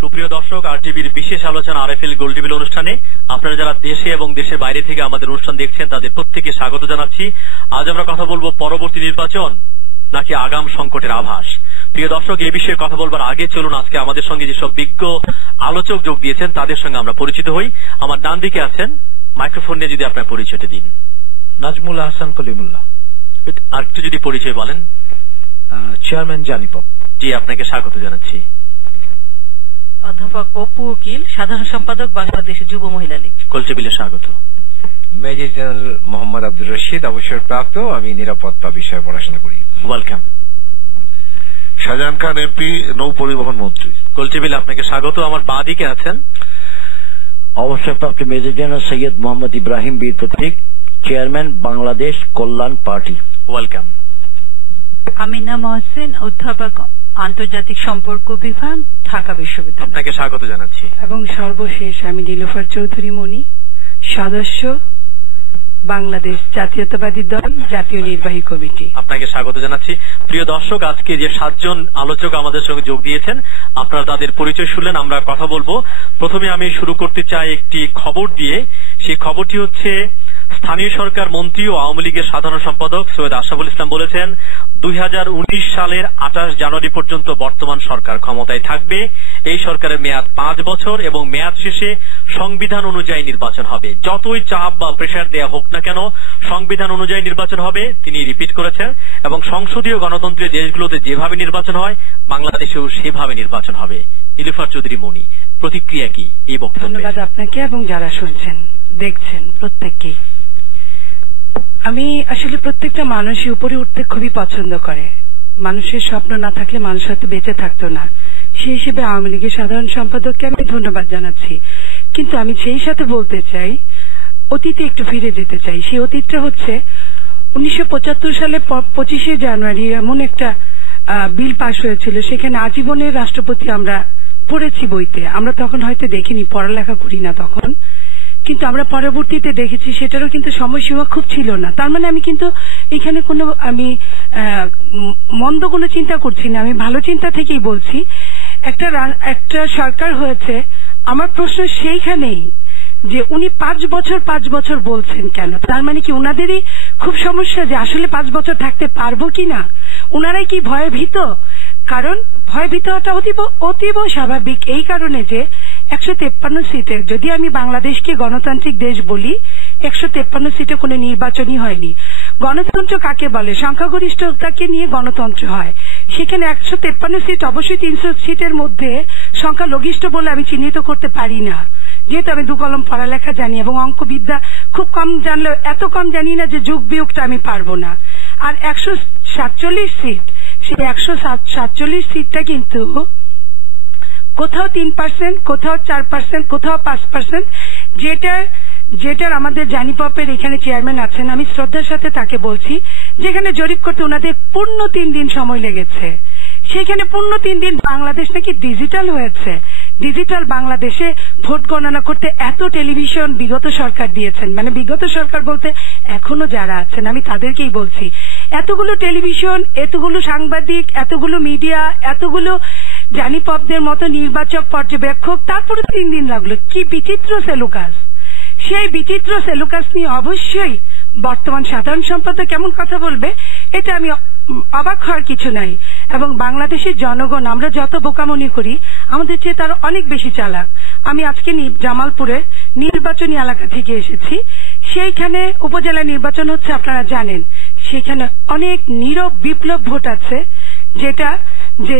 সুপ্রিয় দর্শক, আরটিভির বিশেষ আলোচনা আরএফএল গোল্ড টেবিল অনুষ্ঠানে আপনারা যারা দেশে এবং দেশের বাইরে থেকে আমাদের অনুষ্ঠান দেখছেন তাদের প্রত্যেককে স্বাগত জানাচ্ছি। আজ আমরা কথা বলবো পরবর্তী নির্বাচন নাকি আগাম সংকটের আভাস। প্রিয় দর্শক, এই বিষয়ে কথা বলবার আগে চলুন আজকে আমাদের সঙ্গে যেসব বিজ্ঞ আলোচক যোগ দিয়েছেন তাদের সঙ্গে আমরা পরিচিত হই। আমার ডান দিকে আছেন, মাইক্রোফোন নিয়ে যদি আপনার পরিচয়টা দিন। নাজমুল আহসান কলিমুল্লাহ। আর একটু যদি পরিচয় বলেন। চেয়ারম্যান জানিপপ। জি, আপনাকে স্বাগত জানাচ্ছি। অধ্যাপক অপু উকিল, সাধারণ সম্পাদক বাংলাদেশ যুব মহিলা লীগ। গোলটেবিলে স্বাগত। মেজর জেনারেল মোহাম্মদ আব্দুর রশিদ, অবসরপ্রাপ্ত, আমি নিরাপত্তা বিষয়ে পড়াশোনা করি। ওয়েলকাম। শাহজাহান খান এমপি, নৌ পরিবহন মন্ত্রী। গোলটেবিলে আপনাকে স্বাগত। আমার বাঁ দিকে আছেন অবসরপ্রাপ্ত মেজর জেনারেল সৈয়দ মোহাম্মদ ইব্রাহিম বীর প্রতীক, চেয়ারম্যান বাংলাদেশ কল্যাণ পার্টি। ওয়েলকাম। আমিনা মহসিন, অধ্যাপক আন্তর্জাতিক সম্পর্ক বিভাগ, ঢাকা বিশ্ববিদ্যালয়। আপনাকে স্বাগত জানাচ্ছি। এবং সর্বশেষ আমি নীলুফার চৌধুরী মনি, সদস্য বাংলাদেশ জাতীয়তাবাদী দল, জাতীয় নির্বাহী কমিটি। আপনাকে স্বাগত জানাচ্ছি। প্রিয় দর্শক, আজকে যে 7 জন আলোচক আমাদের সঙ্গে যোগ দিয়েছেন আপনারা তাদের পরিচয় শুনলেন। আমরা কথা বলবো। প্রথমে আমি শুরু করতে চাই একটি খবর দিয়ে। সেই খবরটি হচ্ছে, স্থানীয় সরকার মন্ত্রী ও আওয়ামী লীগের সাধারণ সম্পাদক সৈয়দ আশরাফুল ইসলাম বলেছেন 2019 সালের 28 জানুয়ারি পর্যন্ত বর্তমান সরকার ক্ষমতায় থাকবে। এই সরকারের মেয়াদ 5 বছর এবং মেয়াদ শেষে সংবিধান অনুযায়ী নির্বাচন হবে। যতই চাপ বা প্রেসার দেয়া হোক না কেন, সংবিধান অনুযায়ী নির্বাচন হবে, তিনি রিপিট করেছেন। এবং সংসদীয় গণতন্ত্রের দেশগুলোতে যেভাবে নির্বাচন হয় বাংলাদেশেও সেভাবে নির্বাচন হবে। নীলুফার চৌধুরী মনি, প্রতিক্রিয়া কি এই বক্তব্যে? ধন্যবাদ আপনাকে এবং যারা শুনছেন দেখছেন প্রত্যেককেই। আমি আসলে প্রত্যেকটা মানুষই উপরে উঠতে খুবই পছন্দ করে। মানুষের স্বপ্ন না থাকলে মানুষ হয়তো বেঁচে থাকতো না। সেই হিসেবে আওয়ামী লীগের সাধারণ সম্পাদককে আমি ধন্যবাদ জানাচ্ছি। কিন্তু আমি সেই সাথে বলতে চাই, অতীতে একটু ফিরে যেতে চাই। সেই অতীতটা হচ্ছে 1975 সালে 25শে জানুয়ারি এমন একটা বিল পাশ হয়েছিল, সেখানে আজীবনের রাষ্ট্রপতি আমরা পড়েছি বইতে। আমরা তখন হয়তো দেখিনি, পড়ালেখা করি না তখন, কিন্তু আমরা পরবর্তীতে দেখেছি সেটারও কিন্তু সময়সীমা খুব ছিল না। তার মানে আমি কিন্তু এখানে কোনো মন্দ কোনো চিন্তা করছি না, আমি ভালো চিন্তা থেকেই বলছি। একটা সরকার হয়েছে। আমার প্রশ্ন সেইখানেই যে উনি 5 বছর বলছেন কেন? তার মানে কি উনাদেরই খুব সমস্যা যে আসলে 5 বছর থাকতে পারবো কিনা? উনারাই কি ভয়ে ভীত? কারণ ভয় ভীত হওয়াটা অতীব স্বাভাবিক এই কারণে যে 153 সিটে, যদি আমি বাংলাদেশকে গণতান্ত্রিক দেশ বলি, 153 সিটে কোনো নির্বাচনই হয়নি। গণতন্ত্র কাকে বলে? সংখ্যাগরিষ্ঠতাকে নিয়ে গণতন্ত্র হয়। সেখানে 153 সিট, অবশ্যই 300 সিটের মধ্যে সংখ্যালঘিষ্ঠ বলে আমি চিহ্নিত করতে পারি না, যেহেতু আমি 2 কলম পড়ালেখা জানি এবং অঙ্কবিদ্যা খুব কম জানলেও এত কম জানি না যে যোগ বিয়োগটা আমি পারবো না। আর 147 সিট, সেই 147 সিটটা কিন্তু কোথাও 3%, কোথাও 4%, কোথাও 5%, যেটার আমাদের জানিপপের এখানে চেয়ারম্যান আছেন, আমি শ্রদ্ধার সাথে তাকে বলছি, যেখানে জরিপ করতে ওনাদের পূর্ণ 3 দিন সময় লেগেছে। সেখানে পূর্ণ 3 দিন। বাংলাদেশ নাকি ডিজিটাল হয়েছে। ডিজিটাল বাংলাদেশে ভোট গণনা করতে এত টেলিভিশন বিগত সরকার দিয়েছেন, মানে বিগত সরকার বলতে এখনো যারা আছেন আমি তাদেরকেই বলছি, এতগুলো টেলিভিশন, এতগুলো সাংবাদিক, এতগুলো মিডিয়া, এতগুলো জানিপপদের মতো নির্বাচক, পর্যবেক্ষক, তারপরে 3 দিন লাগলো। কি বিচিত্র সেলুকাস! সেই বিচিত্র সেলুকাস নিয়ে অবশ্যই বর্তমান সাধারণ সম্পাদক কেমন কথা বলবে, এটা আমি অবাক হওয়ার কিছু নাই। এবং বাংলাদেশের জনগণ, আমরা যত বোকামনি করি আমাদের চেয়ে তারা অনেক বেশি চালাক। আমি আজকে জামালপুরে নির্বাচনী এলাকা থেকে এসেছি। সেইখানে উপজেলা নির্বাচন হচ্ছে, আপনারা জানেন। সেখানে অনেক নীরব বিপ্লব ভোট আছে,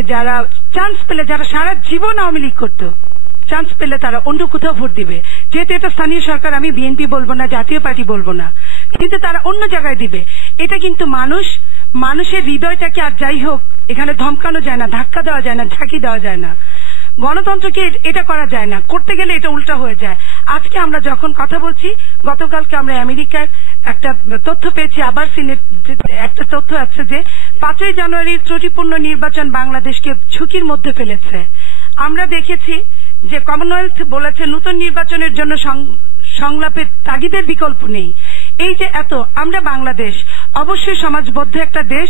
যারা চান্স পেলে, যারা সারা জীবন আওয়ামী লীগ করতো, চান্স পেলে তারা অন্য কোথাও ভোট দিবে। যেহেতু এটা স্থানীয় সরকার, আমি বিএনপি বলবো না, জাতীয় পার্টি বলবো না, কিন্তু তারা অন্য জায়গায় দিবে। এটা কিন্তু মানুষের হৃদয়টাকে, আর যাই হোক, এখানে ধমকানো যায় না, ধাক্কা দেওয়া যায় না, ঝাঁকি দেওয়া যায় না। গণতন্ত্রকে এটা করা যায় না, করতে গেলে এটা উল্টা হয়ে যায়। আজকে আমরা যখন কথা বলছি, গতকালকে আমরা আমেরিকার একটা তথ্য পেয়েছি, আবার সিনেট একটা তথ্য আছে যে 5ই জানুয়ারির ত্রুটিপূর্ণ নির্বাচন বাংলাদেশকে ঝুঁকির মধ্যে ফেলেছে। আমরা দেখেছি যে কমনওয়েলথ বলেছে নতুন নির্বাচনের জন্য সংলাপের তাগিদের বিকল্প নেই। এই যে এত, আমরা বাংলাদেশ অবশ্যই সমাজবদ্ধ একটা দেশ,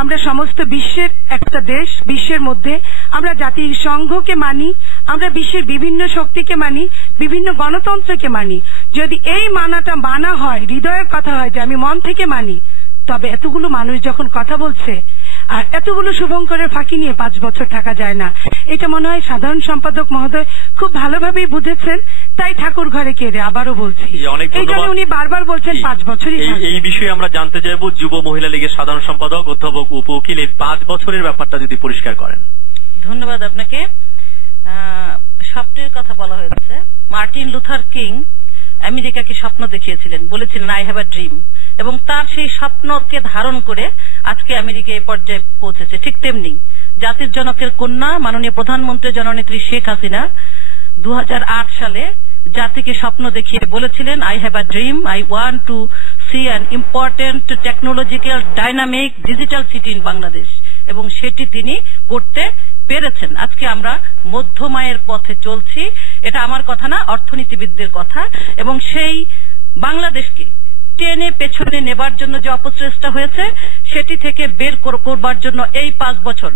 আমরা সমস্ত বিশ্বের একটা দেশ, বিশ্বের মধ্যে আমরা জাতিসংঘকে মানি, আমরা বিশ্বের বিভিন্ন শক্তিকে মানি, বিভিন্ন গণতন্ত্রকে মানি। যদি এই মানাটা মানা হয়, হৃদয়ের কথা হয় যে আমি মন থেকে মানি, তবে এতগুলো মানুষ যখন কথা বলছে আর এতগুলো শুভঙ্করের ফাঁকি নিয়ে 5 বছর থাকা যায় না। এটা মনে হয় সাধারণ সম্পাদক মহোদয় খুব ভালোভাবেই বুঝেছেন, তাই ঠাকুর ঘরে কেড়ে আবারও বলছি, এই জন্য উনি বারবার বলছেন 5 বছরই। এই বিষয়ে আমরা জানতে চাইব যুব মহিলা লীগের সাধারণ সম্পাদক অধ্যাপক উপ উকিল এই 5 বছরের ব্যাপারটা যদি পরিষ্কার করেন। ধন্যবাদ আপনাকে। স্বপ্নের কথা বলা হয়েছে। মার্টিন লুথার কিং আমেরিকাকে স্বপ্ন দেখিয়েছিলেন, বলেছিলেন আই হ্যাভ আ ড্রিম, এবং তার সেই স্বপ্নকে ধারণ করে আজকে আমেরিকা এই পর্যায়ে পৌঁছেছে। ঠিক তেমনি জাতির জনকের কন্যা মাননীয় প্রধানমন্ত্রী জননেত্রী শেখ হাসিনা 2008 সালে জাতিকে স্বপ্ন দেখিয়ে বলেছিলেন I have a dream, I want to see an important technological dynamic digital city in Bangladesh, এবং সেটি তিনি করতে পেরেছেন। আজকে আমরা মধ্যমায়ের পথে চলছি, এটা আমার কথা না, অর্থনীতিবিদদের কথা। এবং সেই বাংলাদেশকে টেনে পেছনে নেবার জন্য যে অপচেষ্টা হয়েছে, সেটি থেকে বের করবার জন্য এই 5 বছর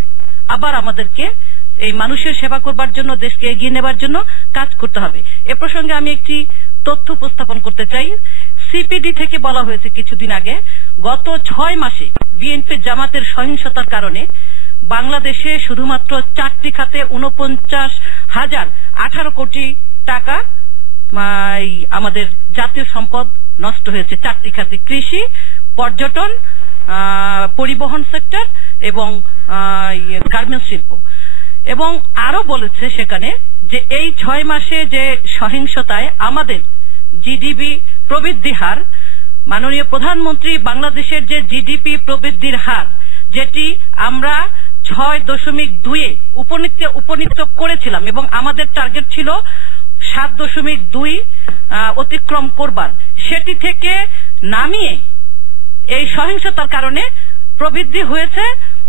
আবার আমাদেরকে এই মানুষের সেবা করবার জন্য, দেশকে এগিয়ে নেবার জন্য কাজ করতে হবে। এ প্রসঙ্গে আমি একটি তথ্য উপস্থাপন করতে চাই। সিপিডি থেকে বলা হয়েছে কিছুদিন আগে, গত 6 মাসে বিএনপি জামাতের সহিংসতার কারণে বাংলাদেশে শুধুমাত্র 4টি খাতে 49,018 কোটি টাকা আমাদের জাতীয় সম্পদ নষ্ট হয়েছে। 4টি খাতে, কৃষি, পর্যটন, পরিবহন সেক্টর এবং গার্মেন্টস শিল্প। এবং আরো বলেছে সেখানে যে এই 6 মাসে যে সহিংসতায় আমাদের জিডিপি প্রবৃদ্ধি হার, মাননীয় প্রধানমন্ত্রী বাংলাদেশের যে জিডিপি প্রবৃদ্ধির হার, যেটি আমরা 6.2-এ উপনীত করেছিলাম এবং আমাদের টার্গেট ছিল 7.2 অতিক্রম করবার, সেটি থেকে নামিয়ে এই সহিংসতার কারণে প্রবৃদ্ধি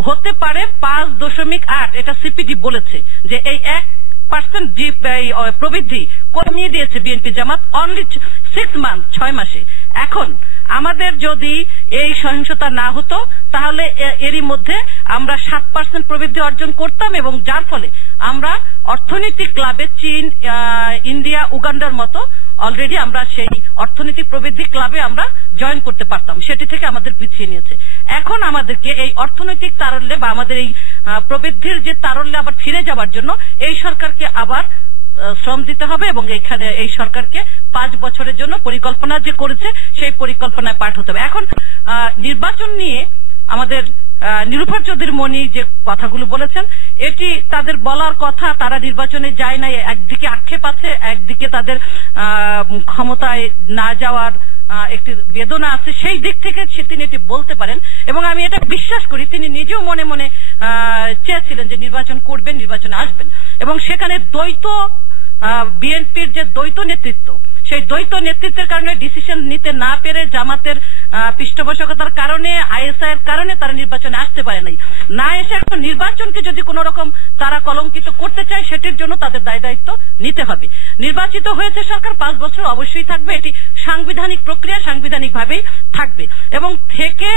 হতে পারে 5.8। এটা সিপিডি বলেছে যে এই 1% প্রবৃদ্ধি কমিয়ে দিয়েছে বিএনপি জামাত অনলি 6 মাসে। এখন আমাদের যদি এই সহিংসতা না হতো, তাহলে এরই মধ্যে আমরা 7% প্রবৃদ্ধি অর্জন করতাম, এবং যার ফলে আমরা অর্থনৈতিক ক্লাবে চীন, ইন্ডিয়া, উগান্ডার মতো অলরেডি আমরা সেই অর্থনৈতিক প্রবৃদ্ধি ক্লাবে আমরা জয়েন করতে পারতাম। সেটি থেকে আমাদের পিছিয়ে নিয়েছে। এখন আমাদেরকে এই অর্থনৈতিক তারল্যে বা আমাদের এই প্রবৃদ্ধির যে তারল্যে আবার ফিরে যাবার জন্য এই সরকারকে আবার শ্রম দিতে হবে, এবং এইখানে এই সরকারকে 5 বছরের জন্য পরিকল্পনা যে করেছে সেই পরিকল্পনায় পাঠ হতে হবে। এখন নির্বাচন নিয়ে আমাদের নিরুফার চৌধুরী মনি যে কথাগুলো বলেছেন, এটি তাদের বলার কথা, তারা নির্বাচনে যায় না, একদিকে আক্ষেপ আছে, একদিকে তাদের ক্ষমতায় না যাওয়ার একটি বেদনা আছে, সেই দিক থেকে তিনি এটি বলতে পারেন। এবং আমি এটা বিশ্বাস করি তিনি নিজেও মনে মনে চেয়েছিলেন যে নির্বাচন করবেন, নির্বাচনে আসবেন, এবং সেখানে দ্বৈত বিএনপির যে দ্বৈত নেতৃত্ব, সেই দ্বৈত নেতৃত্বের কারণে ডিসিশন নিতে না পেরে, জামাতের পৃষ্ঠপোষকতার কারণে, আইএসআই এর কারণে তারা নির্বাচনে আসতে পারে নাই। না এসে এখন নির্বাচনকে যদি কোন রকম তারা কলঙ্কিত করতে চায়, সেটির জন্য তাদের দায় দায়িত্ব নিতে হবে। নির্বাচিত হয়েছে সরকার, 5 বছর অবশ্যই থাকবে, এটি সাংবিধানিক প্রক্রিয়া, সাংবিধানিক ভাবেই থাকবে। এবং থেকে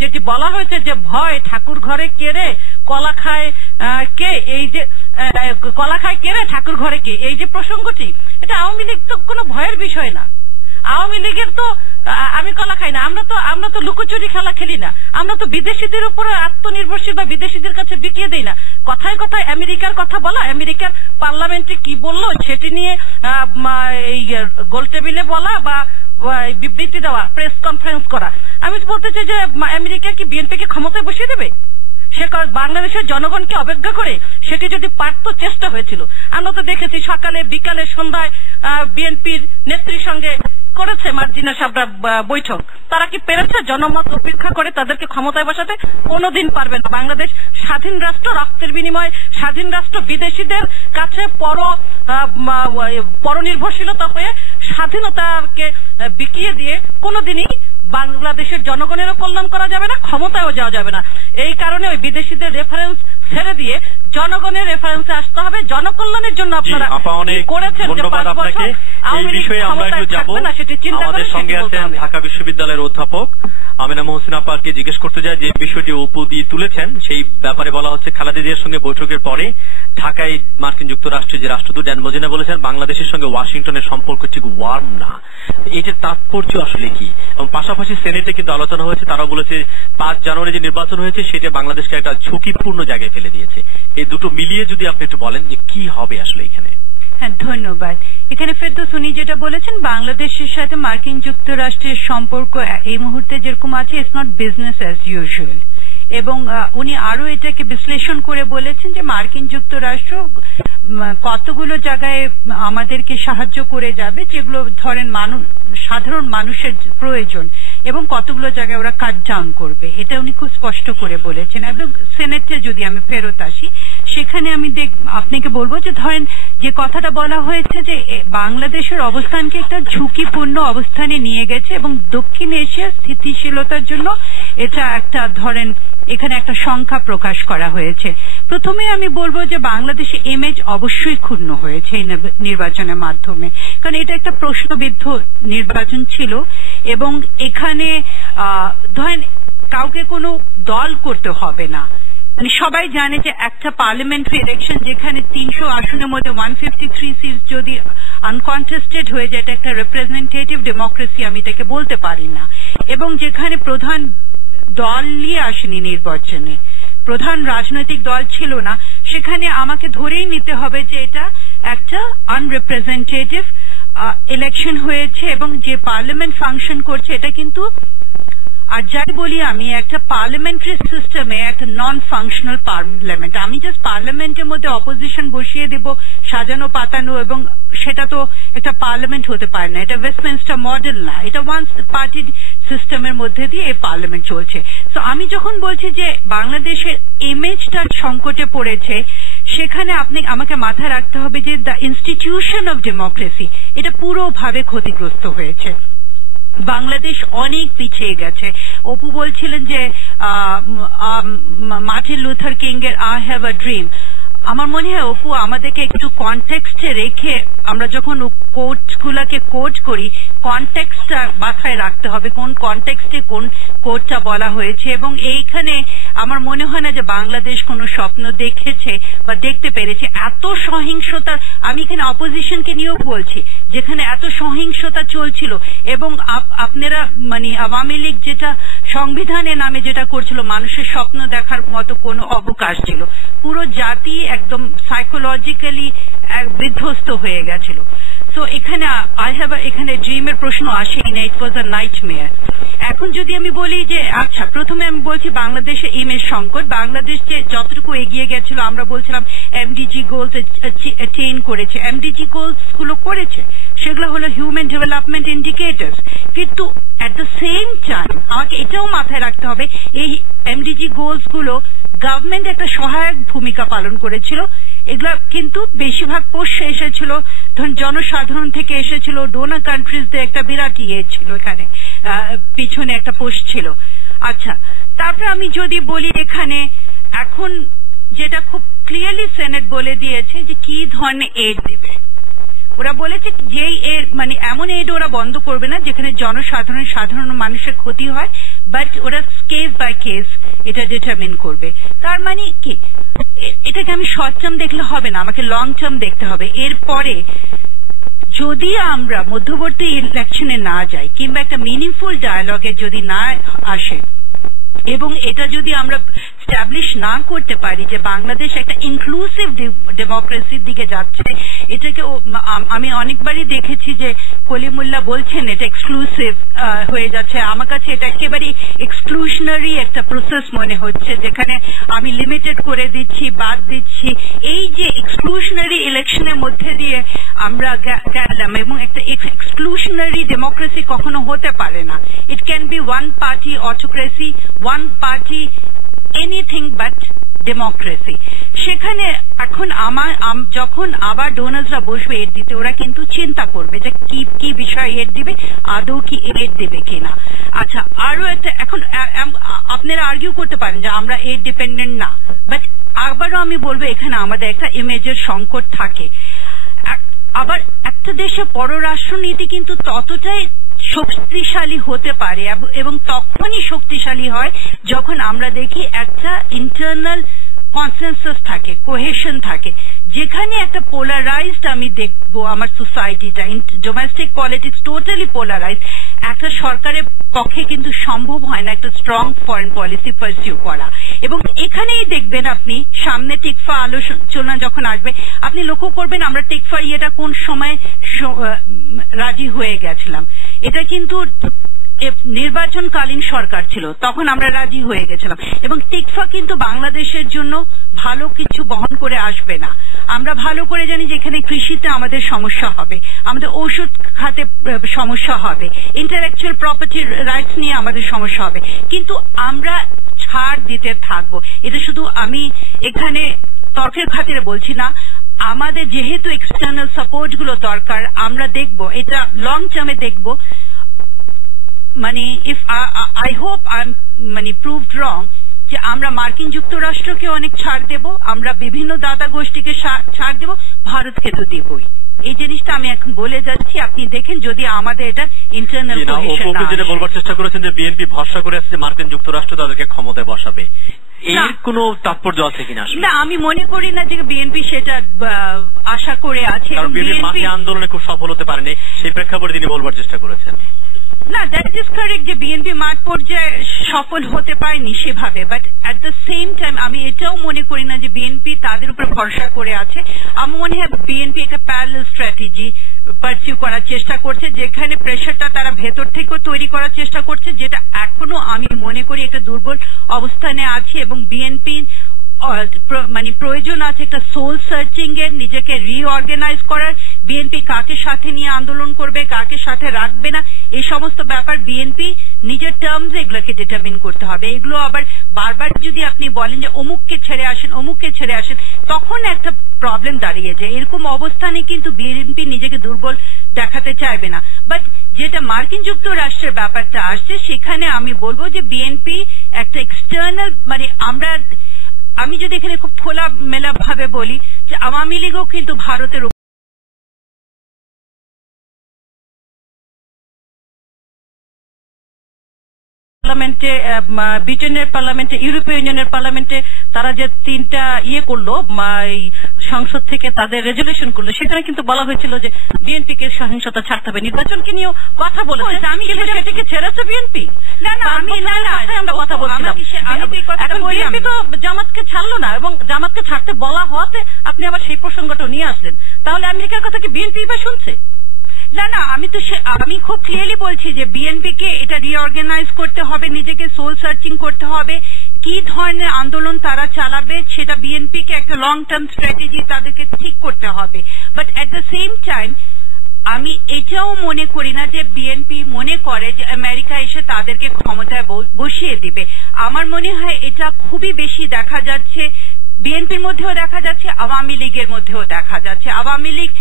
যেটি বলা হয়েছে যে ভয় ঠাকুর ঘরে কেড়ে কলা খায় কে, এই যে কলা খায় কেড়ে ঠাকুর ঘরে কে, এই যে প্রসঙ্গটি, এটা আওয়ামী লীগ তো কোনো ভয়ের বিষয় না। আওয়ামী লীগের তো আমি কলা খাই না, আমরা তো লুকোচুরি খেলা খেলি না, আমরা তো বিদেশিদের উপরে আত্মনির্ভরশীল বা বিদেশিদের কাছে বিকিয়ে দেই না। কথায় কথায় আমেরিকার কথা বলা, আমেরিকার পার্লামেন্টে কি বললো সেটি নিয়ে এই গোল টেবিলে বলা বা বিবৃতি দেওয়া, প্রেস কনফারেন্স করা। আমি বলতে চাই যে আমেরিকা কি বিএনপিকে ক্ষমতায় বসিয়ে দেবে? সে বাংলাদেশের জনগণকে অবজ্ঞা করে সেটি যদি পারত, চেষ্টা হয়েছিল। আমরা তো দেখেছি সকালে, বিকালে, সন্ধ্যায় বিএনপির নেত্রীর সঙ্গে করেছে মার্জিনা সাবরা বৈঠক? তারা কি পেরেছে জনমত উপেক্ষা করে তাদেরকে ক্ষমতায় বসাতে? কোনোদিন পারবে না। বাংলাদেশ স্বাধীন রাষ্ট্র, রক্তের বিনিময়ে স্বাধীন রাষ্ট্র, বিদেশিদের কাছে পরনির্ভরশীলতা হয়ে স্বাধীনতাকে বিকিয়ে দিয়ে কোনোদিনই বাংলাদেশের জনগণেরও কল্যাণ করা যাবে না, ক্ষমতায়ও যাওয়া যাবে না। এই কারণে ওই বিদেশিদের রেফারেন্স ছেড়ে দিয়ে জনগণের রেফারেন্সে আসতে হবে। জনকল্যাণের জন্য আপনারা করেছেন যে 5 বছর এই বিষয়ে আমরা একটু যাব। আমাদের সঙ্গে আছেন ঢাকা বিশ্ববিদ্যালয়ের অধ্যাপক আমিনা মহসিন আপাকে জিজ্ঞেস করতে যায় যে বিষয়টি অপু দি তুলেছেন, সেই ব্যাপারে বলা হচ্ছে খালেদা জিয়ার সঙ্গে বৈঠকের পরে ঢাকায় মার্কিন যুক্তরাষ্ট্রের যে রাষ্ট্রদূত ড্যান মজীনা বলেছেন বাংলাদেশের সঙ্গে ওয়াশিংটনের সম্পর্ক ঠিক ওয়ার্ম না। এটার তাৎপর্য আসলে কি? এবং পাশাপাশি সেনেটে কিন্তু আলোচনা হয়েছে, তারা বলেছে 5 জানুয়ারি যে নির্বাচন হয়েছে সেটা বাংলাদেশকে একটা ঝুঁকিপূর্ণ জায়গায় ফেলে দিয়েছে। এই দুটো মিলিয়ে যদি আপনি একটু বলেন যে কি হবে আসলে এখানে। হ্যাঁ, ধন্যবাদ। এখানে ফেরদৌস উনি যেটা বলেছেন বাংলাদেশের সাথে মার্কিন যুক্তরাষ্ট্রের সম্পর্ক এই মুহূর্তে যেরকম আছে, it's not business as usual. এবং উনি আরো এটাকে বিশ্লেষণ করে বলেছেন যে মার্কিন যুক্তরাষ্ট্র কতগুলো জায়গায় আমাদেরকে সাহায্য করে যাবে যেগুলো ধরেন সাধারণ মানুষের প্রয়োজন, এবং কতগুলো জায়গায় ওরা কাট ডাউন করবে, এটা উনি খুব স্পষ্ট করে বলেছেন। এবং সেনেটে যদি আমি ফেরত আসি, সেখানে আমি আপনাকে বলবো যে ধরেন যে কথাটা বলা হয়েছে যে বাংলাদেশের অবস্থানকে একটা ঝুঁকিপূর্ণ অবস্থানে নিয়ে গেছে এবং দক্ষিণ এশিয়ার স্থিতিশীলতার জন্য এটা একটা ধরেন এখানে একটা সংখ্যা প্রকাশ করা হয়েছে। প্রথমে আমি বলবো যে বাংলাদেশের ইমেজ অবশ্যই ক্ষুণ্ণ হয়েছে এই নির্বাচনের মাধ্যমে, কারণ এটা একটা প্রশ্নবিদ্ধ নির্বাচন ছিল। এবং এখানে ধরেন কাউকে কোনো দল করতে হবে না, মানে সবাই জানে যে একটা পার্লামেন্টারি ইলেকশন যেখানে 300 আসনের মধ্যে 153 সিট যদি আনকনটেস্টেড হয়ে যায়, এটা একটা রিপ্রেজেন্টেটিভ ডেমোক্রেসি আমি এটাকে বলতে পারি না। এবং যেখানে প্রধান দল নিয়ে আসেনি নির্বাচনে, প্রধান রাজনৈতিক দল ছিল না, সেখানে আমাকে ধরেই নিতে হবে যে এটা একটা আনরিপ্রেজেন্টেটিভ ইলেকশন হয়েছে। এবং যে পার্লামেন্ট ফাংশন করছে এটা কিন্তু, আর যাই বলি আমি, একটা পার্লামেন্টারি সিস্টেমে একটা নন ফাংশনাল পার্লামেন্ট। আমি জাস্ট পার্লামেন্টের মধ্যে অপোজিশন বসিয়ে দেব সাজানো পাতানো, এবং সেটা তো একটা পার্লামেন্ট হতে পারে না, এটা ওয়েস্টমিনস্টার মডেল না, এটা ওয়ান পার্টি সিস্টেমের মধ্যে দিয়ে এই পার্লামেন্ট চলছে। তো আমি যখন বলছি যে বাংলাদেশের ইমেজটা সংকটে পড়েছে, সেখানে আপনি আমাকে মাথায় রাখতে হবে যে দ্য ইনস্টিটিউশন অফ ডেমোক্রেসি এটা পুরোভাবে ক্ষতিগ্রস্ত হয়েছে। বাংলাদেশ অনেক পিছিয়ে গেছে। অপু বলছিলেন যে মার্টিন লুথার কিং এর আই হ্যাভ আ ড্রিম। আমার মনে হয় অপু আমাদেরকে একটু কনটেক্সটে রেখে আমরা যখন কোটগুলাকে কোট করি, কনটেক্সটটা মাথায় রাখতে হবে, কোন কনটেক্সটে কোন কোটটা বলা হয়েছে। এবং এইখানে আমার মনে হয় না যে বাংলাদেশ কোনো স্বপ্ন দেখেছে বা দেখতে পেরেছে। এত সহিংসতার, আমি এখানে অপোজিশনকে নিয়েও বলছি, যেখানে এত সহিংসতা চলছিল এবং আপনারা মানে আওয়ামী লীগ যেটা সংবিধানের নামে যেটা করছিল, মানুষের স্বপ্ন দেখার মতো কোনো অবকাশ ছিল, পুরো জাতি একদম সাইকোলজিক্যালি বিধ্বস্ত হয়ে গেছিল। তো এখানে এখানে ড্রিমের প্রশ্ন আসেই না, ইট ওয়াজ আ নাইটমেয়ার। এখন যদি আমি বলি যে আচ্ছা, প্রথমে আমি বলছি বাংলাদেশে ইমেজ সংকট। বাংলাদেশ যে যতটুকু এগিয়ে গেছিল, আমরা বলছিলাম এমডিজি গোলস অ্যাটেইন করেছে, এমডিজি গোলস গুলো করেছে, সেগুলো হলো হিউম্যান ডেভেলপমেন্ট ইন্ডিকেটরস। কিন্তু অ্যাট দ্য সেম টাইম আমাকে এটাও মাথায় রাখতে হবে, এই এমডিজি গোলস গুলো গভর্নমেন্ট একটা সহায়ক ভূমিকা পালন করেছিল। এগুলা কিন্তু বেশিরভাগ পোস্ট এসেছিল ধরুন জনসাধারণ থেকে এসেছিল, ডোনার কান্ট্রিজদের একটা বিরাট ইয়ে ছিল, এখানে পিছনে একটা পোস্ট ছিল। আচ্ছা, তারপরে আমি যদি বলি এখানে এখন যেটা খুব ক্লিয়ারলি সেনেট বলে দিয়েছে যে কি ধরনের এড দেবে। ওরা বলেছে যেই এড মানে এমন এড ওরা বন্ধ করবে না যেখানে সাধারণ মানুষের ক্ষতি হয়, বাট ওরা কেস বাই কেস এটা ডিটারমিন করবে। তার মানে কি, এটাকে আমি শর্ট টার্ম দেখলে হবে না, আমাকে লং টার্ম দেখতে হবে। এরপরে যদি আমরা মধ্যবর্তী ইলেকশনে না যাই কিংবা একটা মিনিংফুল ডায়ালগে যদি না আসে, এবং এটা যদি আমরা স্ট্যাবলিশ না করতে পারি যে বাংলাদেশ একটা ইনক্লুসিভ ডেমোক্রেসির দিকে যাচ্ছে, এটাকে আমি অনেকবারই দেখেছি যে কলিমুল্লাহ বলছেন এটা এক্সক্লুসিভ হয়ে যাচ্ছে। আমার কাছে এটা একেবারে এক্সক্লুশনারি একটা প্রসেস মনে হচ্ছে, যেখানে আমি লিমিটেড করে দিচ্ছি, বাদ দিচ্ছি। এই যে এক্সক্লুশনারি ইলেকশনের মধ্যে দিয়ে আমরা গেলাম, এবং একটা এক্সক্লুশনারি ডেমোক্রেসি কখনো হতে পারে না। It can be one party autocracy, one party anything but democracy. সেখানে এখন যখন আবার ডোনার্সরা বসবে এড দিতে, ওরা কিন্তু চিন্তা করবে যে কি বিষয় এড দিবে, আদৌ কি এড দেবে কিনা। আচ্ছা, আরো একটা, এখন আপনারা আর্গিউ করতে পারেন যে আমরা এড ডিপেন্ডেন্ট না, বাট আবারও আমি বলবো এখানে আমাদের একটা ইমেজের সংকট থাকে। আবার একটা দেশের পররাষ্ট্রনীতি কিন্তু ততটাই শক্তিশালী হতে পারে এবং তখনই শক্তিশালী হয় যখন আমরা দেখি একটা ইন্টারনাল কনসেনসাস থাকে, কোহেশন থাকে। যেখানে একটা পোলারাইজড আমি দেখবো আমার সোসাইটিটা, ডোমেস্টিক পলিটিক্স টোটালি পোলারাইজড, একটা সরকারের পক্ষে কিন্তু সম্ভব হয় না একটা স্ট্রং ফরেন পলিসি পারসিউ করা। এবং এখানেই দেখবেন আপনি সামনে টিকফা আলোচনা যখন আসবে, আপনি লক্ষ্য করবেন আমরা টিকফা ইয়েটা কোন সময় রাজি হয়ে গেছিলাম। এটা কিন্তু নির্বাচনকালীন সরকার ছিল, তখন আমরা রাজি হয়ে গেছিলাম। এবং টিকফা কিন্তু বাংলাদেশের জন্য ভালো কিছু বহন করে আসবে না। আমরা ভালো করে জানি যে এখানে কৃষিতে আমাদের সমস্যা হবে, আমাদের ঔষধ খাতে সমস্যা হবে, ইন্টেলেকচুয়াল প্রপার্টি রাইটস নিয়ে আমাদের সমস্যা হবে, কিন্তু আমরা ছাড় দিতে থাকবো। এটা শুধু আমি এখানে তর্কের খাতিরে বলছি না, আমাদের যেহেতু এক্সটার্নাল সাপোর্ট গুলো দরকার, আমরা দেখব এটা লং টার্মে দেখব। মানে if I hope I am proved wrong যে আমরা মার্কিন যুক্তরাষ্ট্রকে অনেক ছাড় দেব, আমরা বিভিন্ন দাতা গোষ্ঠীকে ছাড় দেব, ভারতকে তো দেবই। এই জিনিসটা আমি এখন বলে যাচ্ছি, আপনি দেখেন যদি আমাদের এটা ইন্টারনাল কোহেশন না। যেটা বলবার চেষ্টা করেছেন যে বিএনপি ভরসা করে আসছে মার্কিন যুক্তরাষ্ট্র তাদেরকে ক্ষমতায় বসাবে, এর কোনো তাৎপর্য আছে কিনা? না, আমি মনে করি না যে বিএনপি সেটা আশা করে আছে। বিএনপি আন্দোলনে খুব সফল হতে পারেনি, সেই প্রেক্ষাপটে তিনি বলবার চেষ্টা করেছেন। না, দ্যাট ইজ কারেক্ট যে বিএনপি মাঠ পর্যায়ে সফল হতে পারেনি সেভাবে, but at the same time আমি এটাও মনে করি না যে বিএনপি তাদের উপর ভরসা করে আছে। আমার মনে হয় বিএনপি একটা প্যারালাল স্ট্র্যাটেজি পারসিউ করার চেষ্টা করছে, যেখানে প্রেশারটা তারা ভেতর থেকেও তৈরি করার চেষ্টা করছে, যেটা এখনো আমি মনে করি একটা দুর্বল অবস্থানে আছে। এবং বিএনপি প্রয়োজন আছে একটা সোল সার্চিং এর, নিজেকে রিঅর্গানাইজ করার। বিএনপি কাকে সাথে নিয়ে আন্দোলন করবে, কাকে সাথে রাখবে না, এই সমস্ত ব্যাপার বিএনপি নিজের টার্মস এগুলোকে ডিটারমিন করতে হবে। এগুলো আবার বারবার যদি আপনি বলেন যে অমুককে ছেড়ে আসেন, অমুককে ছেড়ে আসেন, তখন একটা প্রবলেম দাঁড়িয়ে যায়। এরকম অবস্থানে কিন্তু বিএনপি নিজেকে দুর্বল দেখাতে চাইবে না। বাট যেটা মার্কিন যুক্তরাষ্ট্রের ব্যাপারটা আসছে, সেখানে আমি বলবো যে বিএনপি একটা এক্সটার্নাল, আমি যদি এখানে খুব খোলা মেলা ভাবে বলি যে আওয়ামী লীগও কিন্তু ভারতের পার্লামেন্টে, ব্রিটেনের পার্লামেন্টে, ইউরোপীয় ইউনিয়নের পার্লামেন্টে তারা যে তিনটা করলো, সংসদ থেকে তাদের রেজলিউশন করলো, সেখানে কিন্তু বলা হয়েছিল যে বিএনপিকে সহিংসতা ছাড়তে হবে। নির্বাচনকে নিয়েও কথা বলেছে, আমি সেটাকে ছেড়েছে বিএনপি। না না, আমরা কথা বলছিলাম, বিএনপি তো জামাতকে ছাড়লো না, এবং জামাতকে ছাড়তে বলা হওয়াতে আপনি আবার সেই প্রসঙ্গটা নিয়ে আসলেন। তাহলে আমেরিকার কথা কি বিএনপি বা শুনছে? না না, আমি খুব ক্লিয়ারলি বলছি যে বিএনপি কে এটা রিঅর্গানাইজ করতে হবে, নিজেকে সোল সার্চিং করতে হবে, কি ধরনের আন্দোলন তারা চালাবে সেটা বিএনপি কে একটা লং টার্ম স্ট্র্যাটেজি তাদেরকে ঠিক করতে হবে। But at the same time আমি এটাও মনে করি না যে বিএনপি মনে করে যে আমেরিকা এসে তাদেরকে ক্ষমতায় বসিয়ে দিবে। আমার মনে হয় এটা খুবই বেশি দেখা যাচ্ছে, বিএনপির মধ্যেও দেখা যাচ্ছে, আওয়ামী লীগের মধ্যেও দেখা যাচ্ছে। আওয়ামী লীগ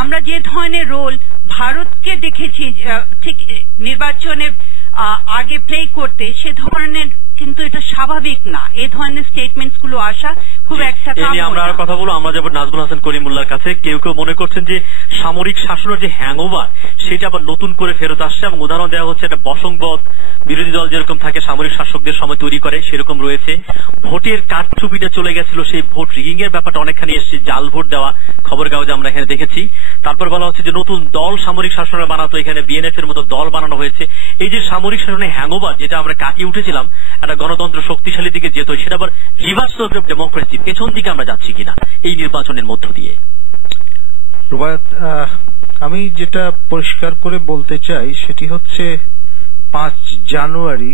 আমরা যে ধরনের রোল ভারতকে দেখেছি ঠিক নির্বাচনের আগে প্লে করতে, সে ধরনের কিন্তু এটা স্বাভাবিক না। এই ধরনের স্টেটমেন্টস গুলো আসা খুব একটা এই নিয়ে আমরা কথা বলবো। আমরা যাব নাজমুল হাসান কলিমুল্লাহর কাছে। কেউ কেউ মনে করছেন যে সামরিক শাসনের যে হ্যাংওভার সেটা আবার নতুন করে ফেরত আসছে, এবং উদাহরণ দেওয়া হচ্ছে একটা বসংবদ বিরোধী দল যেরকম থাকে সামরিক শাসকদের সময় তৈরি করে সেরকম রয়েছে। ভোটের কারচুপিটা চলে গেছিল, সেই ভোট রিগিং এর ব্যাপারটা অনেকখানি এসেছে, জাল ভোট দেওয়া খবর কাগজে আমরা এখানে দেখেছি। তারপর বলা হচ্ছে যে নতুন দল সামরিক শাসনের বানাতো, এখানে বিএনএফ এর মতো দল বানানো হয়েছে। এই যে সামরিক শাসনের হ্যাংওভার যেটা আমরা কাটিয়ে উঠেছিলাম, একটা গণতন্ত্র শক্তিশালী দিকে যেত, সেটা আবার রিভার্স অফ ডেমোক্রেসি পেছন দিকে আমরা যাচ্ছি কিনা এই নির্বাচনের মধ্য দিয়ে। রুবায়াত, আমি যেটা পরিষ্কার করে বলতে চাই সেটি হচ্ছে 5 জানুয়ারি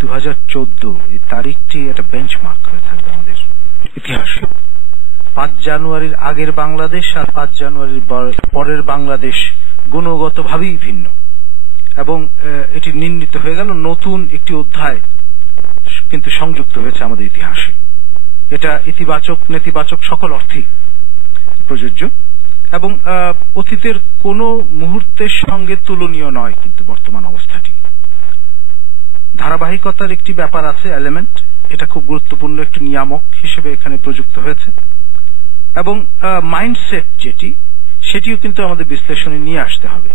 2014 এই তারিখটি একটা বেঞ্চমার্ক হয়ে থাকবে আমাদের ইতিহাসে। 5 জানুয়ারির আগের বাংলাদেশ আর 5 জানুয়ারির পরের বাংলাদেশ গুণগতভাবেই ভিন্ন, এবং এটি নির্ণীত হয়ে গেল নতুন একটি অধ্যায় কিন্তু সংযুক্ত হয়েছে আমাদের ইতিহাসে। এটা ইতিবাচক নেতিবাচক সকল অর্থেই প্রযোজ্য, এবং অতীতের কোন মুহূর্তের সঙ্গে তুলনীয় নয়। কিন্তু বর্তমান অবস্থাটি ধারাবাহিকতার একটি ব্যাপার আছে, এলিমেন্ট, এটা খুব গুরুত্বপূর্ণ একটি নিয়ামক হিসেবে এখানে প্রযুক্ত হয়েছে, এবং মাইন্ডসেট যেটি সেটিও কিন্তু আমাদের বিশ্লেষণে নিয়ে আসতে হবে।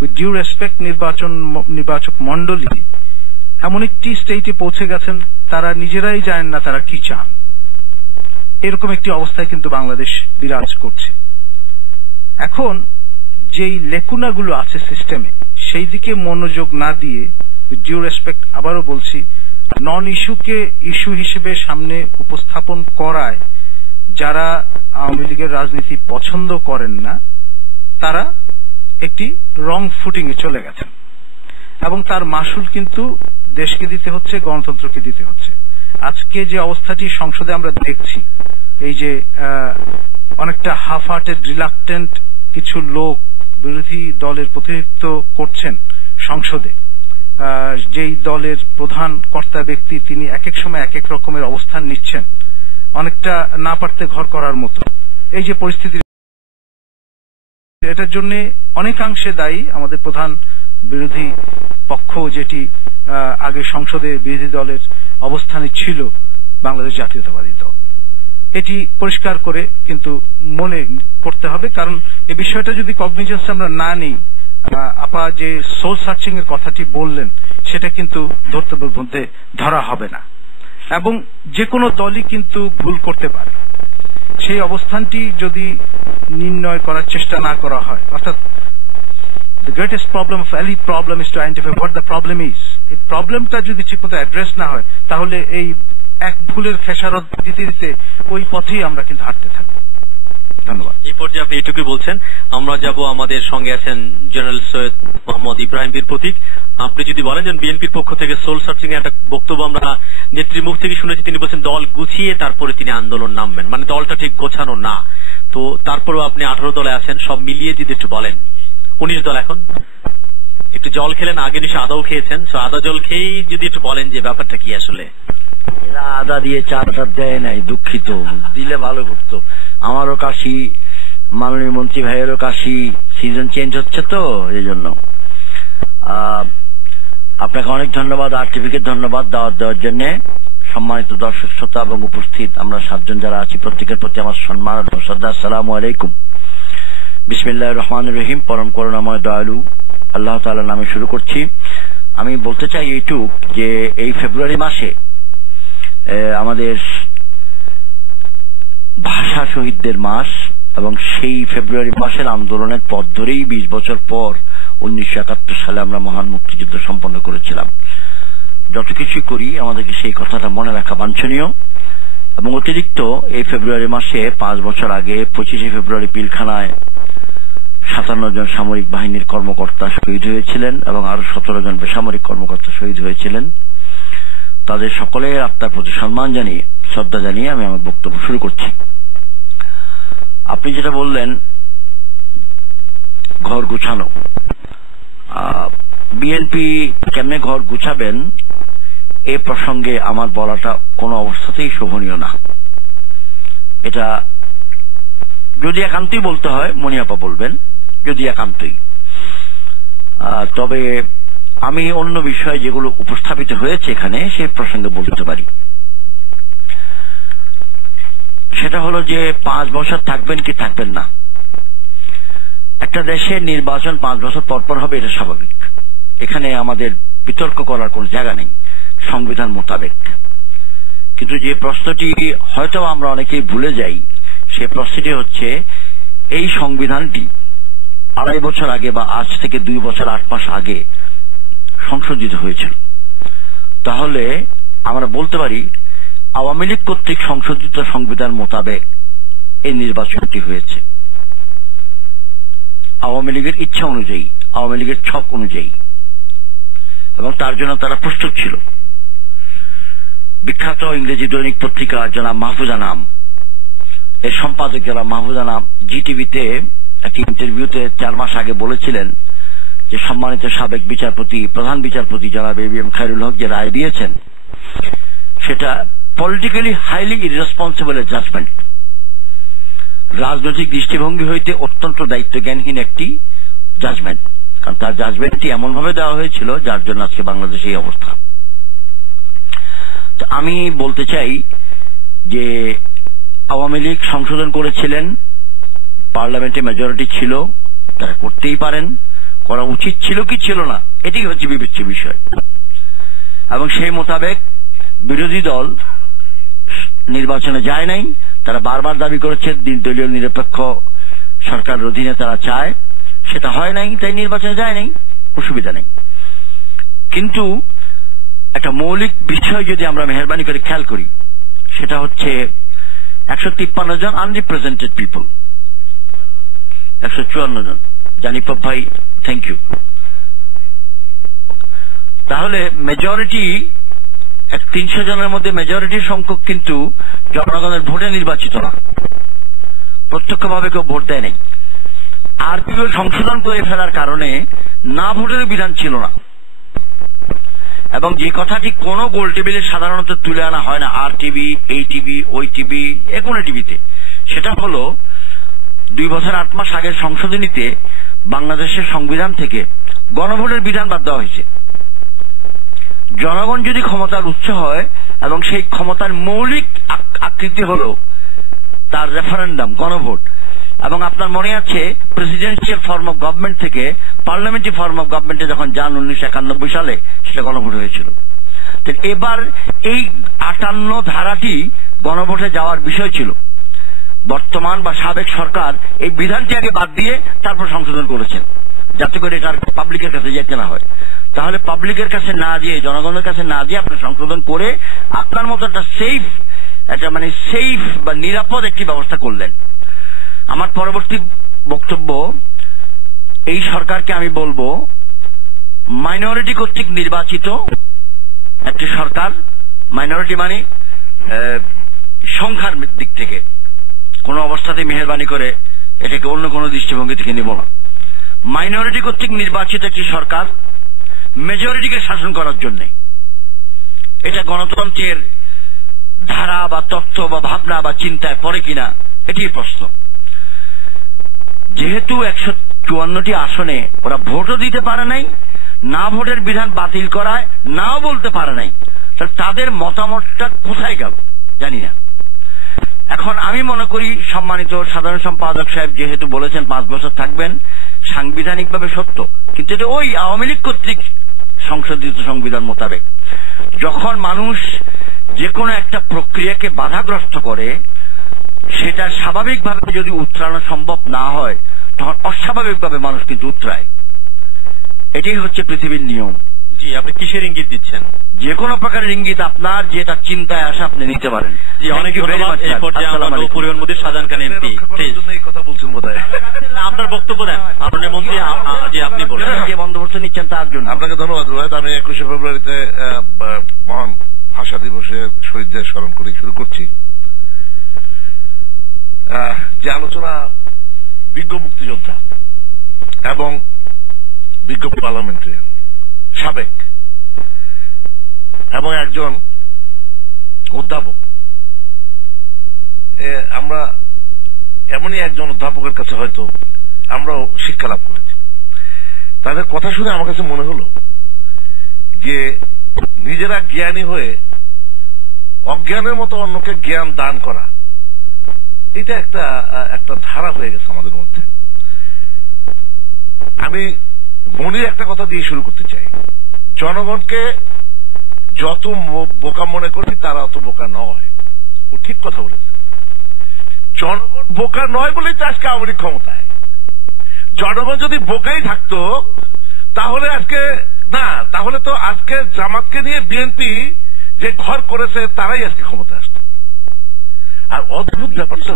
উইথ ডিউ রেসপেক্ট, নির্বাচক মন্ডলী এমন একটি স্টেটে পৌঁছে গেছেন তারা নিজেরাই জানেন না তারা কি চান, এরকম একটি অবস্থায় কিন্তু বাংলাদেশ বিরাজ করছে। এখন যেই লেকুনাগুলো আছে সিস্টেমে সেই দিকে মনোযোগ না দিয়ে, উইথ ডিউ রেসপেক্ট আবারও বলছি, নন ইস্যুকে ইস্যু হিসেবে সামনে উপস্থাপন করায় যারা আওয়ামী লীগের রাজনীতি পছন্দ করেন না তারা একটি রং ফুটিং এ চলে গেছেন, এবং তার মাসুল কিন্তু দেশকে দিতে হচ্ছে, গণতন্ত্রকে দিতে হচ্ছে। আজকে যে অবস্থাটি সংসদে আমরা দেখছি, এই যে অনেকটা হাফ হার্টেড রিলাক্টেন্ট কিছু লোক বিরোধী দলের প্রতিনিধিত্ব করছেন সংসদে, যেই দলের প্রধান কর্তা ব্যক্তি তিনি এক এক সময় এক এক রকমের অবস্থান নিচ্ছেন, অনেকটা না পারতে ঘর করার মতো। এই যে পরিস্থিতি, এটার জন্য অনেকাংশে দায়ী আমাদের প্রধান বিরোধী পক্ষ, যেটি আগে সংসদে বিরোধী দলের অবস্থানে ছিল বাংলাদেশ জাতীয়তাবাদী দল। এটি পরিষ্কার করে কিন্তু মনে করতে হবে, কারণ এই বিষয়টা যদি কগনিজেন্স আমরা না নিই, আপা যে সোল সার্চিং এর কথাটি বললেন সেটা কিন্তু ধর্তব্যের মধ্যে ধরা হবে না, এবং যে কোনো দলই কিন্তু ভুল করতে পারে। সেই অবস্থানটি যদি নির্ণয় করার চেষ্টা না করা হয়, অর্থাৎ the greatest problem of any problem is to identify what the problem is. এই প্রবলেমটা যদি ঠিকমতো অ্যাড্রেস না হয় তাহলে এই এক ভুলের খেসারত দিতে দিতে ওই পথেই আমরা কিন্তু হাঁটতে থাকবো। ধন্যবাদ। এই পর্যায়ে আপনি এটুকুই বলছেন। আমরা যাব, আমাদের সঙ্গে আছেন জেনারেল সৈয়দ মোহাম্মদ ইব্রাহিম বীর প্রতীক। আপনি যদি বলেন যে বিএনপির পক্ষ থেকে সোল সার্চিং এর একটা বক্তব্য আমরা নেত্রীর মুখ থেকে শুনেছি, তিনি বলছেন দল গুছিয়ে তারপরে তিনি আন্দোলন নামবেন, মানে দলটা ঠিক গোছানো না। তো তারপরেও আপনি 18 দলে আছেন, সব মিলিয়ে যদি একটু বলেন। 19 দল এখন, একটু জল খেলেন, আগে নিশ্চয় আদাও খেয়েছেন, তো আদা জল খেয়েই যদি একটু বলেন যে ব্যাপারটা কি আসলে। এরা আদা দিয়ে চাটা দেয় নাই, দুঃখিত, দিলে ভালো করতো। আমারও কাশি, মাননীয় মন্ত্রী ভাইয়েরও কাশি, সিজন চেঞ্জ হচ্ছে তো এই জন্য। আপনাকে অনেক ধন্যবাদ, আরটিভিকে ধন্যবাদ দাওয়াত দেওয়ার জন্য। সম্মানিত দর্শক শ্রোতা এবং উপস্থিত আমরা 7 জন যারা আছি প্রত্যেকের প্রতি আমার সম্মান ও শ্রদ্ধা। আসসালামু আলাইকুম। বিসমিল্লাহির রহমানির রহিম। পরম করুণাময় দয়ালু আল্লাহ তাআলার নামে শুরু করছি। আমি বলতে চাই এইটুক যে এই ফেব্রুয়ারি মাসে আমাদের ভাষা শহীদদের মাস, এবং সেই ফেব্রুয়ারি মাসের আন্দোলনের পথ ধরেই 20 বছর পর 1971 সালে আমরা মহান মুক্তিযুদ্ধ সম্পন্ন করেছিলাম। যত কিছুই করি আমাদেরকে সেই কথাটা মনে রাখা বাঞ্ছনীয়। এবং অতিরিক্ত এই ফেব্রুয়ারি মাসে 5 বছর আগে 25শে ফেব্রুয়ারি পিলখানায় 57 জন সামরিক বাহিনীর কর্মকর্তা শহীদ হয়েছিলেন, এবং আরো 17 জন বেসামরিক কর্মকর্তা শহীদ হয়েছিলেন। তাদের সকলের আত্মার প্রতি সম্মান জানিয়ে, শ্রদ্ধা জানিয়ে আমি আমার বক্তব্য শুরু করছি। আপনি যেটা বললেন ঘর গুছানো, বিএনপি কেমনে ঘর গুছাবেন এ প্রসঙ্গে আমার বলাটা কোনো অবস্থাতেই শোভনীয় না। এটা যদি একান্তই বলতে হয় মনিয়াপা বলবেন, যদি একান্তই। তবে আমি অন্য বিষয় যেগুলো উপস্থাপিত হয়েছে এখানে সেই প্রসঙ্গে বলতে পারি। সেটা হলো যে 5 বছর থাকবেন কি থাকবেন না। একটা দেশের নির্বাচন 5 বছর পর পর হবে, এটা স্বাভাবিক, এখানে আমাদের বিতর্ক করার কোন জায়গা নেই সংবিধান মোতাবেক। কিন্তু যে প্রশ্নটি হয়তো আমরা অনেকেই ভুলে যাই, সে প্রশ্নটি হচ্ছে এই সংবিধানটি 2.5 বছর আগে বা আজ থেকে 2 বছর 8 মাস আগে সংশোধিত হয়েছিল। তাহলে আমরা বলতে পারি আওয়ামী লীগ কর্তৃক সংশোধিত সংবিধান মোতাবেক এই নির্বাচনটি হয়েছে, আওয়ামী লীগের ইচ্ছা অনুযায়ী, আওয়ামী লীগের ছক অনুযায়ী, এবং তার জন্য তারা প্রস্তুত ছিল। বিখ্যাত ইংরেজি দৈনিক পত্রিকা জনাব মাহফুজ আনাম, এর সম্পাদক জনাব মাহফুজ আনাম জিটিভিতে একটি ইন্টারভিউতে 4 মাস আগে বলেছিলেন যে সম্মানিত সাবেক বিচারপতি, প্রধান বিচারপতি জনাব এবিএম খায়রুল হক যে রায় দিয়েছেন সেটা পলিটিক্যালি হাইলি ইররেসপন্সিবল এ জাজমেন্ট, রাজনৈতিক দৃষ্টিভঙ্গি হইতে অত্যন্ত দায়িত্বজ্ঞানহীন একটি জাজমেন্ট, কারণ তার জাজমেন্টটি এমন ভাবে দেওয়া হয়েছিল যার জন্য আজকে বাংলাদেশে এই অবস্থা। আমি বলতে চাই যে আওয়ামী লীগ সংশোধন করেছিলেন, পার্লামেন্টে মেজরিটি ছিল, তারা করতেই পারেন, করা উচিত ছিল কি ছিল না এটাই হচ্ছে বিবেচ্য বিষয়। এবং সেই মোতাবেক বিরোধী দল নির্বাচনে যায় নাই, তারা বারবার দাবি করেছে দলীয় নিরপেক্ষ সরকারের অধীনে তারা চায়, সেটা হয় নাই, তাই নির্বাচনে যায় নাই, অসুবিধা নেই। কিন্তু একটা মৌলিক বিষয় যদি আমরা মেহরবানি করে খেয়াল করি, সেটা হচ্ছে 153 জন আনরিপ্রেজেন্টেড পিপল, 154 জন, জানিপব ভাই থ্যাংক ইউ। তাহলে মেজরিটি 300 জনের মধ্যে মেজরিটির সংখ্যক কিন্তু জনগণের ভোটে নির্বাচিত না, প্রত্যক্ষভাবে কেউ ভোট দেয় নাই। আরপিও সংশোধন করে ফেলার কারণে না ভোটের বিধান ছিল না, এবং যে কথাটি কোনো গোল টেবিলে সাধারণত তুলে আনা হয় না, আর টিভি, এই টিভি, ওই টিভি, কোনো টিভিতে, সেটা হলো 2 বছর 8 মাস আগের সংশোধনীতে বাংলাদেশের সংবিধান থেকে গণভোটের বিধান বাদ দেওয়া হয়েছে। জনগণ যদি ক্ষমতার উৎস হয় এবং সেই ক্ষমতার মৌলিক আকৃতি হল তার রেফারেন্ডাম, গণভোট, এবং আপনার মনে আছে প্রেসিডেন্সিয়াল ফর্ম অফ গভর্নমেন্ট থেকে পার্লামেন্টারি ফর্ম অফ গভর্নমেন্টে যখন যান 1991 সালে, সেটা গণভোট হয়েছিল। তো এবার এই 58 ধারাটি গণভোটে যাওয়ার বিষয় ছিল। বর্তমান বা সাবেক সরকার এই বিধানটি আগে বাদ দিয়ে তারপর সংশোধন করেছেন, যাতে করে এটা পাবলিকের কাছে যেতে না হয়। তাহলে পাবলিকের কাছে না দিয়ে, জনগণের কাছে না দিয়ে আপনি সংশোধন করে আপনার মতো একটা সেফ বা নিরাপদ একটি ব্যবস্থা করলেন। আমার পরবর্তী বক্তব্য, এই সরকারকে আমি বলবো মাইনরিটি কর্তৃক নির্বাচিত একটি সরকার, মাইনরিটি মানে সংখ্যার দিক থেকে, কোন অবস্থাতে মেহরবানি করে এটাকে অন্য কোন দৃষ্টিভঙ্গি থেকে নিব না। মাইনরিটি কর্তৃক নির্বাচিত একটি সরকার মেজরিটিকে শাসন করার জন্য, এটা গণতন্ত্রের ধারা বা তত্ত্ব বা ভাবনা বা চিন্তায় পড়ে কিনা এটি প্রশ্ন। যেহেতু 154টি আসনে ওরা ভোটও দিতে পারে নাই, না ভোটের বিধান বাতিল করায় নাও বলতে পারে নাই, তাহলে তাদের মতামতটা কোথায় গেল জানি না। এখন আমি মনে করি সম্মানিত সাধারণ সম্পাদক সাহেব যেহেতু বলেছেন 5 বছর থাকবেন, সাংবিধানিকভাবে সত্য, কিন্তু এটা ওই আওয়ামী লীগ কর্তৃক সংশোধিত সংবিধান মোতাবেক। যখন মানুষ যে কোনো একটা প্রক্রিয়াকে বাধাগ্রস্ত করে, সেটা স্বাভাবিকভাবে যদি উত্তরানো সম্ভব না হয়, তখন অস্বাভাবিকভাবে মানুষ কিন্তু উত্তরায়। এটাই হচ্ছে পৃথিবীর নিয়ম। জি, আপনি কিসের ইঙ্গিত দিচ্ছেন? যে কোনো প্রকারের ইঙ্গিত আপনার যেটা চিন্তায় আসে আপনি নিতে পারেন। জি, অনেক ধন্যবাদ। এই পর্যায়ে আমরা নৌপরিবহন মন্ত্রী শাহজাহান খান এমপি, কথা বলছেন বোধহয় আপনার বক্তব্য দেন। মাননীয় মন্ত্রী, জি আপনি বলেন। যে বন্দোবস্ত নিচ্ছেন তার জন্য আপনাকে ধন্যবাদ রোহিত। আমি 21শে ফেব্রুয়ারিতে মহান ভাষা দিবসে শহীদদের স্মরণ করে শুরু করছি। যে আলোচনা বিজ্ঞ মুক্তিযোদ্ধা এবং বিজ্ঞ পার্লামেন্টারিয়ান, সাবেক এবং একজন অধ্যাপক, আমরা এমনই একজন অধ্যাপকের কাছে হয়তো আমরাও শিক্ষা লাভ করেছি। তাদের কথা শুনে আমার কাছে মনে হলো যে নিজেরা জ্ঞানী হয়ে অজ্ঞানের মতো অন্যকে জ্ঞান দান করা এটা একটা ধারা হয়ে গেছে আমাদের মধ্যে। আমি মনির একটা কথা দিয়ে শুরু করতে চাই, জনগণকে যত বোকা মনে করি তারা অত বোকা নয়। ও ঠিক কথা বলেছে, জনগণ বোকা নয় বলেই তো আজকে আওয়ামী লীগ ক্ষমতায়। জনগণ যদি বোকাই থাকতো তাহলে তাহলে তো আজকে জামাতকে নিয়ে বিএনপি যে ঘর করেছে তারাই আজকে ক্ষমতা আসতো। আর অদ্ভুত ব্যাপারটা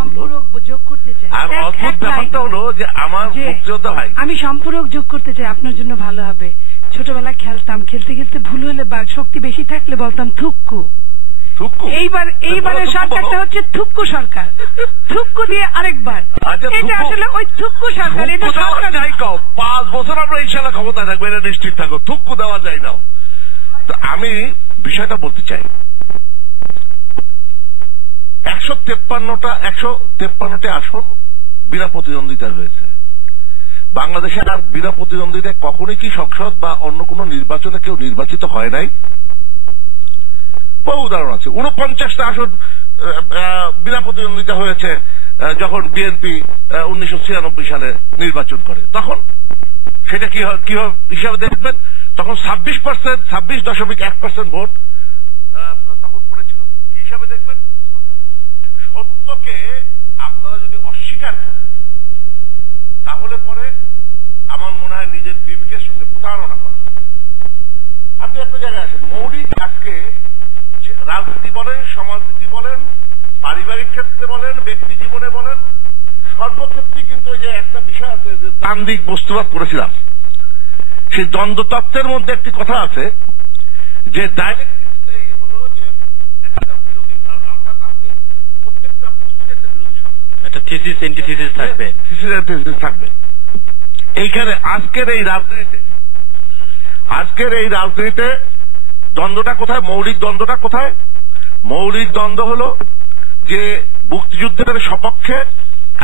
হলো যে আমার মুক্তিযোদ্ধা ভাই, আমি সম্পূরক যোগ করতে চাই, আপনার জন্য ভালো হবে। ছোটবেলায় খেলতাম, খেলতে খেলতে ভুল হলে বা শক্তি বেশি থাকলে বলতাম থুক্কু। এইবারের সরকারটা হচ্ছে থুক্কু সরকার, থুক্কু দিয়ে আরেকবার। এটা আসলে ওই থুক্কু সরকার, এটা সরকার যাই কও 5 বছর আমরা ইনশাআল্লাহ ক্ষমতায় থাকবো, এটা নিশ্চিত থাকো, থুক্কু দেওয়া যায় না। তো আমি বিষয়টা বলতে চাই, 153টি আসন বিনা প্রতিদ্বন্দ্বিতা হয়েছে। বাংলাদেশে আর বিনা প্রতিদ্বন্দ্বিতায় কখনোই কি সংসদ বা অন্য কোন নির্বাচনে কেউ নির্বাচিত হয় নাই? বহু উদাহরণ আছে। 49টা আসন বিনা প্রতিদ্বন্দ্বিতা হয়েছে যখন বিএনপি 1996 সালে নির্বাচন করে। তখন সেটা কি হিসাবে দেখবেন, তখন 26.1% ভোট তখন পড়েছিল। কি হিসাবে দেখবেন? সত্যকে আপনারা যদি অস্বীকার করেন তাহলে পরে আমার মনে হয় নিজের বিবেকের সঙ্গে প্রতারণা করা। আপনি একটা জায়গায় আছেন, মৌলিক আজকে রাজনীতি বলেন, সমাজনীতি বলেন, পারিবারিক ক্ষেত্রে বলেন, ব্যক্তি জীবনে বলেন, সর্বক্ষেত্রে কিন্তু ওই যে একটা বিষয় আছে যে ডান দিক বস্তুবাদ করেছিলাম, সেই দ্বন্দ্বতত্ত্বের মধ্যে একটি কথা আছে যে ডাইরেক্ট হলো যে একটা বিরোধী, অর্থাৎ আপনি প্রত্যেকটা বস্তুর একটা বিরোধী সত্তা, একটা থিসিস অ্যান্টিথিসিস থাকবে, থাকবে। এইখানে আজকের এই রাজনীতিতে দ্বন্দ্বটা কোথায়? মৌলিক দ্বন্দ্বটা কোথায়? মৌলিক দ্বন্দ্ব হলো যে মুক্তিযুদ্ধের সপক্ষে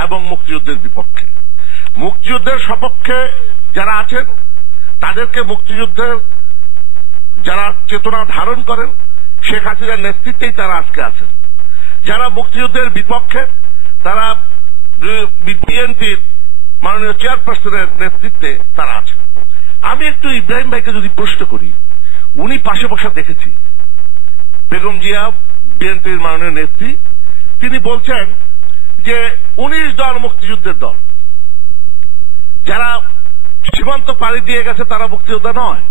এবং মুক্তিযুদ্ধের বিপক্ষে। মুক্তিযুদ্ধের সপক্ষে যারা আছেন তাদেরকে মুক্তিযুদ্ধের যারা চেতনা ধারণ করেন শেখ হাসিনার নেতৃত্বেই তারা আজকে আছেন। যারা মুক্তিযুদ্ধের বিপক্ষে তারা বিএনপির মাননীয় চেয়ারপারসনের নেতৃত্বে তারা আছেন। আমি একটু ইব্রাহিম ভাইকে যদি প্রশ্ন করি, উনি পাশে বসা দেখেছি, বেগম জিয়া বিএনপির মাননীয় নেত্রী, তিনি বলছেন যে 19 দল মুক্তিযুদ্ধের দল, যারা সীমান্ত পাড়ি দিয়ে গেছে তারা মুক্তিযোদ্ধা নয়।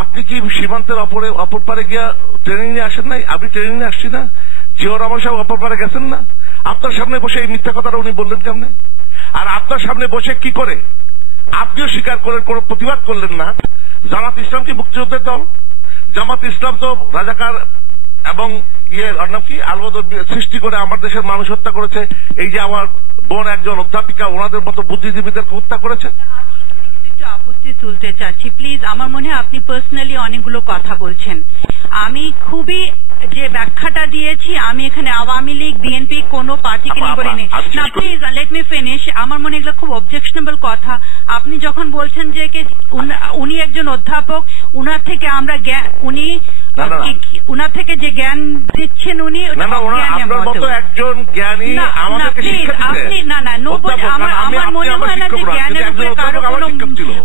আপনি কি সীমান্তের অপর পারে গিয়া ট্রেনিং নিয়ে আসেন নাই? আমি ট্রেনিং নিয়ে আসছি না? জিয়াউর রহমান সাহেব অপর পারে গেছেন না? আপনার সামনে বসে এই মিথ্যা কথাটা উনি বললেন কেমনে? আর আপনার সামনে বসে কি করে আপনিও স্বীকার করেন, কোন প্রতিবাদ করলেন না? জামাত ইসলাম কি মুক্তিযুদ্ধের দল? জামাত ইসলাম তো রাজাকার এবং নাম কি আলবদর সৃষ্টি করে আমার দেশের মানুষ হত্যা করেছে। এই যে আমার বোন একজন অধ্যাপিকা, ওনাদের মতো বুদ্ধিজীবীদের হত্যা করেছে। একটু আপত্তি তুলতে চাচ্ছি প্লিজ। আমার মনে হয় আপনি পার্সোনালি অনেকগুলো কথা বলছেন। আমি খুবই যে ব্যাখ্যাটা দিয়েছি, আমি এখানে আওয়ামী লীগ বিএনপি কোন পার্টিকে নিয়ে বলিনি না। Please let me finish. আমার মনে এগুলো খুব অবজেকশনেবল কথা। আপনি যখন বলছেন যে উনি একজন অধ্যাপক, উনার থেকে আমরা উনার থেকে যে জ্ঞান দিচ্ছেন উনি একজন জ্ঞানী আপনি না আমার মনে হয় না যে জ্ঞানের উপরে কারো কোনো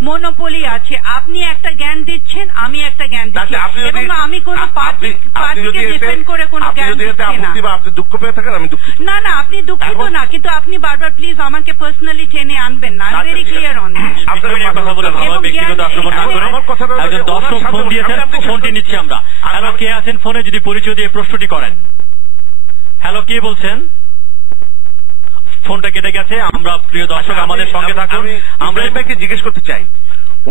মনোপলি আছে। আপনি একটা জ্ঞান দিচ্ছেন, আমি একটা জ্ঞান দিচ্ছি, এবং আমি কোন পার্টিকে ডিপেন্ড করে কোনো জ্ঞান দিচ্ছি না। আপনি দুঃখ পেয়ে থাকেন, আমি দুঃখিত না। আপনি দুঃখিত না, কিন্তু আপনি বারবার প্লিজ আমাকে পার্সোনালি টেনে আনবেন না। আই ভেরি ক্লিয়ার অন কথা বলে ব্যক্তিগত আক্রমণ না করুন। একজন দর্শক ফোন দিয়েছেন, ফোনটি নিচ্ছি আমরা। হ্যালো, কে আছেন ফোনে? যদি পরিচয় দিয়ে প্রশ্নটি করেন। হ্যালো, কে বলছেন? ফোনটা কেটে গেছে। আমরা প্রিয় দর্শক আমাদের সঙ্গে থাকুন। আমরা এটাকে জিজ্ঞেস করতে চাই,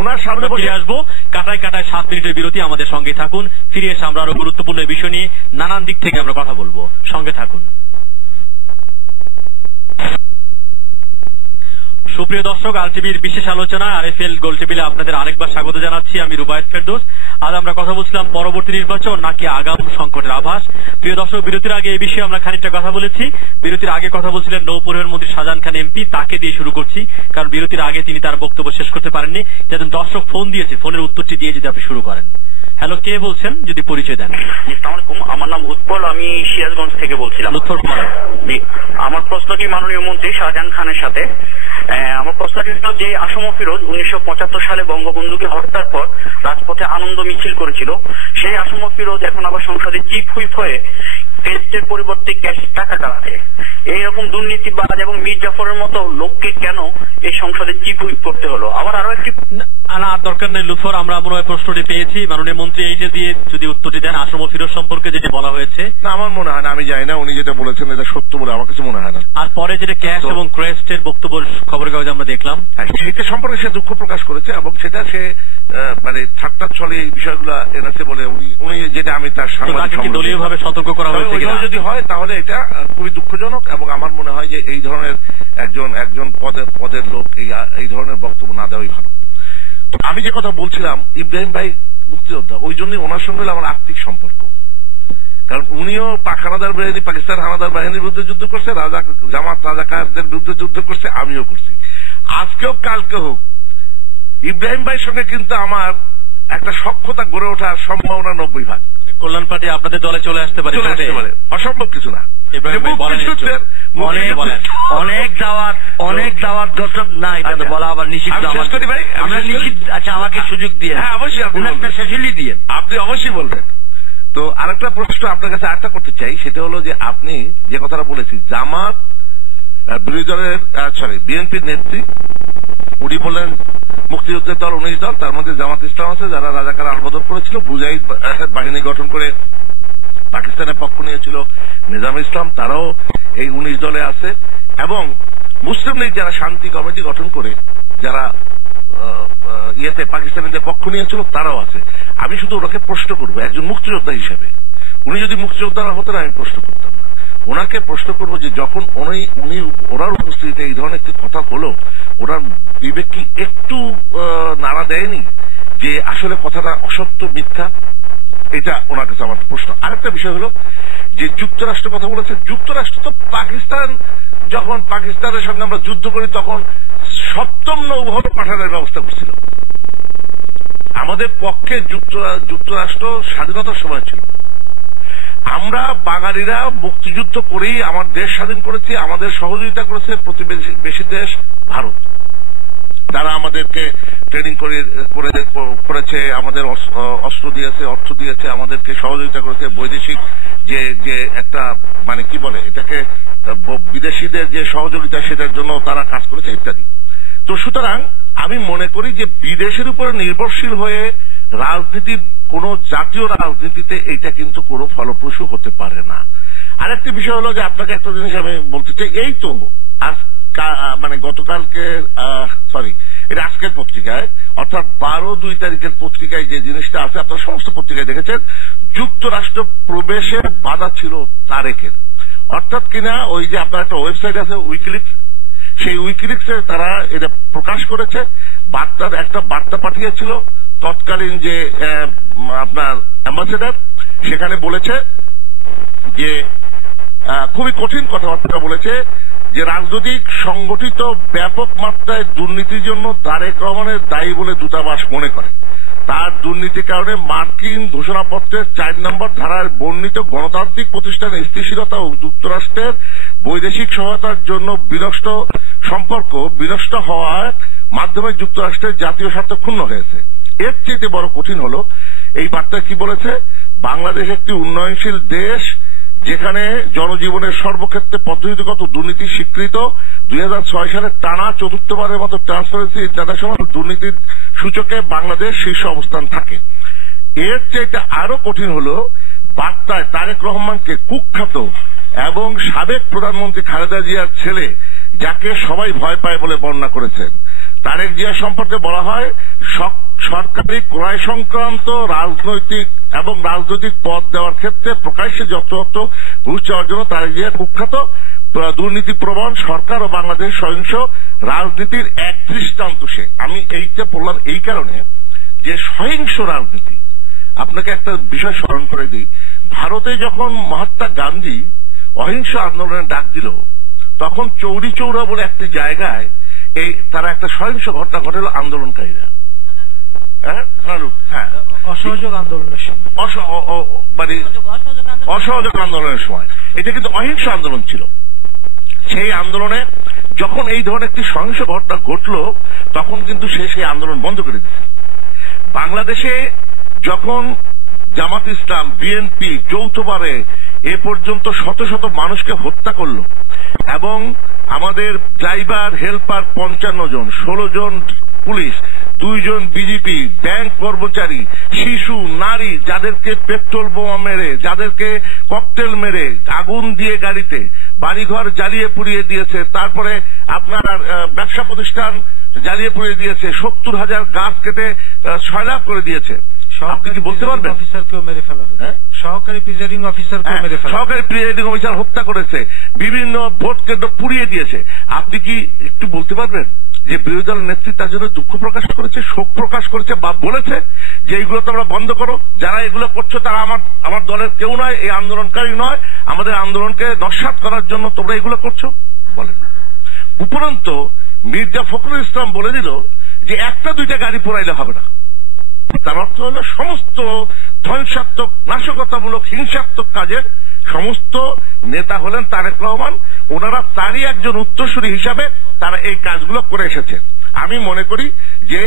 ওনার সামনে ফিরে আসবো। কাটায় 7 মিনিটের বিরতি, আমাদের সঙ্গে থাকুন। ফিরে এসে আমরা আরো গুরুত্বপূর্ণ বিষয় নিয়ে নানান দিক থেকে আমরা কথা বলবো। সঙ্গে থাকুন। সুপ্রিয় দর্শক, আলটিভির বিশেষ আলোচনা আরএফএল গোল টেবিলে আপনাদের আরেকবার স্বাগত জানাচ্ছি। আমি রুবায়েত ফেরদৌস। আজ আমরা কথা বলছিলাম পরবর্তী নির্বাচন নাকি আগাম সংকটের আভাস। প্রিয় দর্শক, বিরতির আগে এই বিষয়ে আমরা খানিকটা কথা বলেছি। বিরতির আগে কথা বলছিলেন নৌ পরিবহন মন্ত্রী শাহজাহান খান এমপি, তাকে দিয়ে শুরু করছি, কারণ বিরতির আগে তিনি তার বক্তব্য শেষ করতে পারেননি। যাতে দর্শক ফোন দিয়েছে, ফোনের উত্তরটি দিয়ে যদি আপনি শুরু করেন। হ্যালো, কে বলছেন যদি পরিচয় দেন? আসসালামু আলাইকুম, আমার নাম উৎপল, আমি সিরাজগঞ্জ থেকে বলছিলাম। আমার প্রশ্নটি মাননীয় মন্ত্রী শাহজাহান খানের সাথে। আমার প্রশ্নটি হল যে আসম ফিরোজ 1975 সালে বঙ্গবন্ধুকে হত্যার পর রাজপথে আনন্দ মিছিল করেছিল, সেই আসম ফিরোজ এখন আবার সংসদে চিফ হুইপ হয়ে ক্যাশের পরিবর্তে ক্যাশ টাকা চালাচ্ছে। এইরকম দুর্নীতিবাজ এবং মীর জাফরের মতো লোককে কেন এই সংসদে চিফ হুইপ করতে হলো? আবার আরো একটি আর দরকার নেই লুৎফর, আমরা মনে হয় প্রশ্নটি পেয়েছি। মাননীয় মন্ত্রী এইটা দিয়ে যদি উত্তরটি দেন, আসম ফিরোজ সম্পর্কে যেটা বলা হয়েছে। না, আমার মনে হয় না, আমি জানি না উনি যেটা বলেছেন এটা সত্য বলে আমার কাছে মনে হয় না। আর পরে যেটা ক্যাশ এবং ক্রেস্টের বক্তব্য খবরের কাগজে আমরা দেখলাম, সেটা সম্পর্কে সে দুঃখ প্রকাশ করেছে এবং সেটা সে মানে ঠাট্টার ছলে এই বিষয়গুলো এনেছে বলে উনি যেটা আমি তার সাংবাদিক দলীয় ভাবে সতর্ক করা হয়েছে যদি হয় তাহলে এটা খুবই দুঃখজনক এবং আমার মনে হয় যে এই ধরনের একজন পদের লোক এই ধরনের বক্তব্য না দেওয়াই ভালো। আমি যে কথা বলছিলাম, ইব্রাহিম ভাই মুক্তিযোদ্ধা, ওই জন্যই ওনার সঙ্গে আমার আর্থিক সম্পর্ক। কারণ উনিও পাক হানাদার বাহিনী, পাকিস্তান হানাদার বাহিনীর বিরুদ্ধে যুদ্ধ করছে, জামাত রাজাকারদের বিরুদ্ধে যুদ্ধ করছে, আমিও করছি। আজকেও কালকে হোক, ইব্রাহিম ভাইয়ের সঙ্গে কিন্তু আমার একটা সখ্যতা গড়ে ওঠার সম্ভাবনা 90%। কল্যাণ পার্টি আপনাদের দলে চলে আসতে পারে, অসম্ভব কিছু না। অনেক দাওয়াত ঘটন না, এটা তো বলা আবার নিষিদ্ধ। আমরা নিষিদ্ধ। আচ্ছা, আমাকে সুযোগ দিয়ে। হ্যাঁ, অবশ্যই আপনি অবশ্যই বলবেন। তো আরেকটা প্রশ্ন আপনার কাছে আরেকটা করতে চাই, সেটা হলো যে আপনি যে কথাটা বলেছি, জামাত বিরোধী দলের বিএনপির নেত্রী উনি বললেন মুক্তিযুদ্ধের দল 19 দল, তার মধ্যে জামাত ইসলাম আছে যারা রাজাকার আলবদল করেছিল, মুজাহিদ বাহিনী গঠন করে পাকিস্তানের পক্ষ নিয়েছিল, নিজাম ইসলাম তারাও এই 19 দলে আছে, এবং মুসলিম লীগ যারা শান্তি কমিটি গঠন করে যারা পাকিস্তানিদের পক্ষ নিয়েছিল তারাও আছে। আমি শুধু ওনাকে প্রশ্ন করবো একজন মুক্তিযোদ্ধা হিসেবে, উনি যদি মুক্তিযোদ্ধা না হতেন আমি প্রশ্ন করতাম না, ওনাকে প্রশ্ন করবো যে যখন ওনার উপস্থিতিতে এই ধরনের একটি কথা হলো, ওনার বিবেক কি একটু নাড়া দেয়নি যে আসলে কথাটা অসত্য, মিথ্যা? এটা ওনার কাছে আমার প্রশ্ন। আরেকটা বিষয় হলো যে যুক্তরাষ্ট্র কথা বলেছে, যুক্তরাষ্ট্র তো পাকিস্তান, যখন পাকিস্তানের সঙ্গে আমরা যুদ্ধ করি তখন 7ম নৌবহর পাঠানোর ব্যবস্থা করছিল। আমাদের পক্ষে যুক্তরাষ্ট্র স্বাধীনতার সময় ছিল। আমরা বাঙালিরা মুক্তিযুদ্ধ করেই আমার দেশ স্বাধীন করেছি, আমাদের সহযোগিতা করেছে প্রতিবেশী দেশ ভারত। তারা আমাদেরকে ট্রেনিং করেছে, আমাদের অস্ত্র দিয়েছে, অর্থ দিয়েছে, আমাদেরকে সহযোগিতা করেছে, বৈদেশিক যে একটা মানে কি বলে এটাকে, বিদেশিদের যে সহযোগিতা সেটার জন্য তারা কাজ করেছে ইত্যাদি। তো সুতরাং আমি মনে করি যে বিদেশের উপরে নির্ভরশীল হয়ে রাজনীতি, কোন জাতীয় রাজনীতিতে এটা কিন্তু কোনো ফলপ্রসূ হতে পারে না। আরেকটি বিষয় হলো যে আপনাকে একটা জিনিস আমি বলতে চাই, এই তো মানে গতকালকে এটা আজকের পত্রিকায়, অর্থাৎ 12/2 তারিখের পত্রিকায় যে জিনিসটা আছে, আপনারা সমস্ত পত্রিকায় দেখেছেন, যুক্তরাষ্ট্র প্রবেশের বাধা ছিল তারেকের। অর্থাৎ কিনা ওই যে আপনার একটা ওয়েবসাইট আছে উইকিলিক্স, সেই উইকিলিক্সে তারা এটা প্রকাশ করেছে, একটা বার্তা পাঠিয়েছিল তৎকালীন যে আপনার অ্যাম্বাসেডার, সেখানে বলেছে যে খুবই কঠিন কথাবার্তা বলেছে যে রাজনৈতিক সংগঠিত ব্যাপক মাত্রায় দুর্নীতির জন্য তারেক রহমানের দায়ী বলে দূতাবাস মনে করে। তার দুর্নীতির কারণে মার্কিন ঘোষণাপত্রের 4 নম্বর ধারার বর্ণিত গণতান্ত্রিক প্রতিষ্ঠানের স্থিতিশীলতা ও যুক্তরাষ্ট্রের বৈদেশিক সহায়তার জন্য সম্পর্ক বিনষ্ট হওয়ার মাধ্যমে যুক্তরাষ্ট্রের জাতীয় স্বার্থ ক্ষুণ্ণ হয়েছে। এর চেয়ে বড় কঠিন হলো এই বার্তা কি বলেছে, বাংলাদেশ একটি উন্নয়নশীল দেশ যেখানে জনজীবনের সর্বক্ষেত্রে পদ্ধতিগত দুর্নীতি স্বীকৃত। 2006 সালে টানা 4র্থবারের মতো ট্রান্সপারেন্সি ইন্টারন্যাশনাল দুর্নীতির সূচকে বাংলাদেশ শীর্ষ অবস্থান থাকে। এর চাইতে আরো কঠিন হলো বার্তায় তারেক রহমানকে কুখ্যাত এবং সাবেক প্রধানমন্ত্রী খালেদা জিয়ার ছেলে, যাকে সবাই ভয় পায় বলে বর্ণনা করেছেন। তারেক জিয়া সম্পর্কে বলা হয় সরকারি ক্রয় সংক্রান্ত রাজনৈতিক পদ দেওয়ার ক্ষেত্রে প্রকাশ্যে যথাযথ ঘুষ চাওয়ার জন্য তারেক জিয়া কুখ্যাত, দুর্নীতি প্রবণ সরকার ও বাংলাদেশ সহিংস রাজনীতির এক দৃষ্টান্ত সে। আমি এইটা বললাম এই কারণে যে সহিংস রাজনীতি, আপনাকে একটা বিষয় স্মরণ করে দিই, ভারতে যখন মহাত্মা গান্ধী অহিংস আন্দোলনের ডাক দিল, তখন চৌরি চৌরা বলে একটি জায়গায় তারা একটা সহিংস ঘটনা ঘটালো আন্দোলনকারীরা। হ্যাঁ, অসহযোগ আন্দোলনের সময়, মানে অসহযোগ আন্দোলনের সময়, এটা কিন্তু অহিংস আন্দোলন ছিল। সেই আন্দোলনে যখন এই ধরনের একটি সহিংস ঘটনা ঘটলো তখন কিন্তু সেই আন্দোলন বন্ধ করে দিয়েছে। বাংলাদেশে যখন জামাত ইসলাম, বিএনপি যৌথভাবে এ পর্যন্ত শত শত মানুষকে হত্যা করলো এবং আমাদের ড্রাইভার হেল্পার 55 জন, 16 জন পুলিশ, 2 জন বিজেপি, ব্যাংক কর্মচারী, শিশু, নারী, যাদেরকে পেট্রোল বোমা মেরে, যাদেরকে ককটেল মেরে, আগুন দিয়ে গাড়িতে বাড়িঘর জ্বালিয়ে পুড়িয়ে দিয়েছে, তারপরে আপনার ব্যবসা প্রতিষ্ঠান জ্বালিয়ে পুড়িয়ে দিয়েছে, 70,000 গাছ কেটে সয়লাভ করে দিয়েছে। আপনি কি বলতে পারবেন? অফিসারকেও মেরে ফেলা হয়েছে, সহকারী প্রিজাইডিং অফিসারকেও মেরে ফেলা, সহকারী প্রিজাইডিং অফিসার হত্যা করেছে, বিভিন্ন ভোট কেন্দ্র পুড়িয়ে দিয়েছে। আপনি কি একটু বলতে পারবেন যে বিরোধী দলের নেত্রী তার জন্য দুঃখ প্রকাশ করেছে, শোক প্রকাশ করেছে, বা বলেছে যে এইগুলো তোমরা বন্ধ করো, যারা এগুলো করছো তারা আমার দলের কেউ নয়, এই আন্দোলনকারী নয়, আমাদের আন্দোলনকে নস্যাৎ করার জন্য তোমরা এগুলো করছো? বলেন। উপরন্তু মির্জা ফখরুল ইসলাম বলে দিল যে 1-2টা গাড়ি পোড়াইলে হবে না। তার অর্থ হল সমস্ত ধ্বংসাত্মক, নাশকতামূলক, হিংসাত্মক কাজের সমস্ত নেতা হলেন তারেক রহমান। ওনারা তারই একজন উত্তরসূরি হিসাবে তারা এই কাজগুলো করে এসেছে। আমি মনে করি যে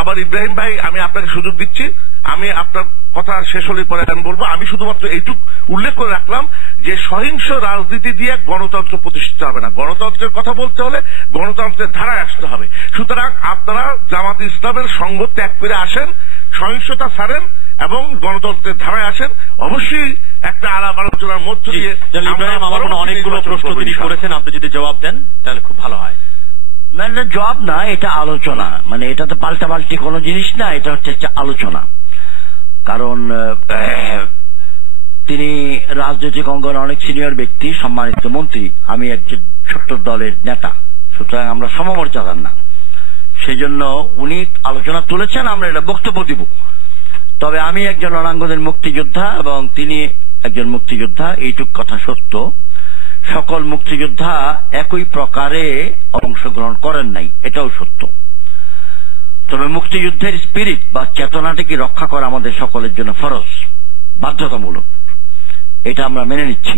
আবার ইব্রাহিম ভাই, আমি আপনাকে সুযোগ দিচ্ছি, আমি আপনার কথা শেষ হলে পরে আমি বলবো। আমি শুধুমাত্র এইটুকু উল্লেখ করে রাখলাম যে সহিংস রাজনীতি দিয়ে গণতন্ত্র প্রতিষ্ঠিত হবে না। গণতন্ত্রের কথা বলতে হলে গণতন্ত্রের ধারায় আসতে হবে। সুতরাং আপনারা জামাত ইসলামের সঙ্গ ত্যাগ করে আসেন, সহিংসতা ছাড়েন এবং গণতন্ত্রের ধারায় আসেন। অবশ্যই একটা আলাপ আলোচনার মধ্য দিয়ে ইব্রাহিম, আমার অনেকগুলো প্রশ্ন তিনি করেছেন, আপনি যদি জবাব দেন তাহলে খুব ভালো হয়। না, এটা জবাব না, এটা আলোচনা। মানে এটা তো পাল্টাপাল্টি কোনো জিনিস না, এটা হচ্ছে একটা আলোচনা। কারণ তিনি রাজনৈতিক অঙ্গনে অনেক সিনিয়র ব্যক্তি, সম্মানিত মন্ত্রী, আমি একজন ছোট্ট দলের নেতা, সুতরাং আমরা সমমর্যাদার না। সেই জন্য উনি আলোচনা তুলেছেন, আমরা এটা বক্তব্য দিব। তবে আমি একজন রণাঙ্গনের মুক্তিযোদ্ধা এবং তিনি একজন মুক্তিযোদ্ধা, এইটুক কথা সত্য। সকল মুক্তিযোদ্ধা একই প্রকারে অংশগ্রহণ করেন নাই, এটাও সত্য। তবে মুক্তিযুদ্ধের স্পিরিট বা চেতনাটাকে রক্ষা করা আমাদের সকলের জন্য ফরজ, বাধ্যতামূলক, এটা আমরা মেনে নিচ্ছি।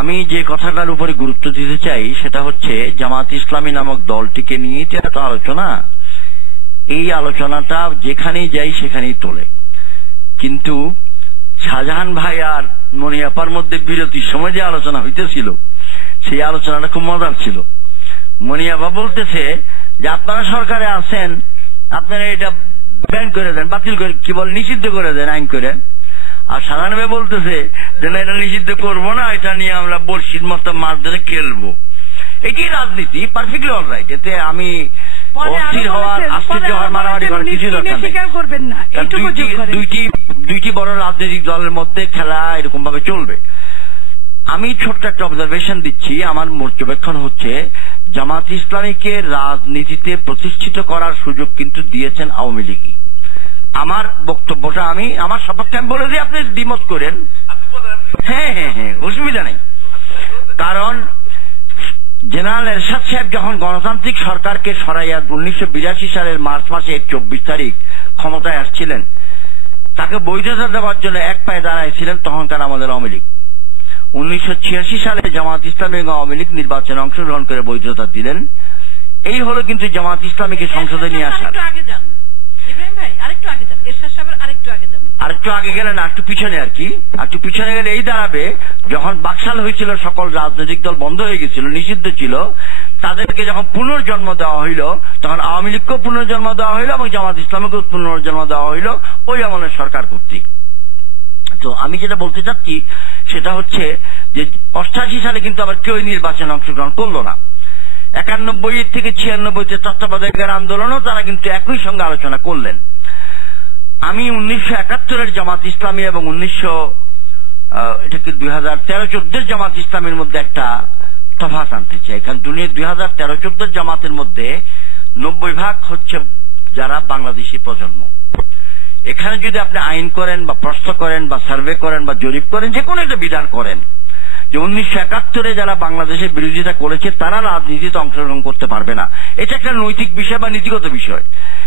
আমি যে কথাটার উপরে গুরুত্ব দিতে চাই সেটা হচ্ছে জামাত ইসলামী নামক দলটিকে নিয়ে এত আলোচনা, এই আলোচনাটা যেখানেই যাই সেখানেই তোলে। কিন্তু শাহজাহান ভাই আর মনিয়াপার মধ্যে বিরতির সময় যে আলোচনা হইতেছিল সেই আলোচনাটা খুব মজার ছিল। মনিয়াপা বলতেছে যে আপনারা সরকারে আছেন, আপনারা এটা ব্যান করে দেন, বাতিল করে, কি বল, নিষিদ্ধ করে দেন আইন করে। আর শাহজাহান ভাই বলতেছে যে না, এটা নিষিদ্ধ করবো না, এটা নিয়ে আমরা বড়শির মতো মাছ ধরে খেলবো। এটি রাজনীতি, পারফেক্টলি অলরাইট। এতে আমি অস্থির হওয়ার, আশ্চর্য হওয়ার, মারামারি করার কিছু দরকার নেই। দুইটি বড় রাজনৈতিক দলের মধ্যে খেলা এরকম ভাবে চলবে। আমি ছোট্ট একটা অবজারভেশন দিচ্ছি। আমার পর্যবেক্ষণ হচ্ছে জামাত ইসলামীকে রাজনীতিতে প্রতিষ্ঠিত করার সুযোগ কিন্তু দিয়েছেন আওয়ামী লীগই। আমার বক্তব্যটা আমি আমার সপক্ষে আমি বলে দিই, আপনি দ্বিমত করেন। হ্যাঁ হ্যাঁ হ্যাঁ, অসুবিধা নেই। কারণ জেনারেল এরশাদ সাহেব যখন গণতান্ত্রিক সরকারকে সরাইয়া 1982 সালের মার্চ মাসের 24 তারিখ ক্ষমতায় আসছিলেন, তাকে বৈধতা দেওয়ার জন্য এক পায়ে দাঁড়াইছিলেন তখনকার আমাদের আওয়ামী লীগ। 1986 সালে জামাত ইসলামী এবং আওয়ামী লীগ নির্বাচনে অংশগ্রহণ করে বৈধতা দিলেন। এই হলো কিন্তু জামাত ইসলামীকে সংসদে নিয়ে আসার। আরেকটু আগে গেলে না, একটু পিছনে আর কি, একটু পিছনে গেলে এই দাঁড়াবে যখন বাকশাল হয়েছিল, সকল রাজনৈতিক দল বন্ধ হয়ে গেছিল, নিষিদ্ধ ছিল, তাদেরকে যখন পুনর্জন্ম দেওয়া হইল তখন আওয়ামী লীগকেও পুনর্জন্ম দেওয়া হইল এবং জামাত ইসলামীকেও পুনর্জন্ম দেওয়া হইল ওই আমলের সরকার কর্তৃক। তো আমি যেটা বলতে চাচ্ছি সেটা হচ্ছে যে 88 সালে কিন্তু আবার কেউ নির্বাচনে অংশগ্রহণ করলো না। 91 থেকে 96 তত্ত্বাবধায়কের আন্দোলনও তারা কিন্তু একই সঙ্গে আলোচনা করলেন। আমি 1971 জামাত ইসলামী এবং 2013-14 জামাত ইসলামীর মধ্যে একটা তফাৎ আনতে চাই। কারণ 2013-14 জামাতের মধ্যে 90% হচ্ছে যারা বাংলাদেশি প্রজন্ম। এখানে যদি আপনি আইন করেন বা প্রশ্ন করেন বা সার্ভে করেন বা জরিপ করেন, যে কোনো একটা বিধান করেন যে 1971 যারা বাংলাদেশের বিরোধিতা করেছে তারা রাজনীতিতে অংশগ্রহণ করতে পারবে না, এটা একটা নৈতিক বিষয় বা নীতিগত বিষয়।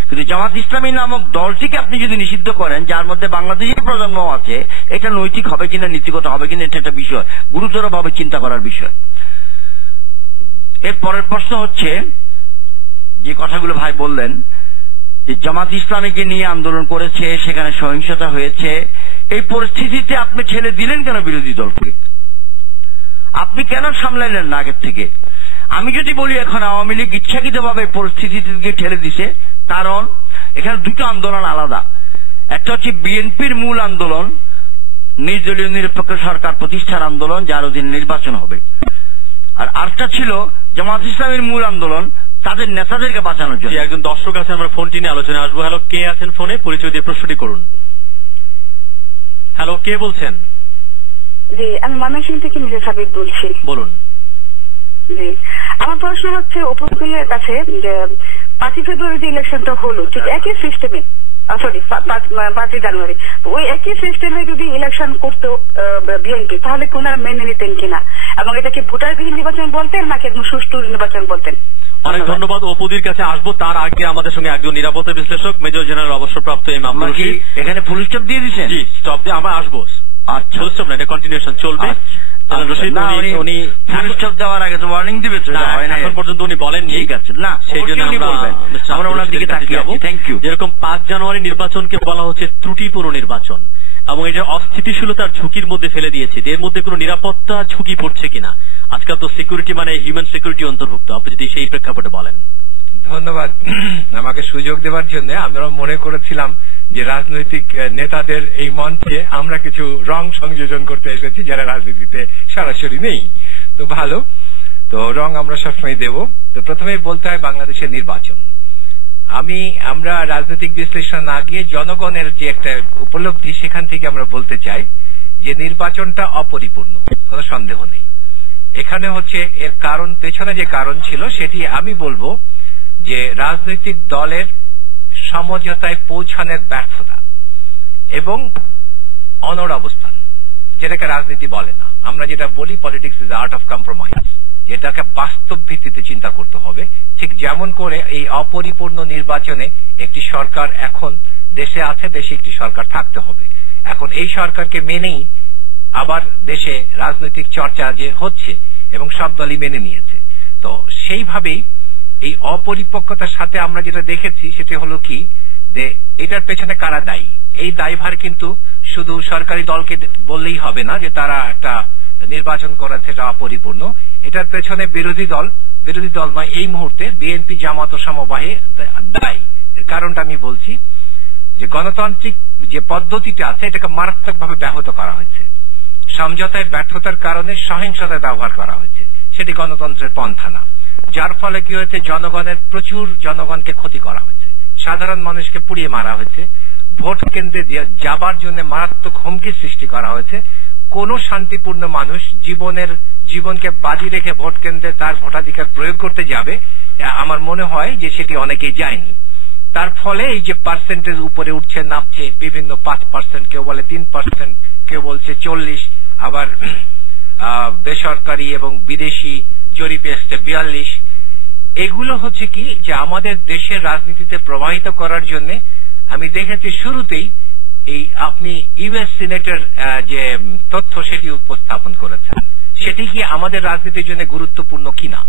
কিন্তু জামাত ইসলামী নামক দলটিকে আপনি যদি নিষিদ্ধ করেন, যার মধ্যে বাংলাদেশের প্রজন্ম আছে, এটা নৈতিক হবে কিনা, নীতিগত হবে কিনা, এটা একটা বিষয়, গুরুতরভাবে চিন্তা করার বিষয়। এর পরের প্রশ্ন হচ্ছে, যে কথাগুলো ভাই বললেন যে জামাত ইসলামীকে নিয়ে আন্দোলন করেছে, সেখানে সহিংসতা হয়েছে, এই পরিস্থিতিতে আপনি ঠেলে দিলেন কেন বিরোধী দলকে? আপনি কেন সামলাইলেন না আগের থেকে? আমি যদি বলি এখন আওয়ামী লীগ ইচ্ছাকৃতভাবে পরিস্থিতিকে ঠেলে দিছে, কারণ এখানে দুটো আন্দোলন আলাদা। একটা হচ্ছে বিএনপির মূল আন্দোলন, নির্দলীয় নিরপেক্ষ সরকার প্রতিষ্ঠার আন্দোলন, যার অধীনে নির্বাচন হবে, আর আরেকটা ছিল জামাত ইসলামের মূল আন্দোলন, তাদের নেতাদেরকে বাঁচানোর জন্য। একজন দর্শক আছে, আমরা ফোনটি নিয়ে আলোচনায় আসবো। হ্যালো, কে আছেন ফোনে? পরিচয় দিয়ে প্রশ্নটি করুন। হ্যালো, কে বলছেন? জি, আমি ময়মনসিংহ থেকে মির্জা সাবির বলছি। বলুন। জি, আমার প্রশ্ন হচ্ছে উপকূলের কাছে যে 5 ফেব্রুয়ারি যে ইলেকশনটা হলো, ঠিক একই সিস্টেমে, সরি 5 জানুয়ারি, ওই একই সিস্টেমে যদি ইলেকশন করতো বিএনপি, তাহলে কি ওনারা মেনে নিতেন কিনা, এবং এটাকে ভোটারবিহীন নির্বাচন বলতেন নাকি একদম সুষ্ঠু নির্বাচন বলতেন? অনেক ধন্যবাদ। অপুদির কাছে আসবো, তার আগে আমাদের সঙ্গে একজন নিরাপত্তা বিশ্লেষক মেজর জেনারেল অবসরপ্রাপ্ত এম আব্দুর রশিদ। এখানে ফুল স্টপ দিয়ে দিচ্ছেন? জি, স্টপ দিয়ে আমরা আসবো। আচ্ছা, ফুল স্টপ না, এটা কন্টিনিউশন চলবে। উনি ফুল স্টপ দেওয়ার আগে তো ওয়ার্নিং দিবে, এখন পর্যন্ত উনি বলেননি। ঠিক আছে, না সেই জন্য আমরা ওনার দিকে তাকিয়ে আছি। Thank you. যেরকম 5 জানুয়ারি নির্বাচনকে বলা হচ্ছে ত্রুটিপূর্ণ নির্বাচন, এবং এটা অস্থিতিশীলতার ঝুঁকির মধ্যে ফেলে দিয়েছে। এর মধ্যে কোনো নিরাপত্তা ঝুঁকি পড়ছে কিনা? আজকাল তো সিকিউরিটি মানে হিউম্যান সিকিউরিটি অন্তর্ভুক্ত, আপনি যদি সেই প্রেক্ষাপটে বলেন। ধন্যবাদ আমাকে সুযোগ দেওয়ার জন্য। আমরা মনে করেছিলাম যে রাজনৈতিক নেতাদের এই মঞ্চে আমরা কিছু রং সংযোজন করতে এসেছি, যারা রাজনীতিতে সরাসরি নেই। তো ভালো, তো রং আমরা সবসময় দেব। তো প্রথমেই বলতে হয় বাংলাদেশের নির্বাচন। আমরা রাজনৈতিক বিশ্লেষণ না গিয়ে জনগণের যে একটা উপলব্ধি, সেখান থেকে আমরা বলতে চাই যে নির্বাচনটা অপরিপূর্ণ, কোনো সন্দেহ নেই। এখানে হচ্ছে এর কারণ, পেছনে যে কারণ ছিল সেটি আমি বলবো যে রাজনৈতিক দলের সমঝোতায় পৌঁছানোর ব্যর্থতা এবং অনড় অবস্থান, যেটাকে রাজনীতি বলে না। আমরা যেটা বলি politics is art of compromise, যেটাকে বাস্তব ভিত্তিতে চিন্তা করতে হবে। ঠিক যেমন করে এই অপরিপূর্ণ নির্বাচনে একটি সরকার এখন দেশে আছে, দেশে একটি সরকার থাকতে হবে। এখন এই সরকারকে মেনেই আবার দেশে রাজনৈতিক চর্চা যে হচ্ছে এবং সব দলই মেনে নিয়েছে। তো সেইভাবেই এই অপরিপক্কতার সাথে আমরা যেটা দেখেছি সেটা হলো কি, যে এটার পেছনে কারা দায়ী। এই দায়ভার কিন্তু শুধু সরকারি দলকে বললেই হবে না যে তারা একটা নির্বাচন করেছে এটা অপরিপূর্ণ। এটার পেছনে বিরোধী দল নয়, এই মুহূর্তে বিএনপি জামাত ও সমবায়ে দায়ী। কারণটা আমি বলছি যে গণতান্ত্রিক যে পদ্ধতিটা আছে এটাকে মারাত্মকভাবে ব্যাহত করা হয়েছে। সমঝোতায় ব্যর্থতার কারণে সহিংসতা ব্যবহার করা হয়েছে, সেটি গণতন্ত্রের পন্থা না। যার ফলে কি হয়েছে, প্রচুর জনগণকে ক্ষতি করা হয়েছে, সাধারণ মানুষকে পুড়িয়ে মারা হয়েছে, ভোট কেন্দ্রে যাবার জন্য মারাত্মক হুমকি সৃষ্টি করা হয়েছে। কোন শান্তিপূর্ণ মানুষ জীবনকে বাজি রেখে ভোট কেন্দ্রে তার ভোটাধিকার প্রয়োগ করতে যাবে, আমার মনে হয় যে সেটি অনেকেই যায়নি। তার ফলে এই যে পার্সেন্টেজ উপরে উঠছে নামছে, বিভিন্ন 5%, কেউ বলে 3%, কেউ বলছে 40%, আবার বেসরকারি এবং বিদেশি জরিপে এসছে 42। এগুলো হচ্ছে কি যে আমাদের দেশের রাজনীতিতে প্রবাহিত করার জন্য আমি দেখেছি শুরুতেই এই আপনি ইউএস সিনেটের যে তথ্য সেটি উপস্থাপন করেছেন, সেটি কি আমাদের রাজনীতির জন্য গুরুত্বপূর্ণ কিনা।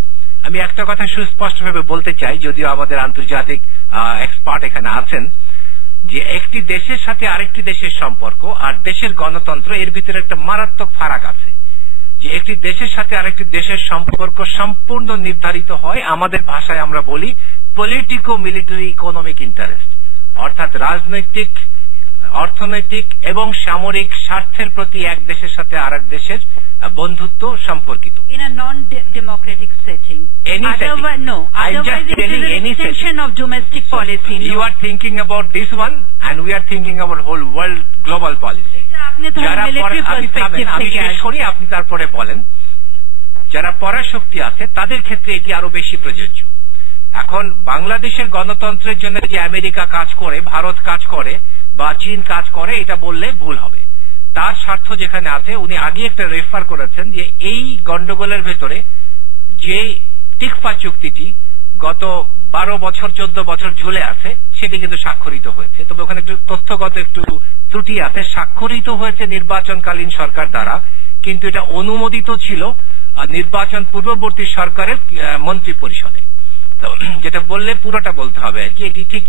আমি একটা কথা সুস্পষ্টভাবে বলতে চাই, যদিও আমাদের আন্তর্জাতিক এক্সপার্ট এখানে আছেন, যে একটি দেশের সাথে আরেকটি দেশের সম্পর্ক আর দেশের গণতন্ত্র, এর ভিতরে একটা মারাত্মক ফারাক আছে। যে একটি দেশের সাথে আরেকটি দেশের সম্পর্ক সম্পূর্ণ নির্ধারিত হয়, আমাদের ভাষায় আমরা বলি পলিটিকো মিলিটারি ইকোনমিক ইন্টারেস্ট, অর্থাৎ রাজনৈতিক, অর্থনৈতিক এবং সামরিক স্বার্থের প্রতি এক দেশের সাথে আরেক দেশের বন্ধুত্ব সম্পর্কিত। In a non-democratic setting. Otherwise, no. Otherwise, it is an extension of domestic policy. You are thinking about this one, and we are thinking about whole world global policy. আমি শেষ করি, আপনি তারপরে বলেন। যারা পরাশক্তি আছে তাদের ক্ষেত্রে এটি আরো বেশি প্রযোজ্য। এখন বাংলাদেশের গণতন্ত্রের জন্য যে আমেরিকা কাজ করে, ভারত কাজ করে বা চীন কাজ করে, এটা বললে ভুল হবে। তার স্বার্থ যেখানে আছে, উনি আগে একটা রেফার করেছেন যে এই গন্ডগোলের ভেতরে যে টিকফা চুক্তিটি গত 12 বছর 14 বছর ঝুলে আছে, সেটি কিন্তু স্বাক্ষরিত হয়েছে। তবে ওখানে একটু তথ্যগত একটু ত্রুটি আছে। স্বাক্ষরিত হয়েছে নির্বাচনকালীন সরকার দ্বারা, কিন্তু এটা অনুমোদিত ছিল নির্বাচন পূর্ববর্তী সরকারের মন্ত্রী পরিষদে। তো যেটা বললে পুরোটা বলতে হবে আর কি। এটি ঠিক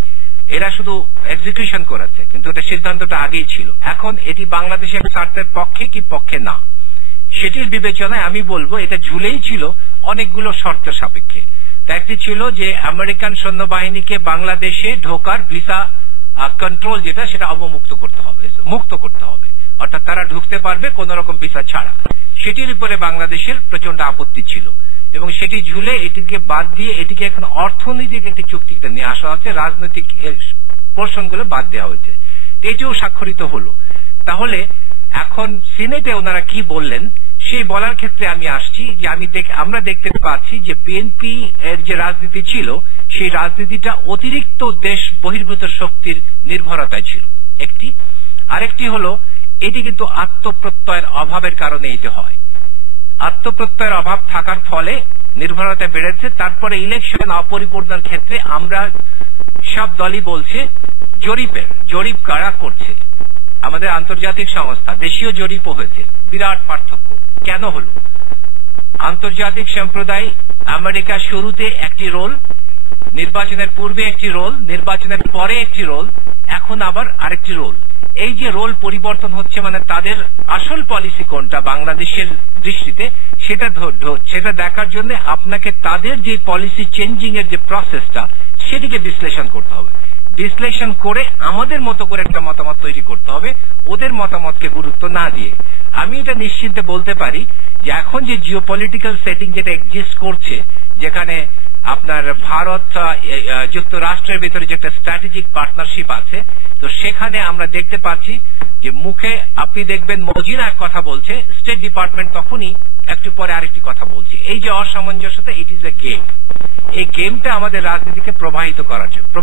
এরা শুধু এক্সিকিউশন করেছে, কিন্তু এটা সিদ্ধান্তটা আগেই ছিল। এখন এটি বাংলাদেশের স্বার্থের পক্ষে কি পক্ষে না, সেটির বিবেচনায় আমি বলবো এটা ঝুলেই ছিল অনেকগুলো শর্ত সাপেক্ষে। তা একটি ছিল যে আমেরিকান সৈন্যবাহিনীকে বাংলাদেশে ঢোকার ভিসা কন্ট্রোল যেটা, সেটা অবমুক্ত করতে হবে, মুক্ত করতে হবে, অর্থাৎ তারা ঢুকতে পারবে কোন রকম ভিসা ছাড়া। সেটির উপরে বাংলাদেশের প্রচন্ড আপত্তি ছিল এবং সেটি ঝুলে এটিকে বাদ দিয়ে এটিকে এখন অর্থনৈতিক একটি চুক্তিতে নিয়ে আসা হচ্ছে, রাজনৈতিক পোর্শনগুলো বাদ দেওয়া হয়েছে। এটিও স্বাক্ষরিত হলো। তাহলে এখন সিনেটে ওনারা কি বললেন সেই বলার ক্ষেত্রে আমি আসছি যে আমরা দেখতে পাচ্ছি যে বিএনপি এর যে রাজনীতি ছিল সেই রাজনীতিটা অতিরিক্ত দেশ বহির্ভূত শক্তির নির্ভরতায় ছিল একটি। আরেকটি হলো এটি কিন্তু আত্মপ্রত্যয়ের অভাবের কারণে এটা হয়। আত্মপ্রত্যয়ের অভাব থাকার ফলে নির্ভরতা বেড়েছে। তারপরে ইলেকশন অপরিপূর্ণের ক্ষেত্রে আমরা সব দলই বলছে জরিপ কারা করছে, আমাদের আন্তর্জাতিক সংস্থা, দেশীয় জরিপও হয়েছে। বিরাট পার্থক্য কেন হলো? আন্তর্জাতিক সম্প্রদায় আমেরিকা শুরুতে একটি রোল, নির্বাচনের পূর্বে একটি রোল, নির্বাচনের পরে একটি রোল, এখন আবার আরেকটি রোল। এই যে রোল পরিবর্তন হচ্ছে, মানে তাদের আসল পলিসি কোনটা বাংলাদেশের দৃষ্টিতে সেটা দেখার জন্য আপনাকে তাদের যে পলিসি চেঞ্জিং এর যে প্রসেসটা সেটিকে বিশ্লেষণ করতে হবে। বিশ্লেষণ করে আমাদের মতো করে একটা মতামত তৈরি করতে হবে, ওদের মতামতকে গুরুত্ব না দিয়ে। আমি এটা নিশ্চিন্তে বলতে পারি যে এখন যে জিওপলিটিক্যাল সেটিং যেটা এক্সিস্ট করছে, যেখানে আপনার ভারত যুক্তরাষ্ট্রের ভিতরে যে একটা স্ট্র্যাটেজিক পার্টনারশিপ আছে, তো সেখানে আমরা দেখতে পাচ্ছি যে মুখে আপনি দেখবেন মজিনা এক কথা বলছে, স্টেট ডিপার্টমেন্ট তখনই একটু পরে আরেকটি কথা বলছে। এই যে অসামঞ্জস্যতা, ইট ইজ এ গেম। এই গেমটা আমাদের রাজনীতিকে প্রবাহিত করার জন্য,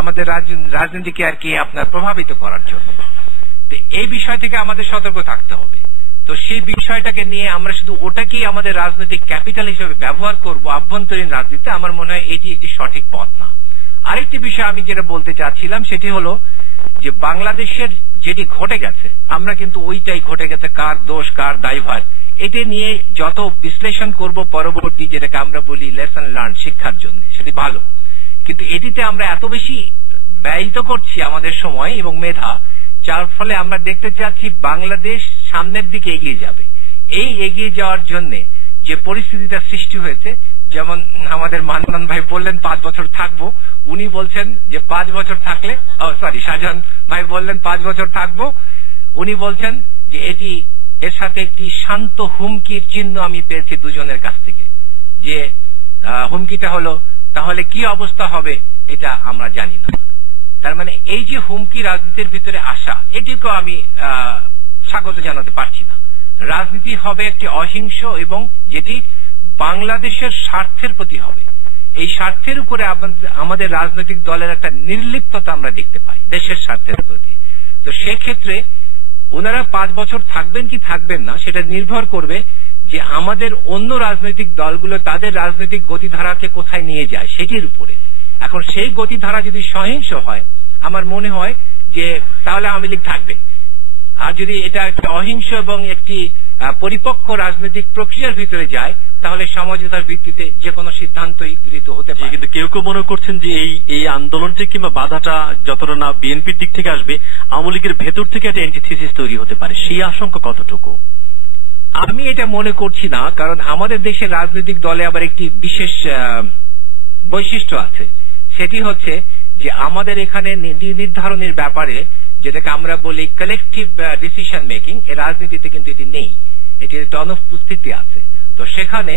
আমাদের রাজনীতিকে আর কি আপনার প্রভাবিত করার জন্য। তো এই বিষয় থেকে আমাদের সতর্ক থাকতে হবে। তো সেই বিষয়টাকে নিয়ে আমরা শুধু ওটাকেই আমাদের রাজনৈতিক ক্যাপিটাল হিসেবে ব্যবহার করব আভ্যন্তরীণ রাজনীতিতে, আমার মনে হয় এটি একটি সঠিক পথ না। আরেকটি বিষয় আমি যেটা বলতে চাচ্ছিলাম সেটি হলো যে বাংলাদেশের যেটি ঘটে গেছে, আমরা কিন্তু ওইটাই ঘটে গেছে, কার দোষ কার দায়ভার, এটা নিয়ে যত বিশ্লেষণ করব পরবর্তী, যেটাকে আমরা বলি লেসন লার্ন, শিক্ষার জন্য, সেটি ভালো। কিন্তু এটিতে আমরা এত বেশি ব্যয়িত করছি আমাদের সময় এবং মেধা, যার ফলে আমরা দেখতে চাচ্ছি বাংলাদেশ সামনের দিকে এগিয়ে যাবে। এই এগিয়ে যাওয়ার জন্য যে পরিস্থিতিটা সৃষ্টি হয়েছে, যেমন আমাদের মান্নান ভাই বললেন 5 বছর থাকবো, উনি বলছেন যে 5 বছর থাকলে, শাহজাহান ভাই বললেন 5 বছর থাকবো, উনি বলছেন যে এটি এর সাথে একটি শান্ত হুমকির চিহ্ন আমি পেয়েছি দুজনের কাছ থেকে, যে হুমকিটা হলো তাহলে কি অবস্থা হবে এটা আমরা জানি না। তার মানে এই যে হুমকি রাজনীতির ভিতরে আসা, এটিকেও আমি স্বাগত জানাতে পারছি না। রাজনীতি হবে একটি অহিংস এবং যেটি বাংলাদেশের স্বার্থের প্রতি হবে। এই স্বার্থের উপরে আমাদের রাজনৈতিক দলের একটা নির্লিপ্ততা আমরা দেখতে পাই দেশের স্বার্থের প্রতি। তো সেক্ষেত্রে ওনারা 5 বছর থাকবেন কি থাকবেন না সেটা নির্ভর করবে যে আমাদের অন্য রাজনৈতিক দলগুলো তাদের রাজনৈতিক গতিধারাকে কোথায় নিয়ে যায় সেটির উপরে। এখন সেই গতিধারা যদি সহিংস হয়, আমার মনে হয় যে তাহলে আওয়ামী লীগ থাকবে। আর যদি এটা একটা অহিংস এবং একটি পরিপক্ক রাজনৈতিক প্রক্রিয়ার ভিতরে যায়, তাহলে সমঝোতার ভিত্তিতে যে কোনো সিদ্ধান্তই গৃহীত হতে পারে। কিন্তু কেউ কেউ মনে করছেন যে এই আন্দোলনটি কিংবা বাধাটা যতটা না বিএনপির দিক থেকে আসবে, আওয়ামী লীগের ভেতর থেকে একটা অ্যান্টিথিসিস তৈরি হতে পারে, সেই আশঙ্কা কতটুকু? আমি এটা মনে করছি না, কারণ আমাদের দেশের রাজনৈতিক দলে আবার একটি বিশেষ বৈশিষ্ট্য আছে, সেটি হচ্ছে যে আমাদের এখানে নীতি নির্ধারণের ব্যাপারে যেটাকে আমরা বলি কালেকটিভ ডিসিশন মেকিং, এ রাজনীতিতে কিন্তু এটি নেই, এটির একটা অনুপস্থিতি আছে। তো সেখানে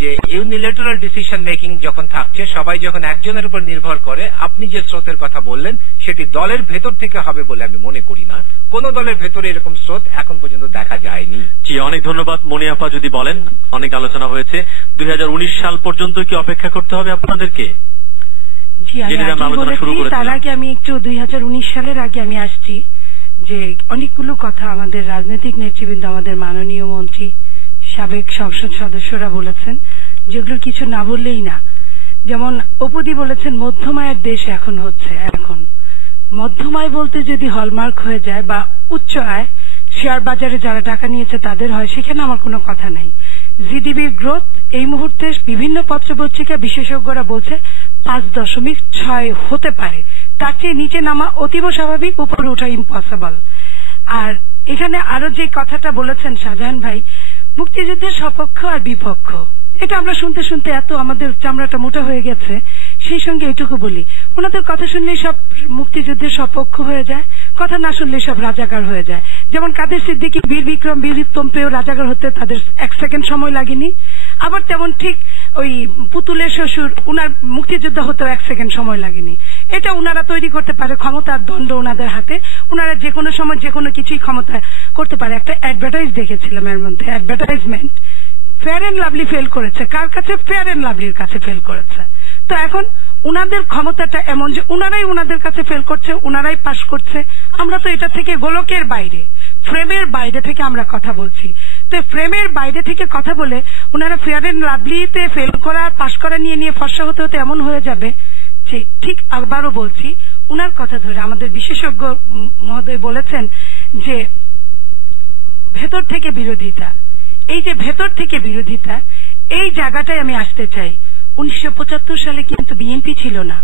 যে ইউনিলেটারাল ডিসিশন মেকিং যখন থাকছে, সবাই যখন একজনের উপর নির্ভর করে, আপনি যে স্রোতের কথা বললেন সেটি দলের ভেতর থেকে হবে বলে আমি মনে করি না। কোন দলের ভেতরে এরকম স্রোত এখন পর্যন্ত দেখা যায়নি। জি, অনেক ধন্যবাদ। মনিয়াপা যদি বলেন, অনেক আলোচনা হয়েছে, 2019 সাল পর্যন্ত কি অপেক্ষা করতে হবে আপনাদেরকে? জি, তার আগে আমি একটু 2019 সালের আগে আমি আসছি যে অনেকগুলো কথা আমাদের রাজনৈতিক নেতৃবৃন্দ, আমাদের মাননীয় মন্ত্রী, সাবেক সংসদ সদস্যরা বলেছেন, যেগুলো কিছু না বললেই না। যেমন অপুদি বলেছেন মধ্যমায়ের দেশ এখন হচ্ছে, এখন মধ্যমায় বলতে যদি হলমার্ক হয়ে যায় বা উচ্চ আয় শেয়ার বাজারে যারা টাকা নিয়েছে তাদের হয়, সেখানে আমার কোনো কথা নাই। জিডিপির গ্রোথ এই মুহূর্তে বিভিন্ন পত্রপত্রিকা বিশেষজ্ঞরা বলছে 5.6 হতে পারে, তার চেয়ে নিচে নামা অতীব স্বাভাবিক, উপরে ওঠা ইম্পসিবল। আর এখানে আরো যে কথাটা বলেছেন শাহজাহান ভাই, মুক্তিযুদ্ধের সপক্ষ আর বিপক্ষ, এটা আমরা শুনতে শুনতে এত আমাদের চামড়াটা মোটা হয়ে গেছে। সেই সঙ্গে এটুকু বলি, ওনাদের কথা শুনলেই সব মুক্তিযুদ্ধের সপক্ষ হয়ে যায়, কথা না শুনলেই সব রাজাকার হয়ে যায়। যেমন কাদের সিদ্দিকী, বীর বিক্রম, বীর উত্তম পেয়েও রাজাকার হতে তাদের 1 সেকেন্ড সময় লাগেনি। আবার তেমন ঠিক ওই পুতুলের শ্বশুর, উনার মুক্তিযুদ্ধ হতেও 1 সেকেন্ড সময় লাগেনি। এটা উনারা তৈরি করতে পারে, ক্ষমতার দণ্ড উনাদের হাতে, উনারা যে কোনো সময় যে কোনো কিছুই ক্ষমতা করতে পারে। একটা অ্যাডভার্টাইজ দেখেছিলাম, এর মধ্যে advertisement Fair and Lovely fail করেছে, কার কাছে? ফেয়ার এন্ড লাভলির কাছে ফেল করেছে। তো এখন উনাদের ক্ষমতাটা এমন যে উনারাই উনাদের কাছে ফেল করছে, উনারাই পাশ করছে। আমরা তো এটা থেকে গোলকের বাইরে, ফ্রেমের বাইরে থেকে আমরা কথা বলছি। তো ফ্রেমের বাইরে থেকে কথা বলে উনারা ফেয়ার এন্ড লাভলিতে ফেল করা পাশ করা নিয়ে ফর্সা হতে হতে এমন হয়ে যাবে যে, ঠিক আবারও বলছি, উনার কথা ধরে আমাদের বিশেষজ্ঞ মহোদয় বলেছেন যে ভেতর থেকে বিরোধিতা, এই যে ভেতর থেকে বিরোধিতা, এই জায়গাটায় আমি আসতে চাই। 1975 সালে কিন্তু বিএনপি ছিল না,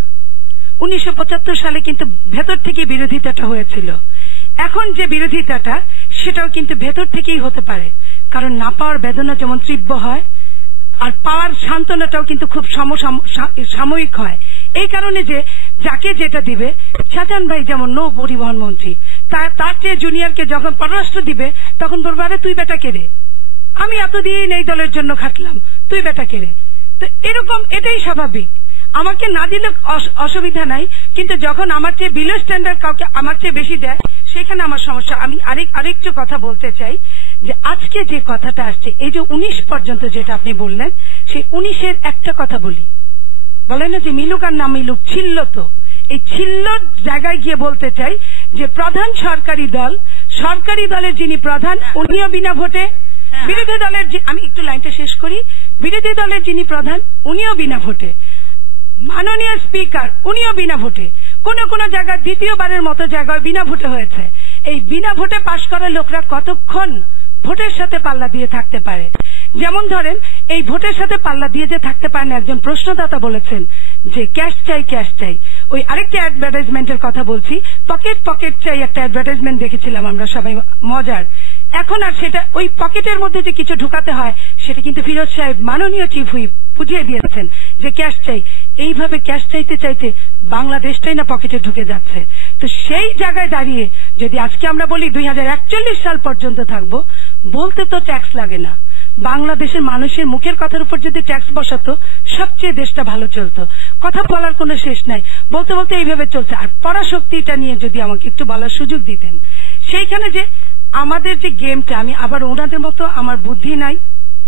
1975 সালে কিন্তু ভেতর থেকে বিরোধিতাটা হয়েছিল। এখন যে বিরোধিতাটা, সেটাও কিন্তু ভেতর থেকেই হতে পারে, কারণ না পাওয়ার বেদনা যেমন তীব্র হয়, আর পাওয়ার সান্ত্বনাটাও কিন্তু খুব সাময়িক হয়। এই কারণে যে যাকে যেটা দিবে, শাহজাহান ভাই যেমন নৌ পরিবহন মন্ত্রী, তার চেয়ে জুনিয়রকে যখন পররাষ্ট্র দিবে তখন বলবে, আরে তুই বেটা কে রে, আমি এতদিন এই দলের জন্য খাটলাম, তুই বেটা কে রে। তো এরকম, এটাই স্বাভাবিক। আমাকে না দিলে অসুবিধা নাই, কিন্তু যখন আমার চেয়ে বিলো স্ট্যান্ডার্ড কাউকে আমার চেয়ে বেশি দেয়, সেখানে আমার সমস্যা। আমি আরেকটু কথা বলতে চাই যে আজকে যে কথাটা আসছে, এই যে 19 পর্যন্ত যেটা আপনি বললেন, সেই 19-এর একটা কথা বলি। বলে না যে মিলুক আর না মিলুক, ছিল তো। এই ছিল জায়গায় গিয়ে বলতে চাই যে প্রধান সরকারি দলের যিনি প্রধান, উনিও বিনা ভোটে, বিরোধী দলের, আমি একটু লাইনটা শেষ করি, বিরোধী দলের যিনি প্রধান উনিও বিনা ভোটে, মাননীয় স্পিকার উনিও বিনা ভোটে, কোন কোন জায়গায় দ্বিতীয়বারের মতো জায়গায় বিনা ভোটে হয়েছে। এই বিনা ভোটে পাশ করা লোকরা কতক্ষণ ভোটের সাথে পাল্লা দিয়ে থাকতে পারে? যেমন ধরেন, এই ভোটের সাথে পাল্লা দিয়ে যে থাকতে পারেন, একজন প্রশ্নদাতা বলেছেন যে ক্যাশ চাই, ক্যাশ চাই। ওই আরেকটা অ্যাডভার্টাইজমেন্টের কথা বলছি, পকেট চাই, একটা অ্যাডভার্টাইজমেন্ট দেখেছিলাম আমরা সবাই, মজার। এখন আর সেটা ওই পকেটের মধ্যে যে কিছু ঢুকাতে হয়, সেটা কিন্তু ফিরোজ সাহেব, মাননীয় চিফ হুইপ, বুঝিয়ে দিয়েছেন যে ক্যাশ চাই। এইভাবে ক্যাশ চাইতে চাইতে বাংলাদেশটাই না পকেটে ঢুকে যাচ্ছে। তো সেই জায়গায় দাঁড়িয়ে যদি আজকে আমরা বলি 2041 সাল পর্যন্ত থাকবো, বলতে তো ট্যাক্স লাগে না। বাংলাদেশের মানুষের মুখের কথার উপর যদি ট্যাক্স বসাতো, সবচেয়ে দেশটা ভালো চলতো। কথা বলার কোনো শেষ নাই, বলতে বলতে এইভাবে চলছে। আর পরাশক্তিটা নিয়ে যদি আমাকে একটু বলার সুযোগ দিতেন, সেইখানে যে আমাদের যে গেমটা, আমি আবার ওনাদের মতো আমার বুদ্ধি নাই,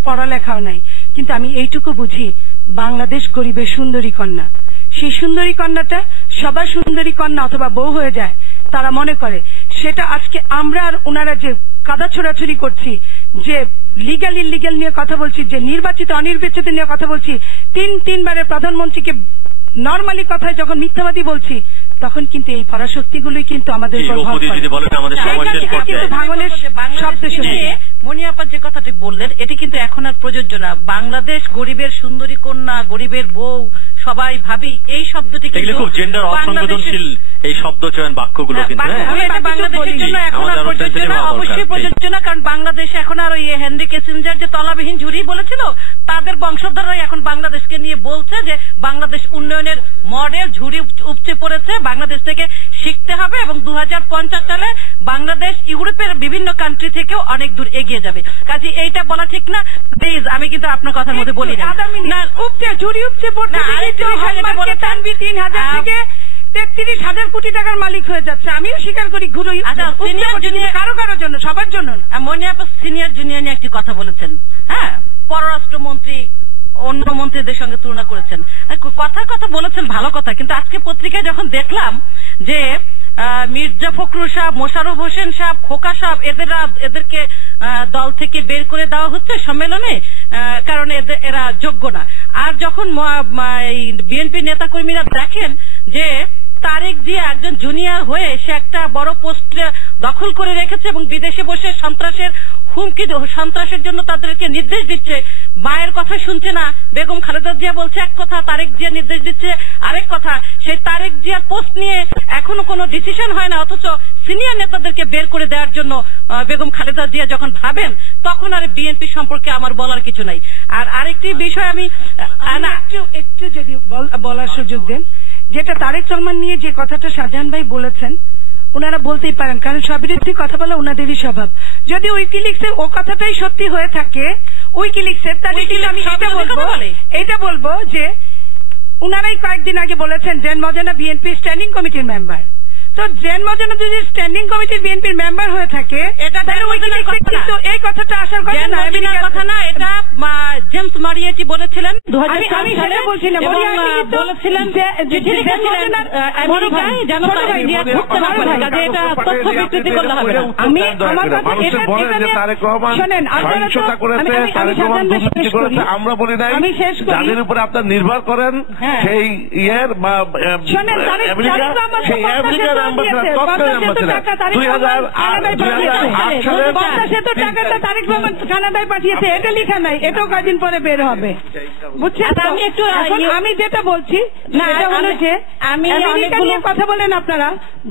পড়ালেখাও নাই, কিন্তু আমি এইটুকু বুঝি, বাংলাদেশ গরিবের সুন্দরী কন্যা। সেই সুন্দরী কন্যাটা সবার সুন্দরী কন্যা অথবা বউ হয়ে যায়, তারা মনে করে। সেটা আজকে আমরা আর ওনারা যে কাদা ছোড়াছুড়ি করছি, যে লিগ্যাল ইলিগ্যাল নিয়ে কথা বলছি, যে নির্বাচিত অনির্বাচিত নিয়ে কথা বলছি, তিনবারের প্রধানমন্ত্রীকে নরমালি কথায় যখন মিথ্যাবাদী বলছি, তখন কিন্তু এই পরাশক্তিগুলোই কিন্তু আমাদের মনিয়াপা যে কথাটি বললেন, এটি কিন্তু এখন আর প্রযোজ্য না। বাংলাদেশ গরিবের সুন্দরী কন্যা, গরিবের বউ, সবাই ভাবি, এই শব্দটি খুব জেন্ডার অসংবেদনশীল এই শব্দ চয়ন বাক্যগুলো কিন্তু বাংলাদেশের জন্য এখন আর প্রযোজ্য না, অবশ্যই প্রযোজ্য না। কারণ বাংলাদেশ এখন আর ওই হেনরি কিসিঞ্জার যে তলাবিহীন ঝুড়ি বলেছিল, তাদের বংশধররাই এখন বাংলাদেশকে নিয়ে বলছে যে বাংলাদেশ উন্নয়নের মডেল, ঝুড়ি উপচে পড়েছে, বাংলাদেশ থেকে শিখতে হবে এবং 2050 সালে বাংলাদেশ ইউরোপের বিভিন্ন কান্ট্রি থেকেও অনেক দূর এগিয়ে যাবে। কাজে এইটা বলা ঠিক না। প্লিজ, আমি কিন্তু আপনার কথার মধ্যে বলি না, ঝুড়ি উপচে পড়ছে, 3,000 থেকে 33,000 কোটি টাকার মালিক হয়ে যাচ্ছে। আমিও স্বীকার করি, কারো জন্য, সবার জন্য। মনিয়াপা সিনিয়র জুনিয়র নিয়ে একটি কথা বলেছেন, হ্যাঁ, পররাষ্ট্রমন্ত্রী অন্য মন্ত্রীদের সঙ্গে তুলনা করেছেন, কথা বলেছেন, ভালো কথা। কিন্তু আজকে পত্রিকায় যখন দেখলাম যে মির্জা ফখরুল সাহেব, মোশাররফ হোসেন সাহেব, খোকা সাহেব এদেরকে দল থেকে বের করে দেওয়া হচ্ছে সম্মেলনে, কারণ এরা যোগ্য না। আর যখন বিএনপি নেতাকর্মীরা দেখেন যে তারেক জিয়া একজন জুনিয়র হয়ে সে একটা বড় পোস্ট দখল করে রেখেছে এবং বিদেশে বসে সন্ত্রাসের জন্য তাদেরকে নির্দেশ দিচ্ছে, মায়ের কথা শুনছে না, বেগম খালেদা জিয়া বলছে এক কথা, তারেক জিয়া নির্দেশ দিচ্ছে আরেক কথা, সেই তারেক জিয়ার পোস্ট নিয়ে এখনো কোনো ডিসিশন হয় না, অথচ সিনিয়র নেতাদেরকে বের করে দেওয়ার জন্য বেগম খালেদা জিয়া যখন ভাবেন তখন আর বিএনপি সম্পর্কে আমার বলার কিছু নাই। আর আরেকটি বিষয় আমি একটু যদি বলার সুযোগ দেন, যেটা তারেক রহমান নিয়ে যে কথাটা শাহজাহান ভাই বলেছেন, ওনারা বলতেই পারেন, কারণ সবিরোধী কথা বলা ওনাদেরই স্বভাব। যদি উইকিলিক্সের ও কথাটাই সত্যি হয়ে থাকে, উইকিলিক্সের, তাহলে আমি এটা বলবো যে উনারাই কয়েকদিন আগে বলেছেন জেন মজেনা বিএনপি স্ট্যান্ডিং কমিটির মেম্বার। তো জেন মজেনা যদি স্ট্যান্ডিং কমিটির বিএনপির মেম্বার হয়ে থাকে, কিন্তু এই কথাটা আসার কথা না, এটা জেমস মারিয়েটি বলেছিলেন আমি সেটা বলছিলাম, বলেছিলেন আমরা বলি নাই যাদের উপরে আপনার নির্ভর করেন সেই ইয়ের বা সেই আমেরিকার কানাডায় পাঠিয়েছে, এটা লেখা নাই, এটাও কয়েকদিন পরে বের হবে, বুঝছেন? আমি যেটা বলছি সেটা হলো যে আমেরিকা নিয়ে কথা বলেন আপনারা।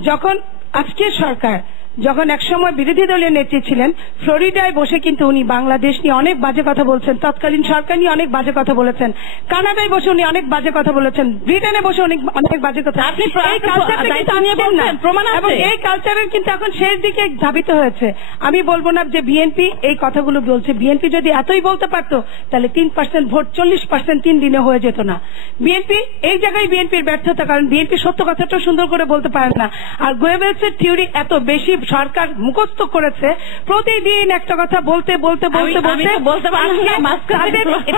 যখন আজকের সরকার যখন একসময় বিরোধী দলীয় নেত্রী ছিলেন, ফ্লোরিডায় বসে কিন্তু উনি বাংলাদেশ নিয়ে অনেক বাজে কথা বলছেন, তৎকালীন সরকার নিয়ে অনেক বাজে কথা বলেছেন, কানাডায় বসে উনি অনেক বাজে কথা বলেছেন, ব্রিটেনে বসে অনেক বাজে কথা। এবং এই কালচারের কিন্তু এখন শেষ দিকে ধাবিত হয়েছে। আমি বলবো না যে বিএনপি এই কথাগুলো বলছে, বিএনপি যদি এতই বলতে পারতো তাহলে 3% ভোট 40% 3 দিনে হয়ে যেত না। বিএনপি এই জায়গায় বিএনপির ব্যর্থতা, কারণ বিএনপি সত্য কথাটা সুন্দর করে বলতে পারেন না। আর গোয়েবেলসের থিওরি এত বেশি সরকার মুখস্থ করেছে, প্রতিদিন একটা কথা বলতে বলতে বলতে বলতে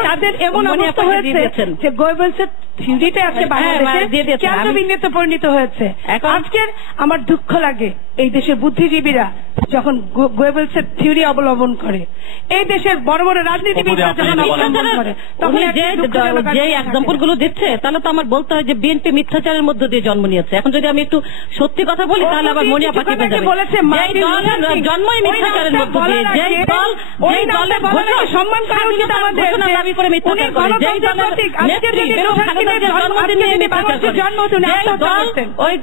তাদের এমন অবস্থা হয়েছে যে গোয়েবেলসের থিওরিটা আছে বাংলাদেশে কেন্দ্রবিন্দুতে পরিণত হয়েছে। আজকের আমার দুঃখ লাগে এই দেশের বুদ্ধিজীবীরা যখন গোয়েবেলসের থিওরি অবলম্বন করে, এই দেশের বড় বড় রাজনীতিবিদরা যখন অবলম্বন করে, তখন যে এক্সাম্পল গুলো দিচ্ছে তাহলে তো আমার বলতে হয় যে বিএনপি মিথ্যাচারের মধ্য দিয়ে জন্ম নিয়েছে। এখন যদি আমি একটু সত্যি কথা বলি তাহলে আবার মনিয়া পাখি পেয়ে যাবে। জন্মই মিথ্যাচারের মধ্য দিয়ে, যেই দলের সম্মান করা উচিত আমাদের, দাবি করে মিথ্যাচার করে, যেই দলের নেত্রী বেগম খালেদা জিয়ার জন্মদিনে মিথ্যাচার করে, ওই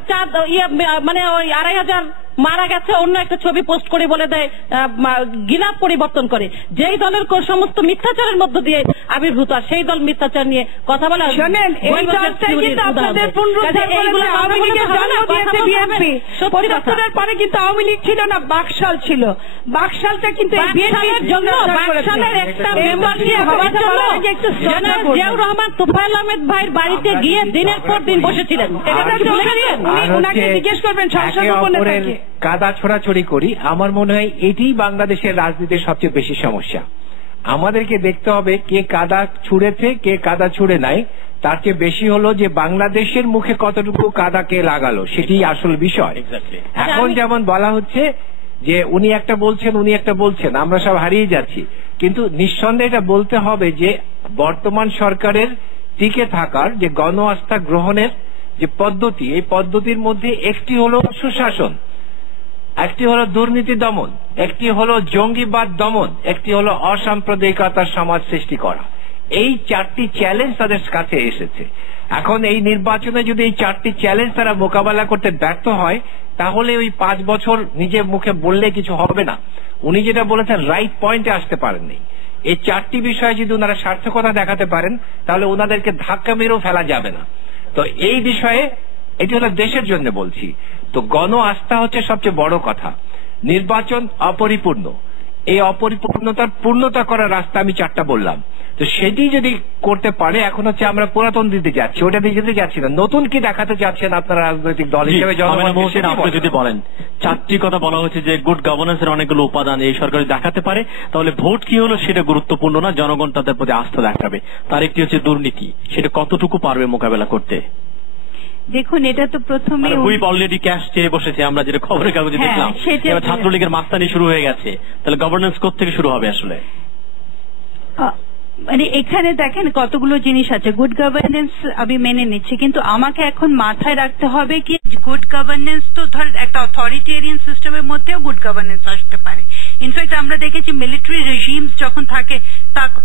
মানে ওই 2,500 মারা গেছে অন্য একটা ছবি পোস্ট করে বলে দেয় গিলাফ পরিবর্তন করে, যেই দলের সমস্ত মিথ্যাচারের মধ্য দিয়ে আবির্ভূত, সেই দল মিথ্যাচার নিয়ে কথা বলা। শোনেন, এই দলটা কিন্তু আপনাদের পরে কিন্তু আওয়ামী লীগ ছিল না, বাকশাল ছিল। বাকশালটা কিন্তু বাকশালের একটা মেম্বারশিপ হওয়ার জন্য জিয়াউর রহমান তোফায়েল আহমেদ ভাইয়ের বাড়িতে গিয়ে দিনের পর দিন বসেছিলেন। ওনাকে জিজ্ঞেস করবেন সংসদ ভবনে থেকে কাদা ছোড়াছড়ি করি। আমার মনে হয় এটি বাংলাদেশের রাজনীতির সবচেয়ে বেশি সমস্যা। আমাদেরকে দেখতে হবে কে কাদা ছুঁড়েছে কে কাদা ছুঁড়ে নাই, তার চেয়ে বেশি হলো যে বাংলাদেশের মুখে কতটুকু কাদা কে লাগালো, সেটি আসল বিষয়। এখন যেমন বলা হচ্ছে যে উনি একটা বলছেন উনি একটা বলছেন, আমরা সব হারিয়ে যাচ্ছি। কিন্তু নিঃসন্দেহে এটা বলতে হবে যে বর্তমান সরকারের টিকে থাকার যে গণ আস্থা গ্রহণের যে পদ্ধতি, এই পদ্ধতির মধ্যে একটি হলো সুশাসন, একটি হলো দুর্নীতি দমন, একটি হলো জঙ্গিবাদ দমন, একটি হলো অসাম্প্রদায়িকতার সমাজ সৃষ্টি করা। এই 4টি চ্যালেঞ্জ তাদের কাছে এসেছে। এখন এই নির্বাচনে যদি এই 4টি চ্যালেঞ্জ তারা মোকাবেলা করতে ব্যর্থ হয়, তাহলে ওই 5 বছর নিজে মুখে বললে কিছু হবে না। উনি যেটা বলেছেন রাইট পয়েন্টে আসতে পারেননি। এই 4টি বিষয়ে যদি ওনারা সার্থকতা দেখাতে পারেন তাহলে ওনাদেরকে ধাক্কা মেরেও ফেলা যাবে না। তো এই বিষয়ে এটি হলো দেশের জন্য বলছি। তো গণ আস্থা হচ্ছে সবচেয়ে বড় কথা। নির্বাচন অপরিপূর্ণ, এই অপরিপূর্ণতার পূর্ণতা করার রাস্তা আমি 4টা বললাম। তো সেটি যদি করতে পারে, এখন হচ্ছে আমরা পুরাতন দিতে যাচ্ছি, ওটা দিয়ে যেতে যাচ্ছি না। নতুন কি দেখাতে চাচ্ছেন আপনারা রাজনৈতিক দল হিসেবে? আপনি যদি বলেন 4টি কথা বলা হচ্ছে যে গুড গভর্নেন্সের অনেকগুলো উপাদান এই সরকার দেখাতে পারে, তাহলে ভোট কি হলো সেটা গুরুত্বপূর্ণ না, জনগণ তাদের প্রতি আস্থা দেখাবে। তার একটি হচ্ছে দুর্নীতি, সেটা কতটুকু পারবে মোকাবেলা করতে। দেখুন এটা তো প্রথমে হুইপ অলরেডি ক্যাশ চেয়ে বসেছে, আমরা যেটা খবরের কাগজে দেখলাম। এবার ছাত্রলীগের মাস্তানি শুরু হয়ে গেছে, তাহলে গভর্নেন্স কোত্থেকে শুরু হবে আসলে? মানে এখানে দেখেন কতগুলো জিনিস আছে। গুড গভর্নেন্স আমি মেনে নিচ্ছি, কিন্তু আমাকে এখন মাথায় রাখতে হবে কি গুড গভর্নেন্স তো ধর একটা অথরিটেরিয়ান সিস্টেমের মধ্যেও গুড গভর্নেন্স আসতে পারে। ইনফ্যাক্ট আমরা দেখেছি মিলিটারি রেজিমস যখন থাকে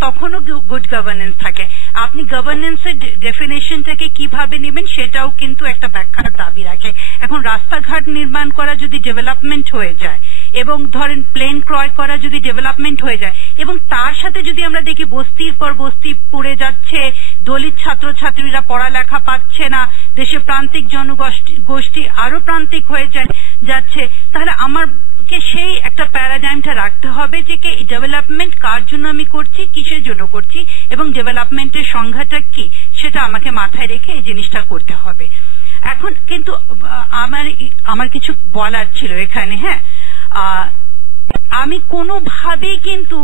তখনও গুড গভর্নেন্স থাকে। আপনি গভর্নেন্সের ডেফিনেশনটাকে কিভাবে নেবেন সেটাও কিন্তু একটা ব্যাখ্যার দাবি রাখে। এখন রাস্তাঘাট নির্মাণ করা যদি ডেভেলপমেন্ট হয়ে যায় এবং ধরেন প্লেন ক্রয় করা যদি ডেভেলপমেন্ট হয়ে যায় এবং তার সাথে যদি আমরা দেখি বস্তির পর বস্তি পড়ে যাচ্ছে, দলিত ছাত্রছাত্রীরা পড়ালেখা পাচ্ছে না, দেশে প্রান্তিক জনগোষ্ঠী আরো প্রান্তিক হয়ে যাচ্ছে, তাহলে আমাকে সেই একটা প্যারাডাইমটা রাখতে হবে যে ডেভেলপমেন্ট কার জন্য আমি করছি, কিসের জন্য করছি এবং ডেভেলপমেন্টের সংজ্ঞাটা কি সেটা আমাকে মাথায় রেখে এই জিনিসটা করতে হবে। এখন কিন্তু আমার কিছু বলার ছিল এখানে। হ্যাঁ, আমি কোনোভাবেই কিন্তু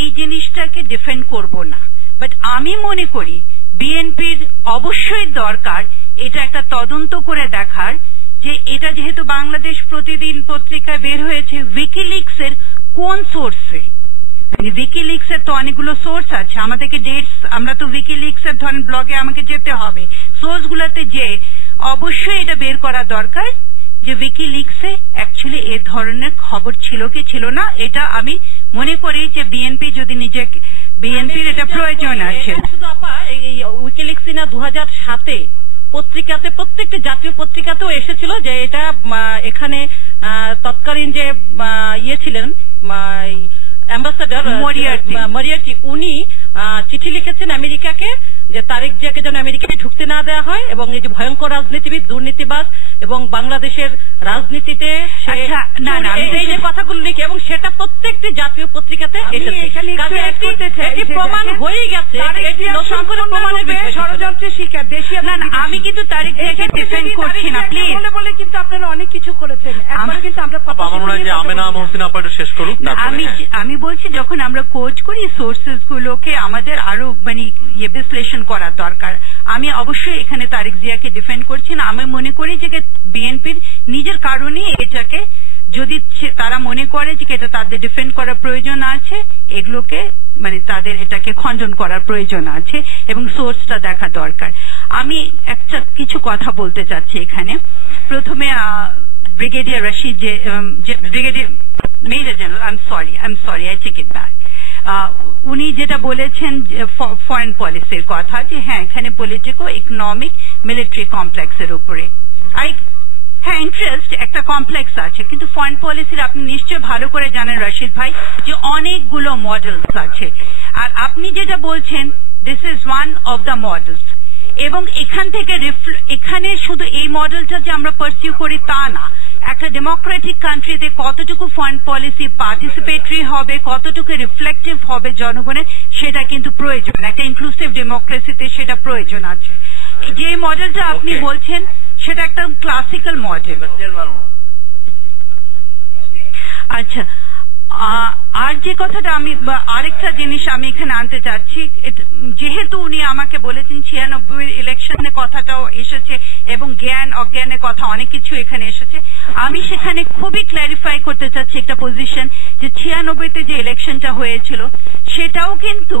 এই জিনিসটাকে ডিফেন্ড করব না, বাট আমি মনে করি বিএনপির অবশ্যই দরকার এটা একটা তদন্ত করে দেখার যে এটা যেহেতু বাংলাদেশ প্রতিদিন পত্রিকায় বের হয়েছে, উইকিলিক্স এর কোন সোর্সে, উইকিলিক্স এর তো অনেকগুলো সোর্স আছে, আমাদেরকে ডেটস, আমরা তো উইকিলিক্স এর ধরেন ব্লগে আমাকে যেতে হবে, সোর্স গুলাতে যে অবশ্যই এটা বের করা দরকার যে উইকিলিক্সে অ্যাকচুয়ালি এ ধরনের খবর ছিল কি ছিল না। এটা আমি মনে করি যে বিএনপি যদি নিজেকে, বিএনপির এটা প্রয়োজন আছে। শুধু আপা এই উইকিলিক্স না 2007-এ পত্রিকাতে, প্রত্যেকটা জাতীয় পত্রিকাতেও এসেছিল যে এটা এখানে তৎকালীন যে ইয়ে ছিলেন অ্যাম্বাসাডার মরিয়ার্টি, উনি চিঠি লিখেছেন আমেরিকাকে যে তারেক জিয়াকে যেন আমেরিকায় ঢুকতে না দেওয়া হয় এবং এই যে ভয়ঙ্কর রাজনীতিবিদ, দুর্নীতিবাজ এবং বাংলাদেশের রাজনীতিতে এই যে কথাগুলো লিখে, এবং সেটা প্রত্যেকটি জাতীয় পত্রিকাতে এসেছে, প্রমাণ হয়ে গেছে, ষড়যন্ত্রের শিকার দেশীয়। না, আমি কিন্তু তারেক জিয়াকে ডিফেন্ড করছি না, প্লিজ, বলে কিন্তু আপনারা অনেক কিছু করেছেন। একবার কিন্তু আমরা আমার মনে হয় যে আমেনা মহসিন আপা একটু শেষ করুন। আমি বলছি যখন আমরা কোচ করি সোর্সেস গুলোকে আমাদের আরো মানে বিশ্লেষণ করা দরকার। আমি অবশ্যই এখানে তারেক জিয়াকে ডিফেন্ড করছি না, আমি মনে করি যে বিএনপির নিজের কারণেই এটাকে, যদি তারা মনে করে যে এটা তাদের ডিফেন্ড করার প্রয়োজন আছে, এগুলোকে মানে তাদের এটাকে খণ্ডন করার প্রয়োজন আছে এবং সোর্সটা দেখা দরকার। আমি একটা কিছু কথা বলতে চাচ্ছি এখানে। প্রথমে ব্রিগেডিয়ার রশিদ, যে brigadier major general, I am sorry I take it back, উনি যেটা বলেছেন ফরেন পলিসির কথা, যে হ্যাঁ এখানে পলিটিকো ইকোনমিক মিলিটারি কমপ্লেক্সের উপরে, হ্যাঁ ইন্টারেস্ট একটা কমপ্লেক্স আছে, কিন্তু ফরেন পলিসির আপনি নিশ্চয় ভালো করে জানেন রশিদ ভাই যে অনেকগুলো মডেলস আছে, আর আপনি যেটা বলছেন this is one of the models, এবং এখান থেকে এখানে শুধু এই মডেলটা যে আমরা পারসিউ করি তা না, একটা ডেমোক্রেটিক কান্ট্রিতে কতটুকু ফরেন পলিসি পার্টিসিপেটরি হবে, কতটুকু রিফ্লেক্টিভ হবে জনগণের, সেটা কিন্তু প্রয়োজন, একটা ইনক্লুসিভ ডেমোক্রেসিতে সেটা প্রয়োজন আছে। যে মডেলটা আপনি বলছেন সেটা একটা ক্লাসিক্যাল মডেল। আচ্ছা, আর যে কথাটা আমি আরেকটা জিনিস আমি এখানে আনতে চাচ্ছি, যেহেতু উনি আমাকে বলেছেন 96 ইলেকশনের কথাটাও এসেছে এবং জ্ঞান অজ্ঞানের কথা অনেক কিছু এখানে এসেছে, আমি সেখানে খুবই ক্ল্যারিফাই করতে চাচ্ছি একটা পজিশন যে 96-তে যে ইলেকশনটা হয়েছিল সেটাও কিন্তু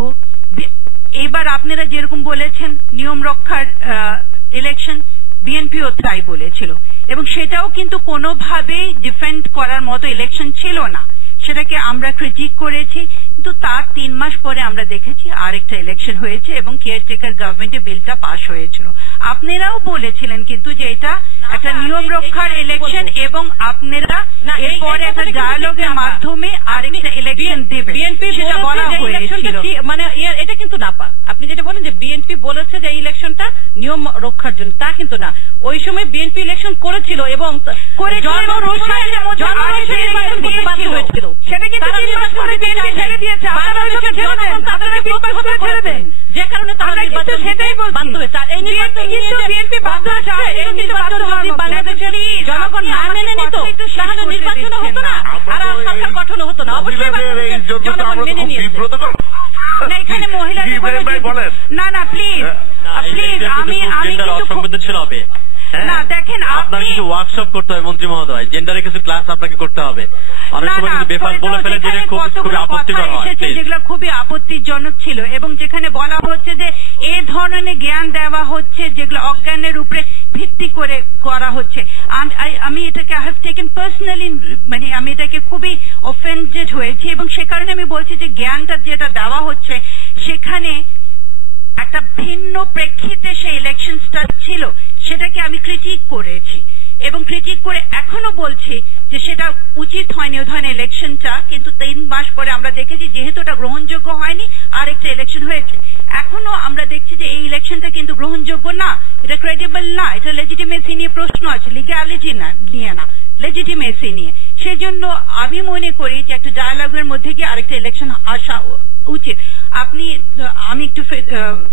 এবার আপনারা যেরকম বলেছেন নিয়ম রক্ষার ইলেকশন, বিএনপিও তাই বলেছিল এবং সেটাও কিন্তু কোনোভাবেই ডিফেন্ড করার মতো ইলেকশন ছিল না, সেটাকে আমরা ক্রিটিক করেছি, কিন্তু তার 3 মাস পরে আমরা দেখেছি আরেকটা ইলেকশন হয়েছে এবং কেয়ারটেকার গভর্নমেন্টের বিলটা পাশ হয়েছিল। আপনারাও বলেছিলেন কিন্তু যে এটা একটা নিয়ম রক্ষার ইলেকশন এবং আপনারা এরপরে একটা ডায়ালগের মাধ্যমে আরেকটা ইলেকশন দেবেন, সেটা বলা হয়েছিল। মানে এটা কিন্তু না পা, আপনি যেটা বলেন যে বিএনপি বলেছে যে এই ইলেকশনটা নিয়ম রক্ষার জন্য, তা কিন্তু না। ওই সময় বিএনপি ইলেকশন করেছিল এবং সেটা কিন্তু 3 মাস পরে বিএনপি ছেড়ে দিয়েছে, আপনারা ওইটাকে ছেড়ে দেন, যে কারণে তারা কিন্তু সেটাই বাধ্য হয়েছে। এই নির্বাচন কিন্তু বিএনপি বাধ্য হয়েছে, এই নির্বাচন যদি বাংলাদেশের জনগণ না মেনে নিত তাহলে নির্বাচন হতো না আর সরকার গঠন হতো না। অবশ্যই জনগণ মেনে নিয়েছে। না, এখানে মহিলা না না প্লিজ প্লিজ, আমি কিন্তু অসংবেদনশীল হবে। না দেখেন আপনার কিছু ওয়ার্কশপ করতে হবে মন্ত্রী মহোদয়, জেন্ডারে কিছু ক্লাস আপনাকে করতে হবে। অনেক সময় কিছু বেফাস বলে ফেলে যেটা খুবই আপত্তিকর হয়, যেগুলো খুবই আপত্তিজনক ছিল, এবং যেখানে বলা হচ্ছে যে এ ধরনের জ্ঞান দেওয়া হচ্ছে যেগুলো অজ্ঞানের উপরে ভিত্তি করে করা হচ্ছে। আমি এটাকে আই হ্যাভ টেকেন পার্সোনালি, মানে আমি এটাকে খুবই অফেন্ডেড হয়েছি, এবং সে কারণে আমি বলছি যে জ্ঞানটা যেটা দেওয়া হচ্ছে সেখানে একটা ভিন্ন প্রেক্ষিতে সেই ইলেকশনটা ছিল, সেটাকে আমি ক্রিটিক করেছি এবং ক্রিটিক করে এখনো বলছি যে সেটা উচিত হয়নি ওই ধরনের ইলেকশনটা। কিন্তু 3 মাস পরে আমরা দেখেছি যেহেতু এটা গ্রহণযোগ্য হয়নি, আরেকটা ইলেকশন হয়েছে। এখনো আমরা দেখছি যে এই ইলেকশনটা কিন্তু গ্রহণযোগ্য না, এটা ক্রেডিবল না, এটা লেজিটিমেসি নিয়ে প্রশ্ন আছে, লিগ্যালিটি নিয়ে না, লেজিটিমেসি নিয়ে। সেজন্য আমি মনে করি যে একটা ডায়ালগের মধ্যে গিয়ে আরেকটা ইলেকশন আসা উচিত। আমি একটু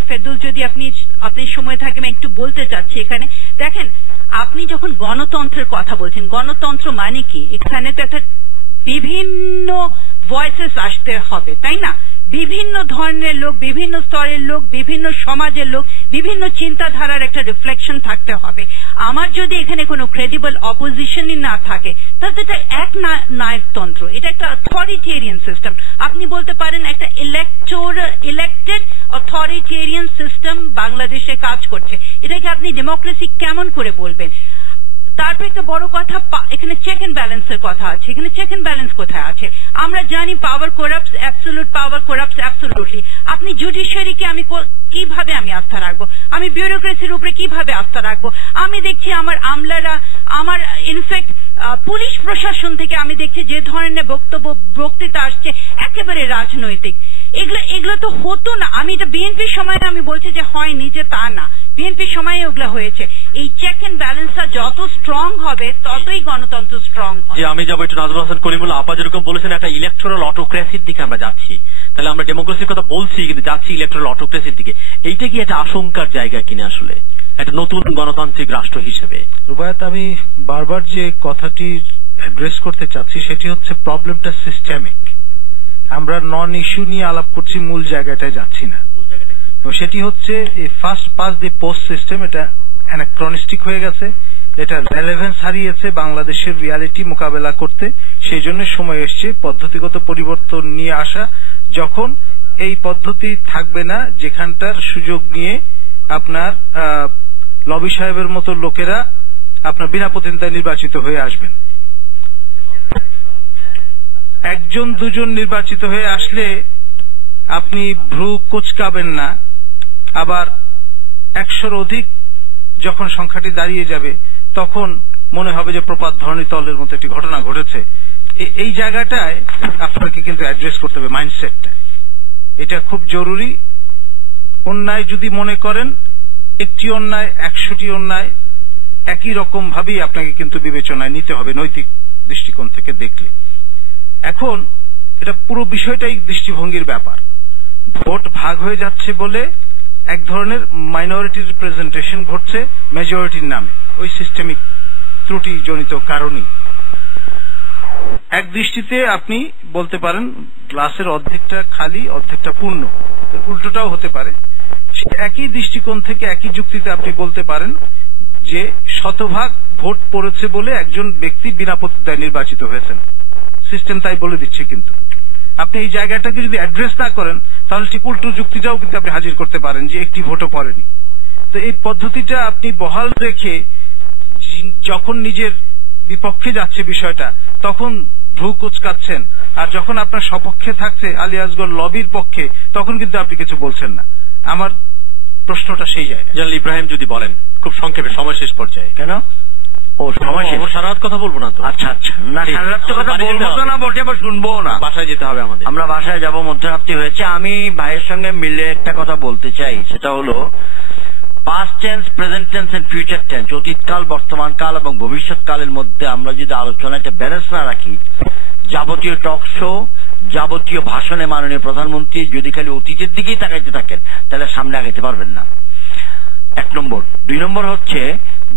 ফেরদৌস, যদি আপনি সময় থাকে আমি একটু বলতে চাচ্ছি এখানে। দেখেন, আপনি যখন গণতন্ত্রের কথা বলছেন, গণতন্ত্র মানে কি? এখানে তো একটা বিভিন্ন ভয়েসেস আসতে হবে, তাই না? বিভিন্ন ধরনের লোক, বিভিন্ন স্তরের লোক, বিভিন্ন সমাজের লোক, বিভিন্ন চিন্তাধারার একটা রিফ্লেকশন থাকতে হবে। আমার যদি এখানে কোনো ক্রেডিবল অপোজিশনই না থাকে তাহলে এটা এক নায়কতন্ত্র, এটা একটা অথরিটেরিয়ান সিস্টেম। আপনি বলতে পারেন একটা ইলেক্টেড অথরিটেরিয়ান সিস্টেম বাংলাদেশে কাজ করছে। এটাকে আপনি ডেমোক্রেসি কেমন করে বলবেন? তারপর একটা বড় কথা, এখানে চেক এন্ড ব্যালেন্সের কথা আছে। এখানে চেক এন্ড ব্যালেন্স কোথায় আছে? আমরা জানি পাওয়ার করাপ্টস, অ্যাবসলিউট পাওয়ার করাপ্টস অ্যাবসলিউটলি। আপনি জুডিশিয়ারিকে কিভাবে আমি আস্থা রাখবো? আমি বিউরোক্রেসির উপরে কিভাবে আস্থা রাখবো? আমি দেখছি আমার আমলারা, আমার ইনফ্যাক্ট পুলিশ প্রশাসন থেকে আমি দেখছি যে ধরনের বক্তৃতা আসছে একেবারে রাজনৈতিক। এগুলো তো হতো না। আমি এটা বিএনপির সময় আমি বলছি যে হয়নি, যে তা না, বিএনপির সময় ওগুলো হয়েছে। এই চেক এন্ড ব্যালেন্সটা যত স্ট্রং হবে ততই গণতন্ত্র স্ট্রং হবে। আমি যাবো একটু নাজমুল হাসান করিমুল্লাহ আপা যেরকম বলেছেন একটা ইলেকটোরাল অটোক্রেসির দিকে আমরা যাচ্ছি। তাহলে আমরা ডেমোক্রেসির কথা বলছি কিন্তু যাচ্ছি ইলেকটোরাল অটোক্রেসির দিকে। এইটা কি একটা আশঙ্কার জায়গা কিনা আসলে একটা নতুন গণতান্ত্রিক রাষ্ট্র হিসেবে? রুবায়াত, আমি বারবার যে কথাটি অ্যাড্রেস করতে চাচ্ছি সেটি হচ্ছে প্রবলেমটা সিস্টেমিক। আমরা নন ইস্যু নিয়ে আলাপ করছি, মূল জায়গাটায় যাচ্ছি না। সেটি হচ্ছে এই first pass the post system, এটা অ্যানাক্রনিস্টিক হয়ে গেছে, এটা রেলেভেন্স হারিয়েছে বাংলাদেশের রিয়ালিটি মোকাবেলা করতে। সেই জন্য সময় এসছে পদ্ধতিগত পরিবর্তন নিয়ে আসা, যখন এই পদ্ধতি থাকবে না যেখানটার সুযোগ নিয়ে আপনার লবি সাহেবের মতো লোকেরা আপনার বিনা প্রতিদ্বন্দ্বিতায় নির্বাচিত হয়ে আসবেন। একজন দুজন নির্বাচিত হয়ে আসলে আপনি ভ্রু কুচকাবেন না, আবার 100-র অধিক যখন সংখ্যাটি দাঁড়িয়ে যাবে তখন মনে হবে যে প্রপাত ধরণীতলের মতো একটি ঘটনা ঘটেছে। এই জায়গাটায় আপনাকে কিন্তু অ্যাড্রেস করতে হবে, মাইন্ডসেটটা। এটা খুব জরুরি। অন্যায় যদি মনে করেন, একটি অন্যায় 100টি অন্যায় একই রকম ভাবেই আপনাকে কিন্তু বিবেচনায় নিতে হবে নৈতিক দৃষ্টিকোণ থেকে দেখলে। এখন এটা পুরো বিষয়টাই দৃষ্টিভঙ্গির ব্যাপার। ভোট ভাগ হয়ে যাচ্ছে বলে এক ধরনের মাইনরিটি রিপ্রেজেন্টেশন ঘটছে মেজরিটির নামে, ওই সিস্টেমিক ত্রুটি জনিত কারণেই। এক দৃষ্টিতে আপনি বলতে পারেন গ্লাসের অর্ধেকটা খালি অর্ধেকটা পূর্ণ, উল্টোটাও হতে পারে। একই দৃষ্টিকোণ থেকে একই যুক্তিতে আপনি বলতে পারেন যে শতভাগ ভোট পড়েছে বলে একজন ব্যক্তি বিনা প্রতিদ্বন্দ্বিতায় নির্বাচিত হয়েছেন, সিস্টেম তাই বলে দিচ্ছে। কিন্তু আপনি এই জায়গাটাকে যদি অ্যাড্রেস না করেন তাহলে ঠিক উল্টো যুক্তিটাও কিন্তু আপনি হাজির করতে পারেন যে একটি ভোটও পড়েনি। তো এই পদ্ধতিটা আপনি বহাল রেখে যখন নিজের বিপক্ষে যাচ্ছে বিষয়টা তখন ভ্রু কুচকাচ্ছেন, আর যখন আপনার সপক্ষে থাকছে আলী আসগর লবির পক্ষে তখন কিন্তু আপনি কিছু বলছেন না। আমার প্রশ্নটা সেই জায়গায়। জেনারেল ইব্রাহিম যদি বলেন খুব সংক্ষেপে, সময় শেষ পর্যায়ে। কেন? সারা রাত কথা বলবো না তো। আচ্ছা আচ্ছা, না সারা রাত কথা বলবো তো না, বলতে আবার শুনবো না, বাসায় যেতে হবে আমাদের। আমরা বাসায় যাব, মধ্যরাত্রি হয়েছে। আমি ভাইয়ের সঙ্গে মিলে একটা কথা বলতে চাই, সেটা হলো past tense, present tense and future tense, অতীতকাল, বর্তমানকাল এবং ভবিষ্যৎকালের মধ্যে আমরা যদি আলোচনা একটা ব্যালেন্স না রাখি, যাবতীয় টক শো, যাবতীয় ভাষণে মাননীয় প্রধানমন্ত্রী যদি খালি অতীতের দিকেই তাকাইতে থাকেন তাহলে সামনে আগাইতে পারবেন না, 1 নম্বর। 2 নম্বর হচ্ছে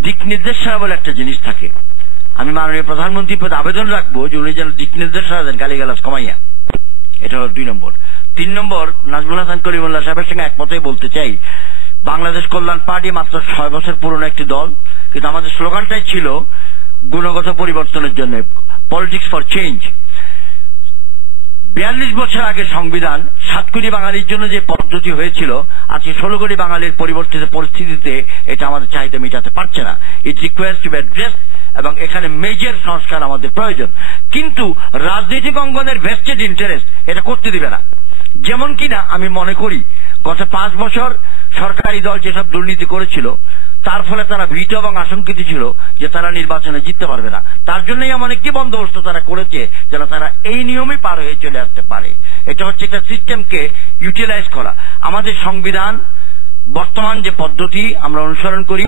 দিক নির্দেশনা বলে একটা জিনিস থাকে। আমি মাননীয় প্রধানমন্ত্রীর প্রতি আবেদন রাখবো যে উনি যেন দিক নির্দেশনা দেন গালিগালাজ কমাইয়া। এটা হলো 2 নম্বর। 3 নম্বর, নাজমুল হাসান করিমুল্লাহ সাহেবের সঙ্গে একমতই বলতে চাই, বাংলাদেশ কল্যাণ পার্টি মাত্র 6 বছর পুরনো একটি দল। কিন্তু আমাদের স্লোগানটাই ছিল গুণগত পরিবর্তনের জন্য, পলিটিক্স ফর চেঞ্জ। 42 বছর আগে সংবিধান 7 কোটি বাঙালির জন্য যে পদ্ধতি হয়েছিল, আজকে 16 কোটি বাঙালির পরিবর্তিত পরিস্থিতিতে এটা আমাদের চাহিদা মেটাতে পারছে না। It requires to be address, এবং এখানে মেজর সংস্কার আমাদের প্রয়োজন। কিন্তু রাজনৈতিক অঙ্গনের ভেস্টেড ইন্টারেস্ট এটা করতে দিবে না। যেমন কিনা আমি মনে করি গত 5 বছর সরকারি দল যেসব দুর্নীতি করেছিল, তার ফলে তারা ভীত এবং আশঙ্কিত ছিল যে তারা নির্বাচনে জিততে পারবে না। তার জন্যই এমন একটি বন্দোবস্ত তারা করেছে যেন তারা এই নিয়মই পার হয়ে চলে আসতে পারে। এটা হচ্ছে একটা সিস্টেমকে ইউটিলাইজ করা। আমাদের সংবিধান বর্তমান যে পদ্ধতি আমরা অনুসরণ করি,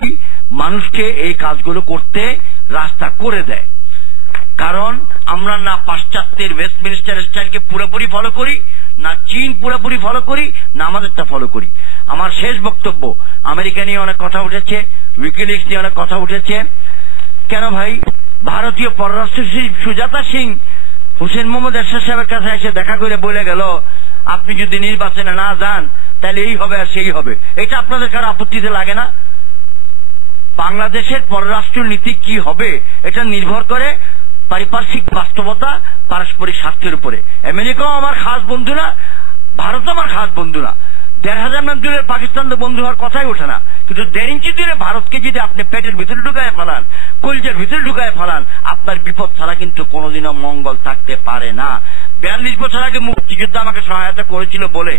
মানুষকে এই কাজগুলো করতে রাস্তা করে দেয়। কারণ আমরা না পাশ্চাত্যের ওয়েস্টমিনিস্টার স্টাইলকে পুরোপুরি ফলো করি, না চীন পুরোপুরি ফলো করি, না আমাদেরটা ফলো করি। আমার শেষ বক্তব্য, আমেরিকা নিয়ে অনেক কথা উঠেছে, উইকিলিক্স নিয়ে অনেক কথা উঠেছে। কেন ভাই ভারতীয় পররাষ্ট্র সচিব সুজাতা সিং হুসেন মোহাম্মদ এরশাদ সাহেবের কাছে এসে দেখা করে বলে গেল, আপনি যদি নির্বাচনে না যান তাহলে এই হবে আর সেই হবে। এটা আপনাদের কারো আপত্তিতে লাগে না? বাংলাদেশের পররাষ্ট্র নীতি কি হবে এটা নির্ভর করে পারিপার্শ্বিক বাস্তবতা, পারস্পরিক স্বার্থের উপরে। আমেরিকাও আমার খাস বন্ধু না, ভারত আমার খাস বন্ধু না। 1,500 মাইল দূরের পাকিস্তান তো বন্ধু হওয়ার কথাই ওঠে না। কিন্তু 1.5 ইঞ্চি দূরে ভারতকে যদি আপনি পেটের ভিতরে ঢুকায় ফেলান, কলজের ভিতরে ঢুকায় ফেলান, আপনার বিপদ ছাড়া কিন্তু কোনোদিনও মঙ্গল থাকতে পারে না। 42 বছর আগে মুক্তিযুদ্ধ আমাকে সহায়তা করেছিল বলে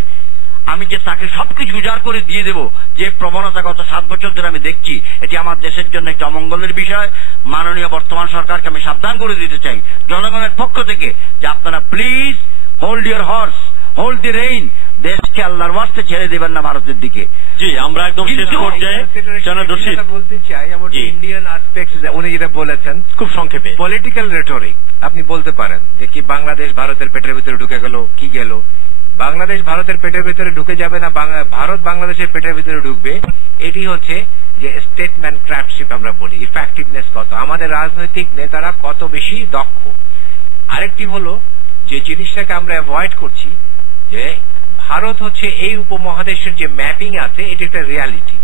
আমি যে তাকে সবকিছু উজাড় করে দিয়ে দেব, যে প্রবণতা গত 7 বছর ধরে আমি দেখছি, এটি আমার দেশের জন্য একটা অমঙ্গলের বিষয়। মাননীয় বর্তমান সরকারকে আমি সাবধান করে দিতে চাই জনগণের পক্ষ থেকে যে আপনারা please hold your horse, hold the rain, দেশকে আল্লাহর ওয়াস্তে ছেড়ে দেবেন না ভারতের দিকে। জি, আমরা একদম শেষ পর্যায়ে বলতে চাই আমার ইন্ডিয়ান অ্যাসপেক্টস উনি যেটা বলেছেন খুব সংক্ষেপে, পলিটিক্যাল রেটরিক আপনি বলতে পারেন যে কি বাংলাদেশ ভারতের পেটের ভিতরে ঢুকে গেল, কি গেল। বাংলাদেশ ভারতের পেটের ভিতরে ঢুকে যাবে না, ভারত বাংলাদেশের পেটের ভিতরে ঢুকবে। এটি হচ্ছে যে স্টেটমেন্ট ক্রাফটশিপ আমরা বলি, ইফেক্টিভনেস কত, আমাদের রাজনৈতিক নেতারা কত বেশি দক্ষ। আরেকটি হলো যে জিনিসটাকে আমরা অ্যাভয়েড করছি, যে ভারত হচ্ছে এই উপমহাদেশের যে ম্যাপিং আছে এটি একটা রিয়ালিটি।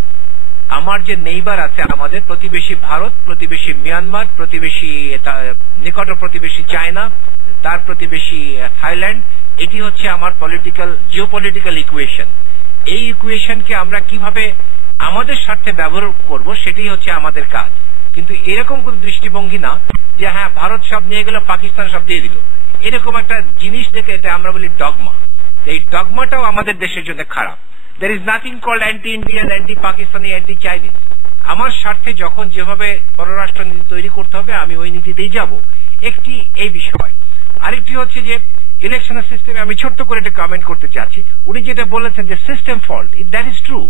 আমার যে নেইবার আছে, আমাদের প্রতিবেশী ভারত, প্রতিবেশী মিয়ানমার, প্রতিবেশী নিকট প্রতিবেশী চায়না, তার প্রতিবেশী থাইল্যান্ড, এটি হচ্ছে আমার পলিটিক্যাল জিওপলিটিক্যাল ইকুয়েশন। এই ইকুয়েশনকে আমরা কিভাবে আমাদের স্বার্থে ব্যবহার করব সেটি হচ্ছে আমাদের কাজ। কিন্তু এরকম কোন দৃষ্টিভঙ্গি না যে হ্যাঁ ভারত সব নিয়ে গেল, পাকিস্তান সব দিয়ে দিল, এরকম একটা জিনিস থেকে এটা আমরা বলি ডগমা। এই ডগমাটাও আমাদের দেশের জন্য খারাপ। there is nothing called anti Indian, anti Pakistani, anti Chinese. আমার স্বার্থে যখন যেভাবে পররাষ্ট্র নীতি তৈরি করতে হবে আমি ওই নীতিতেই যাব। একটি এই বিষয়। আরেকটি হচ্ছে যে ইলেকশনের সিস্টেমে আমি ছোট্ট করে একটা কমেন্ট করতে চাচ্ছি। উনি যেটা বলেছেন যে system fault, that is true.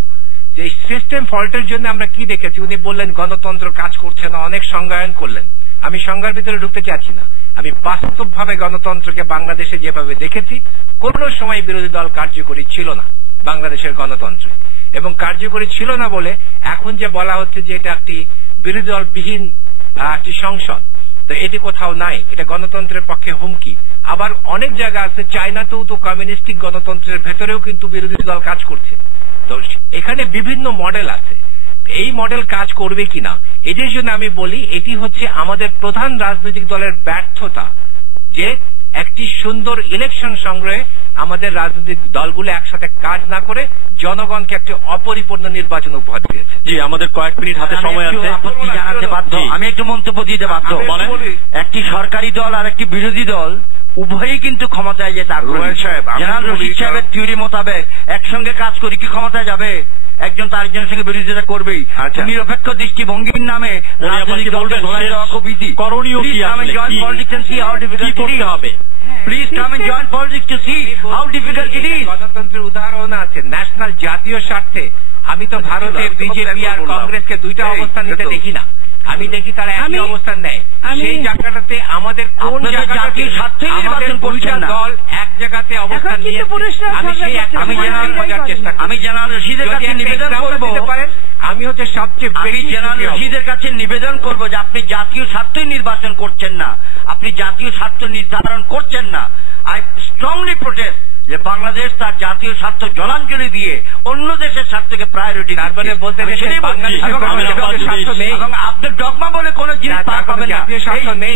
যে এই সিস্টেম ফল্টের জন্য আমরা কি দেখেছি, উনি বললেন গণতন্ত্র কাজ করছে না, অনেক সংজ্ঞায়ন করলেন। আমি সংজ্ঞার ভিতরে ঢুকতে চাচ্ছি না। আমি বাস্তবভাবে গণতন্ত্রকে বাংলাদেশে যেভাবে দেখেছি, কোন সময় বিরোধী দল কার্যকরী ছিল না বাংলাদেশের গণতন্ত্রে, এবং কার্যকরী ছিল না বলে এখন যে বলা হচ্ছে যে এটা একটি বিরোধী দল বিহীন একটি সংসদ, তো এটি কোথাও নাই। এটা গণতন্ত্রের পক্ষে হুমকি। আবার অনেক জায়গা আছে, চায়নাতেও তো কমিউনিস্টিক গণতন্ত্রের ভেতরেও কিন্তু বিরোধী দল কাজ করছে। তো এখানে বিভিন্ন মডেল আছে, এই মডেল কাজ করবে কিনা, এটির জন্য আমি বলি এটি হচ্ছে আমাদের প্রধান রাজনৈতিক দলের ব্যর্থতা, যে একটি সুন্দর ইলেকশন সংগ্রহে আমাদের রাজনৈতিক দলগুলো একসাথে কাজ না করে জনগণকে একটি অপরিপূর্ণ নির্বাচন উপহার দিয়েছে। জি, আমাদের কয়েক মিনিট হাতে সময় আছে। আপত্তি জানাতে বাধ্য, আমি একটু মন্তব্য দিতে বাধ্য। একটি সরকারি দল আর একটি বিরোধী দল উভয়ই কিন্তু ক্ষমতায় যেতে আগ্রহী। জেনারেল রশিদ সাহেবের থিওরি মোতাবেক একসঙ্গে কাজ করি কি ক্ষমতায় যাবে? একজন তার একজনের সঙ্গে বিরোধিতা করবেই। নিরপেক্ষ দৃষ্টিভঙ্গির নামে রাজনৈতিক দলকে ধরে দেওয়া খুব ইজি। করণীয় কি হবে? Please come and join politics to see how difficult it is. গণতন্ত্রের উদাহরণ আছে ন্যাশনাল, জাতীয় স্বার্থে। আমি তো ভারতে বিজেপি আর কংগ্রেসকে দুইটা অবস্থান নিতে দেখি না, আমি দেখি তারা একই অবস্থান নেয়। সেই জায়গাটাতে আমাদের কোন জায়গাটাতে আমাদের দুইটা দল এক জায়গাতে অবস্থান নিয়ে আমি জেনারেল রশিদের কাছে নিবেদন করব, আমি হচ্ছে সবচেয়ে বেশি জেনারেল রশিদের কাছে নিবেদন করব যে আপনি জাতীয় স্বার্থই নির্বাচন করছেন না, আপনি জাতীয় স্বার্থ নির্ধারণ করছেন না। আই স্ট্রংলি প্রোটেস্ট যে বাংলাদেশ তার জাতীয় স্বার্থ জলাঞ্জলি দিয়ে অন্য দেশের স্বার্থকে প্রায়োরিটি তারপরে বলতে এবং আপনার ডগমা বলে কোন জিনিস পার পাবেন না,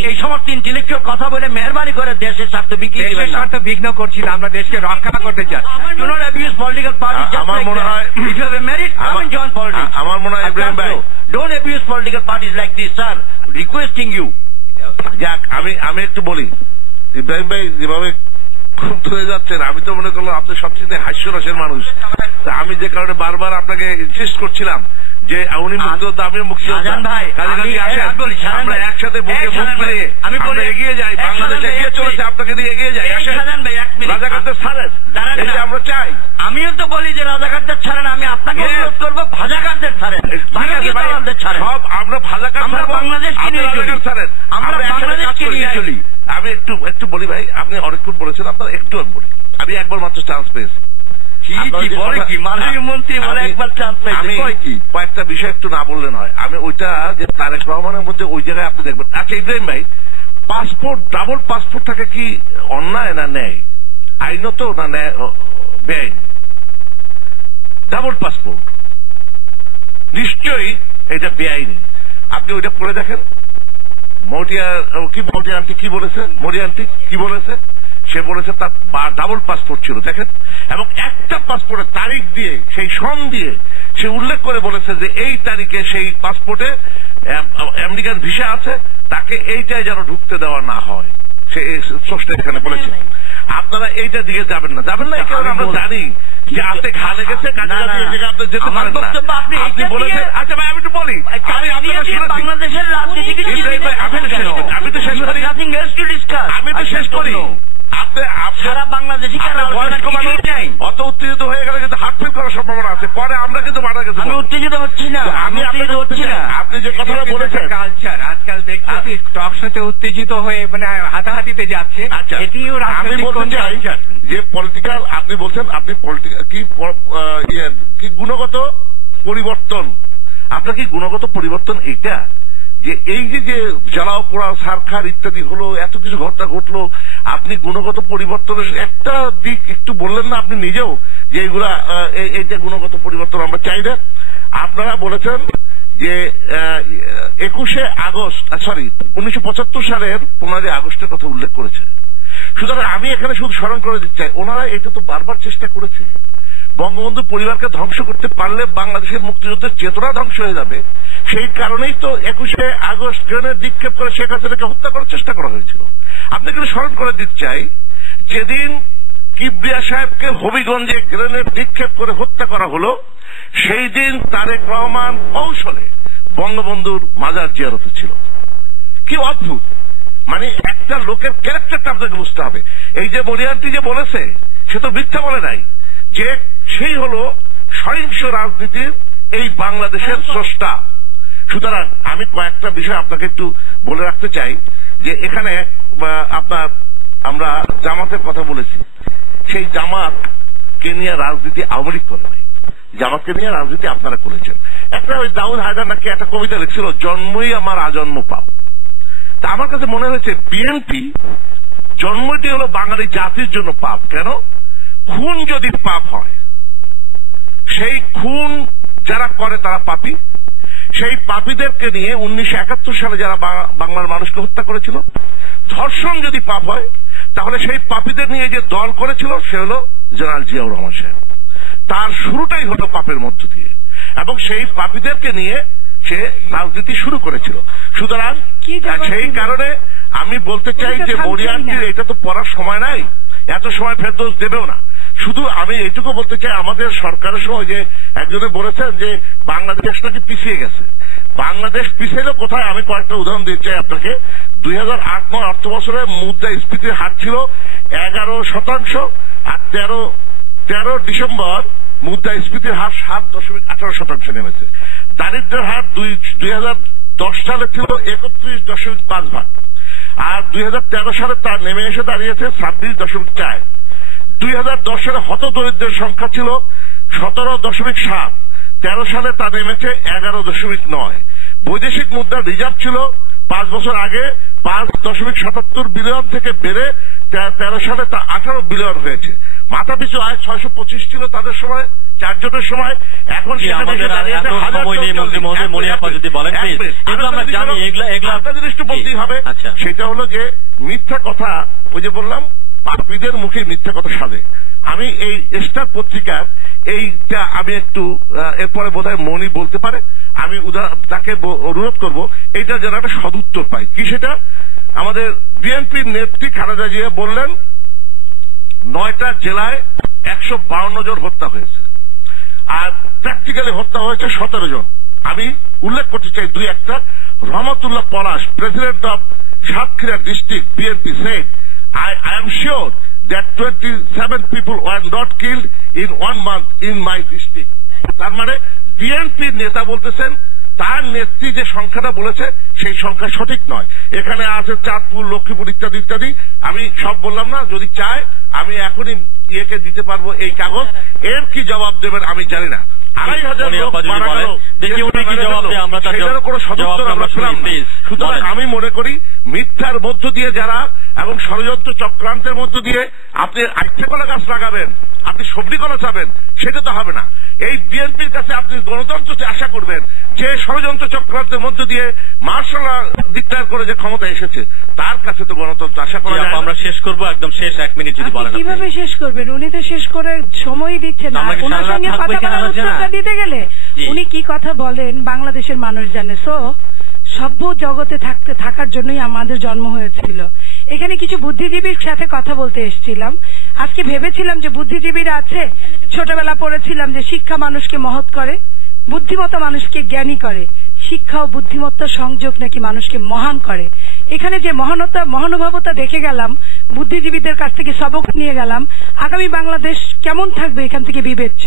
এই সমস্ত ইন্টেলেকচুয়াল কথা বলে মেহরবানি করে দেশের স্বার্থ বিক্রি দিবেন না। স্বার্থ বিঘ্ন করছিল, আমরা দেশকে রক্ষা করতে চাচ্ছি। Do not abuse political parties. আমার মনে হয় if you have a merit, come and join politics. আমার মনে হয় ইব্রাহিম ভাই, don't abuse political parties like this, sir. Requesting you. যাক আমি একটু বলি, ইব্রাহিম ভাই যেভাবে ক্ষুব্ধ হয়ে যাচ্ছেন, আমি তো মনে করলাম আপনি সবচেয়ে হাস্যরসের মানুষ। আমি যে কারণে বারবার আপনাকে ইনসিস্ট করছিলাম যে উনি মুক্তিযোদ্ধা, আমিও মুক্তিযোদ্ধা, আমরা একসাথে বুকে বুক মিলিয়ে আমরা এগিয়ে যাই, বাংলাদেশ এগিয়ে চলেছে, আপনাকে দিয়ে এগিয়ে যাই। রাজাকারদের ছাড়েন, এটা আমরা চাই। আমিও তো বলি যে রাজাকারদের ছাড়েন, আমি আপনাকে অনুরোধ করবো ভাজাকারদের ছাড়েন, ছাড়েন সব আমরা ভাজাকার, আমরা বাংলাদেশকে নিয়ে চলি, ছাড়েন, আমরা বাংলাদেশকে নিয়ে চলি। আমি একটু বলি ভাই, আপনি অনেকক্ষণ বলেছেন, আপনার একটু আমি বলি, আমি একবার মাত্র চান্স পেয়েছি। আমি কয়েকটা বিষয় একটু না বললে নয়, আমি ওইটা যে তারেক রহমানের মধ্যে ওই জায়গায় আপনি দেখবেন। আচ্ছা ইব্রাহিম ভাই, পাসপোর্ট, ডাবল পাসপোর্ট থাকে কি অন্যায় না ন্যায়, আইনত না ন্যায় বেআইন? ডাবল পাসপোর্ট নিশ্চয়ই এটা বেআইনি। আপনি ওইটা পড়ে দেখেন, মরিয়ান্টি কি বলেছে, সে বলেছে তার ডাবল পাসপোর্ট ছিল, দেখেন। এবং একটা পাসপোর্টের তারিখ দিয়ে, সেই সন দিয়ে সে উল্লেখ করে বলেছে যে এই তারিখে সেই পাসপোর্টে আমেরিকান ভিসা আছে, তাকে এইটাই যেন ঢুকতে দেওয়া না হয়, সে স্রষ্টা এখানে বলেছে। আপনারা এইটা দিকে যাবেন না, এই কারণে আমরা জানি যে আপনি খালে গেছে, কাজে আপনি যেতে পারেন না। আপনি বলেছেন, আচ্ছা ভাই আমি একটু বলি, বাংলাদেশের রাজনীতিকে আমি তো শেষ করি। সারা বাংলাদেশি অত উত্তেজিত হয়ে গেলে কিন্তু হার্ট ফেল করার সম্ভাবনা আছে, পরে আমরা কিন্তু মারা গেছি। আমি উত্তেজিত হচ্ছি না, আপনি যে কথাটা বলেছেন কালচার আজকাল দেখছি টক শোতে উত্তেজিত হয়ে মানে হাতাহাতিতে যাচ্ছে। আচ্ছা আমি বলতে চাই যে পলিটিক্যাল, আপনি বলছেন আপনি পলিটিক্যাল কি গুণগত পরিবর্তন, আপনার কি গুণগত পরিবর্তন এইটা যে এই যে জ্বালাও পোড়া সারখার ইত্যাদি হলো, এত কিছু ঘটনা ঘটলো, আপনি গুণগত পরিবর্তনের একটা দিক একটু বললেন না আপনি নিজেও, যে এইগুলা এইটা গুণগত পরিবর্তন আমরা চাই না? আপনারা বলেছেন যে 21শে আগস্ট, 1975 সালের 15 আগস্টের কথা উল্লেখ করেছে। সুতরাং আমি এখানে শুধু স্মরণ করে দিতে চাই, ওনারা এটা তো বারবার চেষ্টা করেছে, বঙ্গবন্ধু পরিবারকে ধ্বংস করতে পারলে বাংলাদেশের মুক্তিযুদ্ধের চেতনা ধ্বংস হয়ে যাবে, সেই কারণেই তো 21শে আগস্ট গ্রেনেড নিক্ষেপ করে শেখ হাসিনাকে হত্যা করার চেষ্টা করা হয়েছিল। আপনাকে স্মরণ করে দিতে চাই, যেদিন কিবরিয়া সাহেবকে হবিগঞ্জে গ্রেনেড নিক্ষেপ করে হত্যা করা হলো, সেই দিন তারেক রহমান কৌশলে বঙ্গবন্ধুর মাজার জিয়ারতে ছিল। কি অদ্ভুত, মানে একটা লোকের ক্যারেক্টারটা আপনাকে বুঝতে হবে। এই যে মরিয়ান্টি যে বলেছে, সে তো মিথ্যা বলে নাই, যে সেই হলো সহিংস রাজনীতির এই বাংলাদেশের স্রষ্টা। সুতরাং আমি কয়েকটা বিষয় আপনাকে একটু বলে রাখতে চাই, যে এখানে আমরা জামাতের কথা বলেছি, সেই জামাতকে নিয়ে রাজনীতি আওয়ামী লীগ করে নাই, জামাতকে নিয়ে রাজনীতি আপনারা করেছেন। একটা ওই দাউদ হায়দার নাকি একটা কবিতা লিখছিল, জন্মই আমার আজন্ম পাপ। তা আমার কাছে মনে হয়েছে বিএনপি জন্মটি হলো বাঙালি জাতির জন্য পাপ। কেন? খুন যদি পাপ হয়, সেই খুন যারা করে তারা পাপী, সেই পাপীদেরকে নিয়ে 1971 সালে যারা বাংলার মানুষকে হত্যা করেছিল, ধর্ষণ যদি পাপ হয়, তাহলে সেই পাপীদের নিয়ে যে দল করেছিল সে হলো জেনারেল জিয়াউর রহমান সাহেব। তার শুরুটাই হলো পাপের মধ্য দিয়ে, এবং সেই পাপীদেরকে নিয়ে সে রাজনীতি শুরু করেছিল। সুতরাং সেই কারণে আমি বলতে চাই যে মরিয়ান্টির এটা তো পড়ার সময় নাই, এত সময় ফেরদৌস দেবেও না। শুধু আমি এইটুকু বলতে চাই, আমাদের সরকারের সময় যে একজনে বলেছেন যে বাংলাদেশ নাকি পিছিয়ে গেছে, বাংলাদেশ পিছিয়ে কোথায়? আমি কয়েকটা উদাহরণ দিতে চাই আপনাকে। 2008-9 অর্থ বছরে মুদ্রাস্ফীতির হার ছিল 11%, আর 13 ডিসেম্বর মুদ্রাস্ফীতির হার 7.18% নেমেছে। দারিদ্র্যের হার 2010 সালে ছিল 31.5%, আর 2013 সালে তা নেমে এসে দাঁড়িয়েছে 26.4। 2010 সালে হতদরিদ্রের সংখ্যা ছিল 17.7, 13 সালে তা নেমেছে 11.9। বৈদেশিক মুদ্রার রিজার্ভ ছিল 5 বছর আগে 5.77 বিলিয়ন থেকে বেড়ে 13 সালে তা 18 বিলিয়ন হয়েছে। মাথা পিছু আয় 625 ছিল তাদের সময়, 4 জনের সময়। এখন বলতেই হবে, সেটা হলো যে মিথ্যা কথা, ওই যে বললাম পাপীদের মুখে মিথ্যা কথা সাজে। আমি এই স্টার পত্রিকার এইটা আমি একটু এরপরে বোধহয় মনি বলতে পারে, আমি তাকে অনুরোধ করব এইটা যেন একটা সদুত্তর পাই। কি সেটা? আমাদের বিএনপির নেত্রী খালেদা জিয়া বললেন 9টা জেলায় 152 জন হত্যা হয়েছে, আর প্র্যাকটিক্যালি হত্যা হয়েছে 17 জন। আমি উল্লেখ করতে চাই দুই একটা। Rahmatullah Palash, president of Satkhira district BNP, said, I am sure that 27 people were not killed in 1 month in my district. তার মানে বিএনপি নেতা বলতেছেন তার নেত্রী যে সংখ্যাটা বলেছে সেই সংখ্যা সঠিক নয়। এখানে আছে চাঁদপুর, লক্ষ্মীপুর ইত্যাদি ইত্যাদি। আমি সব বললাম না, যদি চায় আমি এখনই ইয়েকে দিতে পারবো এই কাগজ। এর কি জবাব দেবেন আমি জানি না। 2,500 লোক মারা গেল, সেটারও কোনো সদুত্তর আমরা পেলাম না। সুতরাং আমি মনে করি মিথ্যার মধ্য দিয়ে যারা এবং ষড়যন্ত্র চক্রান্তের মধ্য দিয়ে আপনি আইতে কলা গাছ লাগাবেন, আপনি সবজি কলা চাবেন, সেটা তো হবে না। এই বিএনপির কাছে আপনি গণতন্ত্রকে আশা করবেন, যে ষড়যন্ত্র চক্রান্তের মধ্য দিয়ে মার্শাল ডিক্লেয়ার করে যে ক্ষমতা এসেছে, তার কাছে তো গণতন্ত্র আশা করা যায়। আমরা শেষ করবো, একদম শেষ 1 মিনিট যদি বলেন। কিভাবে শেষ করবেন? উনি তো শেষ করে সময় দিচ্ছেন না। ওনার সঙ্গে কথা বলার উত্তরটা দিতে গেলে উনি কি কথা বলেন বাংলাদেশের মানুষ জানে। সো সভ্য জগতে থাকার জন্যই আমাদের জন্ম হয়েছিল। এখানে কিছু বুদ্ধিজীবীর সাথে কথা বলতে এসেছিলাম। আজকে ভেবেছিলাম যে বুদ্ধিজীবীরা আছে, ছোটবেলা পড়েছিলাম যে শিক্ষা মানুষকে মহৎ করে, বুদ্ধিমত্তা মানুষকে জ্ঞানী করে, শিক্ষা ও বুদ্ধিমত্তার সংযোগ নাকি মানুষকে মহান করে। এখানে যে মহানুভবতা দেখে গেলাম, বুদ্ধিজীবীদের কাছ থেকে সবক নিয়ে গেলাম, আগামী বাংলাদেশ কেমন থাকবে এখান থেকে বিবেচ্য।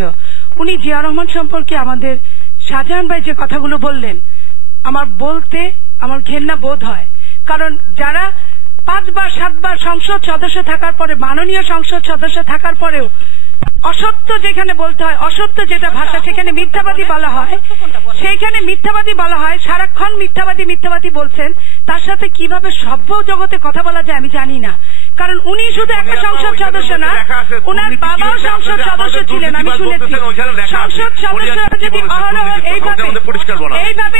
উনি জিয়া রহমান সম্পর্কে আমাদের শাহজাহান ভাই যে কথাগুলো বললেন, আমার বলতে আমার ঘেন্না বোধ হয়। কারণ যারা 5 বার 7 বার সংসদ সদস্য থাকার পরে, মাননীয় সংসদ সদস্য থাকার পরেও অসত্য যেখানে বলতে হয়, অসত্য যেটা ভাষা সেখানে মিথ্যাবাদী বলা হয়, সেইখানে মিথ্যাবাদী বলা হয়, সারাক্ষণ মিথ্যাবাদী বলছেন। তার সাথে কিভাবে সভ্য জগতে কথা বলা যায় আমি জানি না। কারণ উনি শুধু একটা সংসদ সদস্য না, ওনার বাবাও সংসদ সদস্য ছিলেন, আমি শুনেছি। সংসদ সদস্যরা যদি অহরহ এইভাবে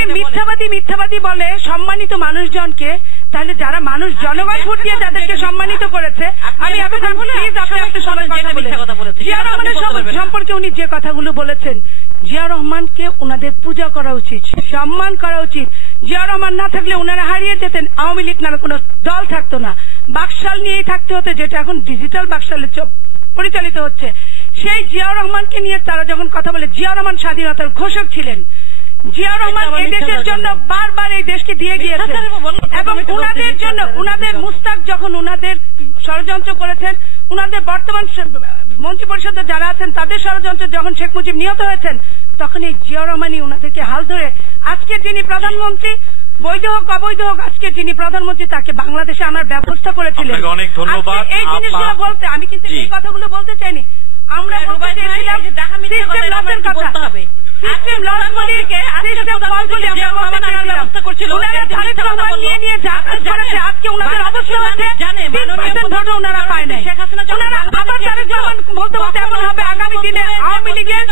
মিথ্যাবাদী বলে সম্মানিত মানুষজনকে, তাহলে যারা মানুষ জনগণ ভোট দিয়ে যাদেরকে সম্মানিত করেছে, আমি এতক্ষণ প্লিজ আপনি একটা সময় কথা বলেছেন জিয়া রহমানের সম্পর্কে উনি যে কথাগুলো বলেছেন, জিয়া রহমানকে ওনাদের পূজা করা উচিত, সম্মান করা উচিত। জিয়া রহমান না থাকলে ওনারা হারিয়ে যেতেন, আওয়ামী লীগ নামে কোনো দল থাকতো না, বাকশাল নিয়েই থাকতে হতো, যেটা এখন ডিজিটাল বাকশালে পরিচালিত হচ্ছে। সেই জিয়া রহমানকে নিয়ে তারা যখন কথা বলে, জিয়া রহমান স্বাধীনতার ঘোষক ছিলেন। জিয়া রহমান এই দেশের জন্য বারবার এই দেশকে দিয়ে গিয়েছেন, এবং উনাদের জন্য উনাদের মুস্তাক যখন উনাদের ষড়যন্ত্র করেছেন, উনাদের বর্তমান মন্ত্রিপরিষদে যারা আছেন তাদের ষড়যন্ত্র যখন শেখ মুজিব নিহত হয়েছেন, তখন এই জিয়া রহমানই উনাদেরকে হাল ধরে আজকে যিনি প্রধানমন্ত্রী, বৈধ হোক অবৈধ হোক, আজকে যিনি প্রধানমন্ত্রী তাকে বাংলাদেশে আনার ব্যবস্থা করেছিলেন। অনেক ধন্যবাদ। এই জিনিসগুলো বলতে আমি কিন্তু এই কথাগুলো বলতে চাইনি। আমরা বলতে চাইছিলাম সিস্টেম লসের কথা। সিস্টেম লস বলি, সিস্টেম ফল বলি আমরা বলতে চাইছিলাম। ওনারা তারেক রহমান নিয়ে যা কাজ করেছে, আজকে ওনাদের অবস্থা হচ্ছে 3% ভোটও ওনারা পায় নাই। ওনারা আবার তারেক রহমান বলতে এমন হবে আগামী দিনে আওয়ামী লীগের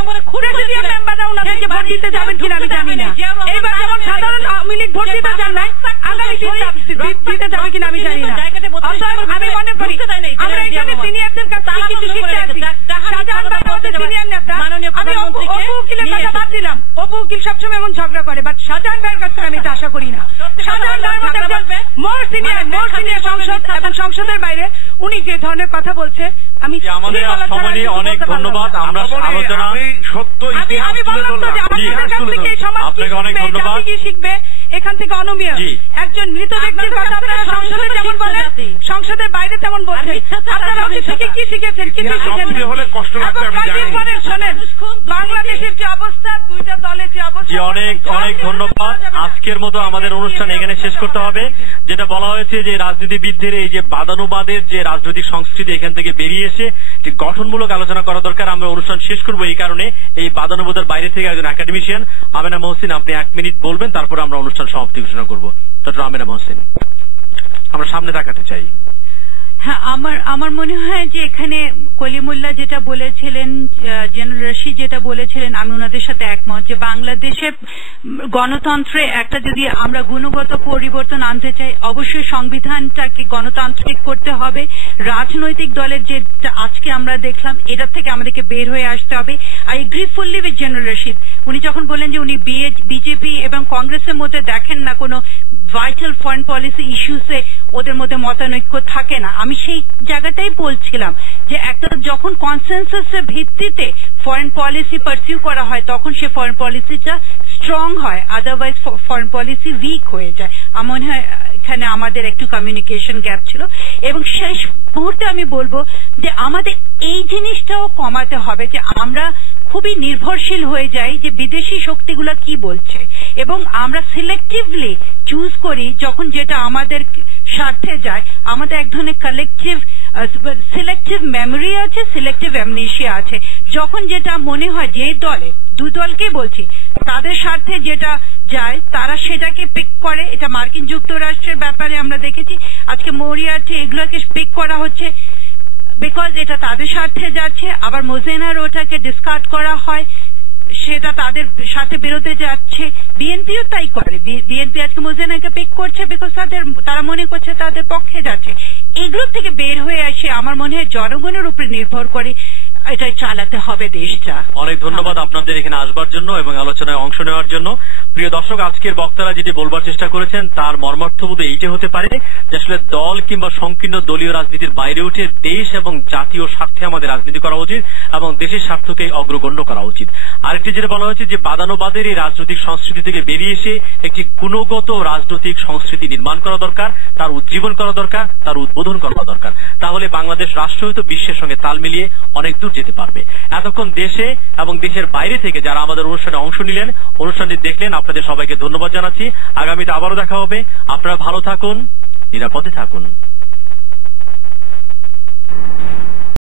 প্রেসিডিয়াম মেম্বাররা ওনাদেরকে ভোট দিতে যাবেন কিনা আমি জানি না। এইবার যেমন সাধারণ আওয়ামী লীগ ভোট দিতে যান নাই, আগামী দিতে যাবে কিনা আমি জানি না। আমি মনে করি আমরা এখানে সিনিয়রদের কাছ থেকে কিছু শিখতে আছি। শাহজাহান ভাই আমাদের সিনিয়র নেতা, আমি অপু উকিলের কথা বাদ দিলাম, অপু উকিল সবসময় এমন ঝগড়া করে, বাট শাহজাহান ভাইয়ের কাছ থেকে আমি এটা আশা করি না। শাহজাহান ভাইয়ের মতো একজন মোর সিনিয়র সংসদ এবং সংসদের বাইরে উনি যে ধরনের কথা বলছে, আমি অনেক ধন্যবাদ। আমরা আলোচনা আমি বললাম তো যে আমাদের কাছ থেকে এই সমাজ কি শিখবে, এখান থেকে অনমীয় একজন মৃত ব্যক্তির কথা আপনারা সংসদে যেমন বলেন, সংসদের বাইরে তেমন বলছেন। আপনারা ওখান থেকে কি শিখেছেন? কিছু শিখেন। শোনেন, বাংলাদেশের যে অবস্থা, দুইটা দলের যে অবস্থা। অনেক ধন্যবাদ। আজকের মতো আমাদের অনুষ্ঠান এখানে শেষ করতে হবে। যেটা বলা হয়েছে যে রাজনীতিবিদদের এই যে বাদানুবাদের যে রাজনৈতিক সংস্কৃতি, এখান থেকে বেরিয়ে এসে যে গঠনমূলক আলোচনা করা দরকার। আমরা অনুষ্ঠান শেষ করবো এই কারণে, এই বাদানুবাদের বাইরে থেকে একজন একাডেমিশিয়ান আমেনা মহসিন, আপনি 1 মিনিট বলবেন, তারপর আমরা অনুষ্ঠান সমাপ্তি ঘোষণা করবো। ডক্টর আমেনা মহসিন, আমরা সামনে তাকাতে চাই। হ্যাঁ, আমার মনে হয় যে এখানে কলিমুল্লাহ যেটা বলেছিলেন, জেনারেল রশিদ যেটা বলেছিলেন, আমি ওনাদের সাথে একমত যে বাংলাদেশে গণতন্ত্রে একটা যদি আমরা গুণগত পরিবর্তন আনতে চাই, অবশ্যই সংবিধানটাকে গণতান্ত্রিক করতে হবে। রাজনৈতিক দলের যে আজকে আমরা দেখলাম, এটা থেকে আমাদেরকে বের হয়ে আসতে হবে। I agree fully with general Rashid. উনি যখন বলেন যে উনি বিজেপি এবং কংগ্রেসের মধ্যে দেখেন না কোনো ভাইটাল ফরেন পলিসি ইস্যুসে ওদের মধ্যে মতানৈক্য থাকে না, আমি সেই জায়গাটাই বলছিলাম যে একটা যখন কনসেনসাসের ভিত্তিতে ফরেন পলিসি পারসিউ করা হয় তখন সে ফরেন পলিসিটা স্ট্রং হয়, আদারওয়াইজ ফরেন পলিসি উইক হয়ে যায়। আমার মনে হয় এখানে আমাদের একটু কমিউনিকেশন গ্যাপ ছিল। এবং শেষ মুহূর্তে আমি বলবো যে আমাদের এই জিনিসটাও কমাতে হবে যে আমরা খুবই নির্ভরশীল হয়ে যাই যে বিদেশি শক্তিগুলো কি বলছে, এবং আমরা সিলেক্টিভলি চুজ করি যখন যেটা আমাদের স্বার্থে যায়। আমাদের এক ধরনের কালেকটিভ সিলেক্টিভ মেমোরি আছে, সিলেক্টিভ অ্যামনেশিয়া আছে। যখন যেটা মনে হয় যে দলে, দু দলকেই বলছি, তাদের স্বার্থে যেটা যায় তারা সেটাকে পিক করে। এটা মার্কিন যুক্তরাষ্ট্রের ব্যাপারে আমরা দেখেছি, আজকে মরিয়াটি এগুলোকে পিক করা হচ্ছে বিকজ এটা তাদের স্বার্থে যাচ্ছে। আবার মোজেনার ওটাকে ডিসকার্ড করা হয়, সেটা তাদের সাথে বিরোধে যাচ্ছে। বিএনপিও তাই করে, বিএনপি আজকে মোজেনাকে পিক করছে বিকজ তারা মনে করছে তাদের পক্ষে যাচ্ছে। এগুলোর থেকে বের হয়ে আসে আমার মনে হয় জনগণের উপরে নির্ভর করে এটাই চালাতে হবে দেশটা। অনেক ধন্যবাদ আপনাদের এখানে আসবার জন্য এবং আলোচনায় অংশ নেওয়ার জন্য। প্রিয় দর্শক, আজকের বক্তারা যেটি বলবার চেষ্টা করেছেন তার মর্মার্থবোধ এইটা হতে পারে যে আসলে দল কিংবা সংকীর্ণ দলীয় রাজনীতির বাইরে উঠে দেশ এবং জাতীয় স্বার্থে আমাদের রাজনীতি করা উচিত এবং দেশের স্বার্থকে অগ্রগণ্য করা উচিত। আরেকটি যেটা বলা হয়েছে যে বাদানুবাদের এই রাজনৈতিক সংস্কৃতি থেকে বেরিয়ে এসে একটি গুণগত রাজনৈতিক সংস্কৃতি নির্মাণ করা দরকার, তার উজ্জীবন করা দরকার, তার উদ্বোধন করা দরকার। তাহলে বাংলাদেশ রাষ্ট্র হয়তো বিশ্বের সঙ্গে তাল মিলিয়ে অনেক দূর যেতে পারবে। এতক্ষণ দেশে এবং দেশের বাইরে থেকে যারা আমাদের অনুষ্ঠানে অংশ নিলেন, অনুষ্ঠানটি দেখলেন, আপনাদের সবাইকে ধন্যবাদ জানাচ্ছি। আগামীতে আবারও দেখা হবে। আপনারা ভালো থাকুন, নিরাপদে থাকুন।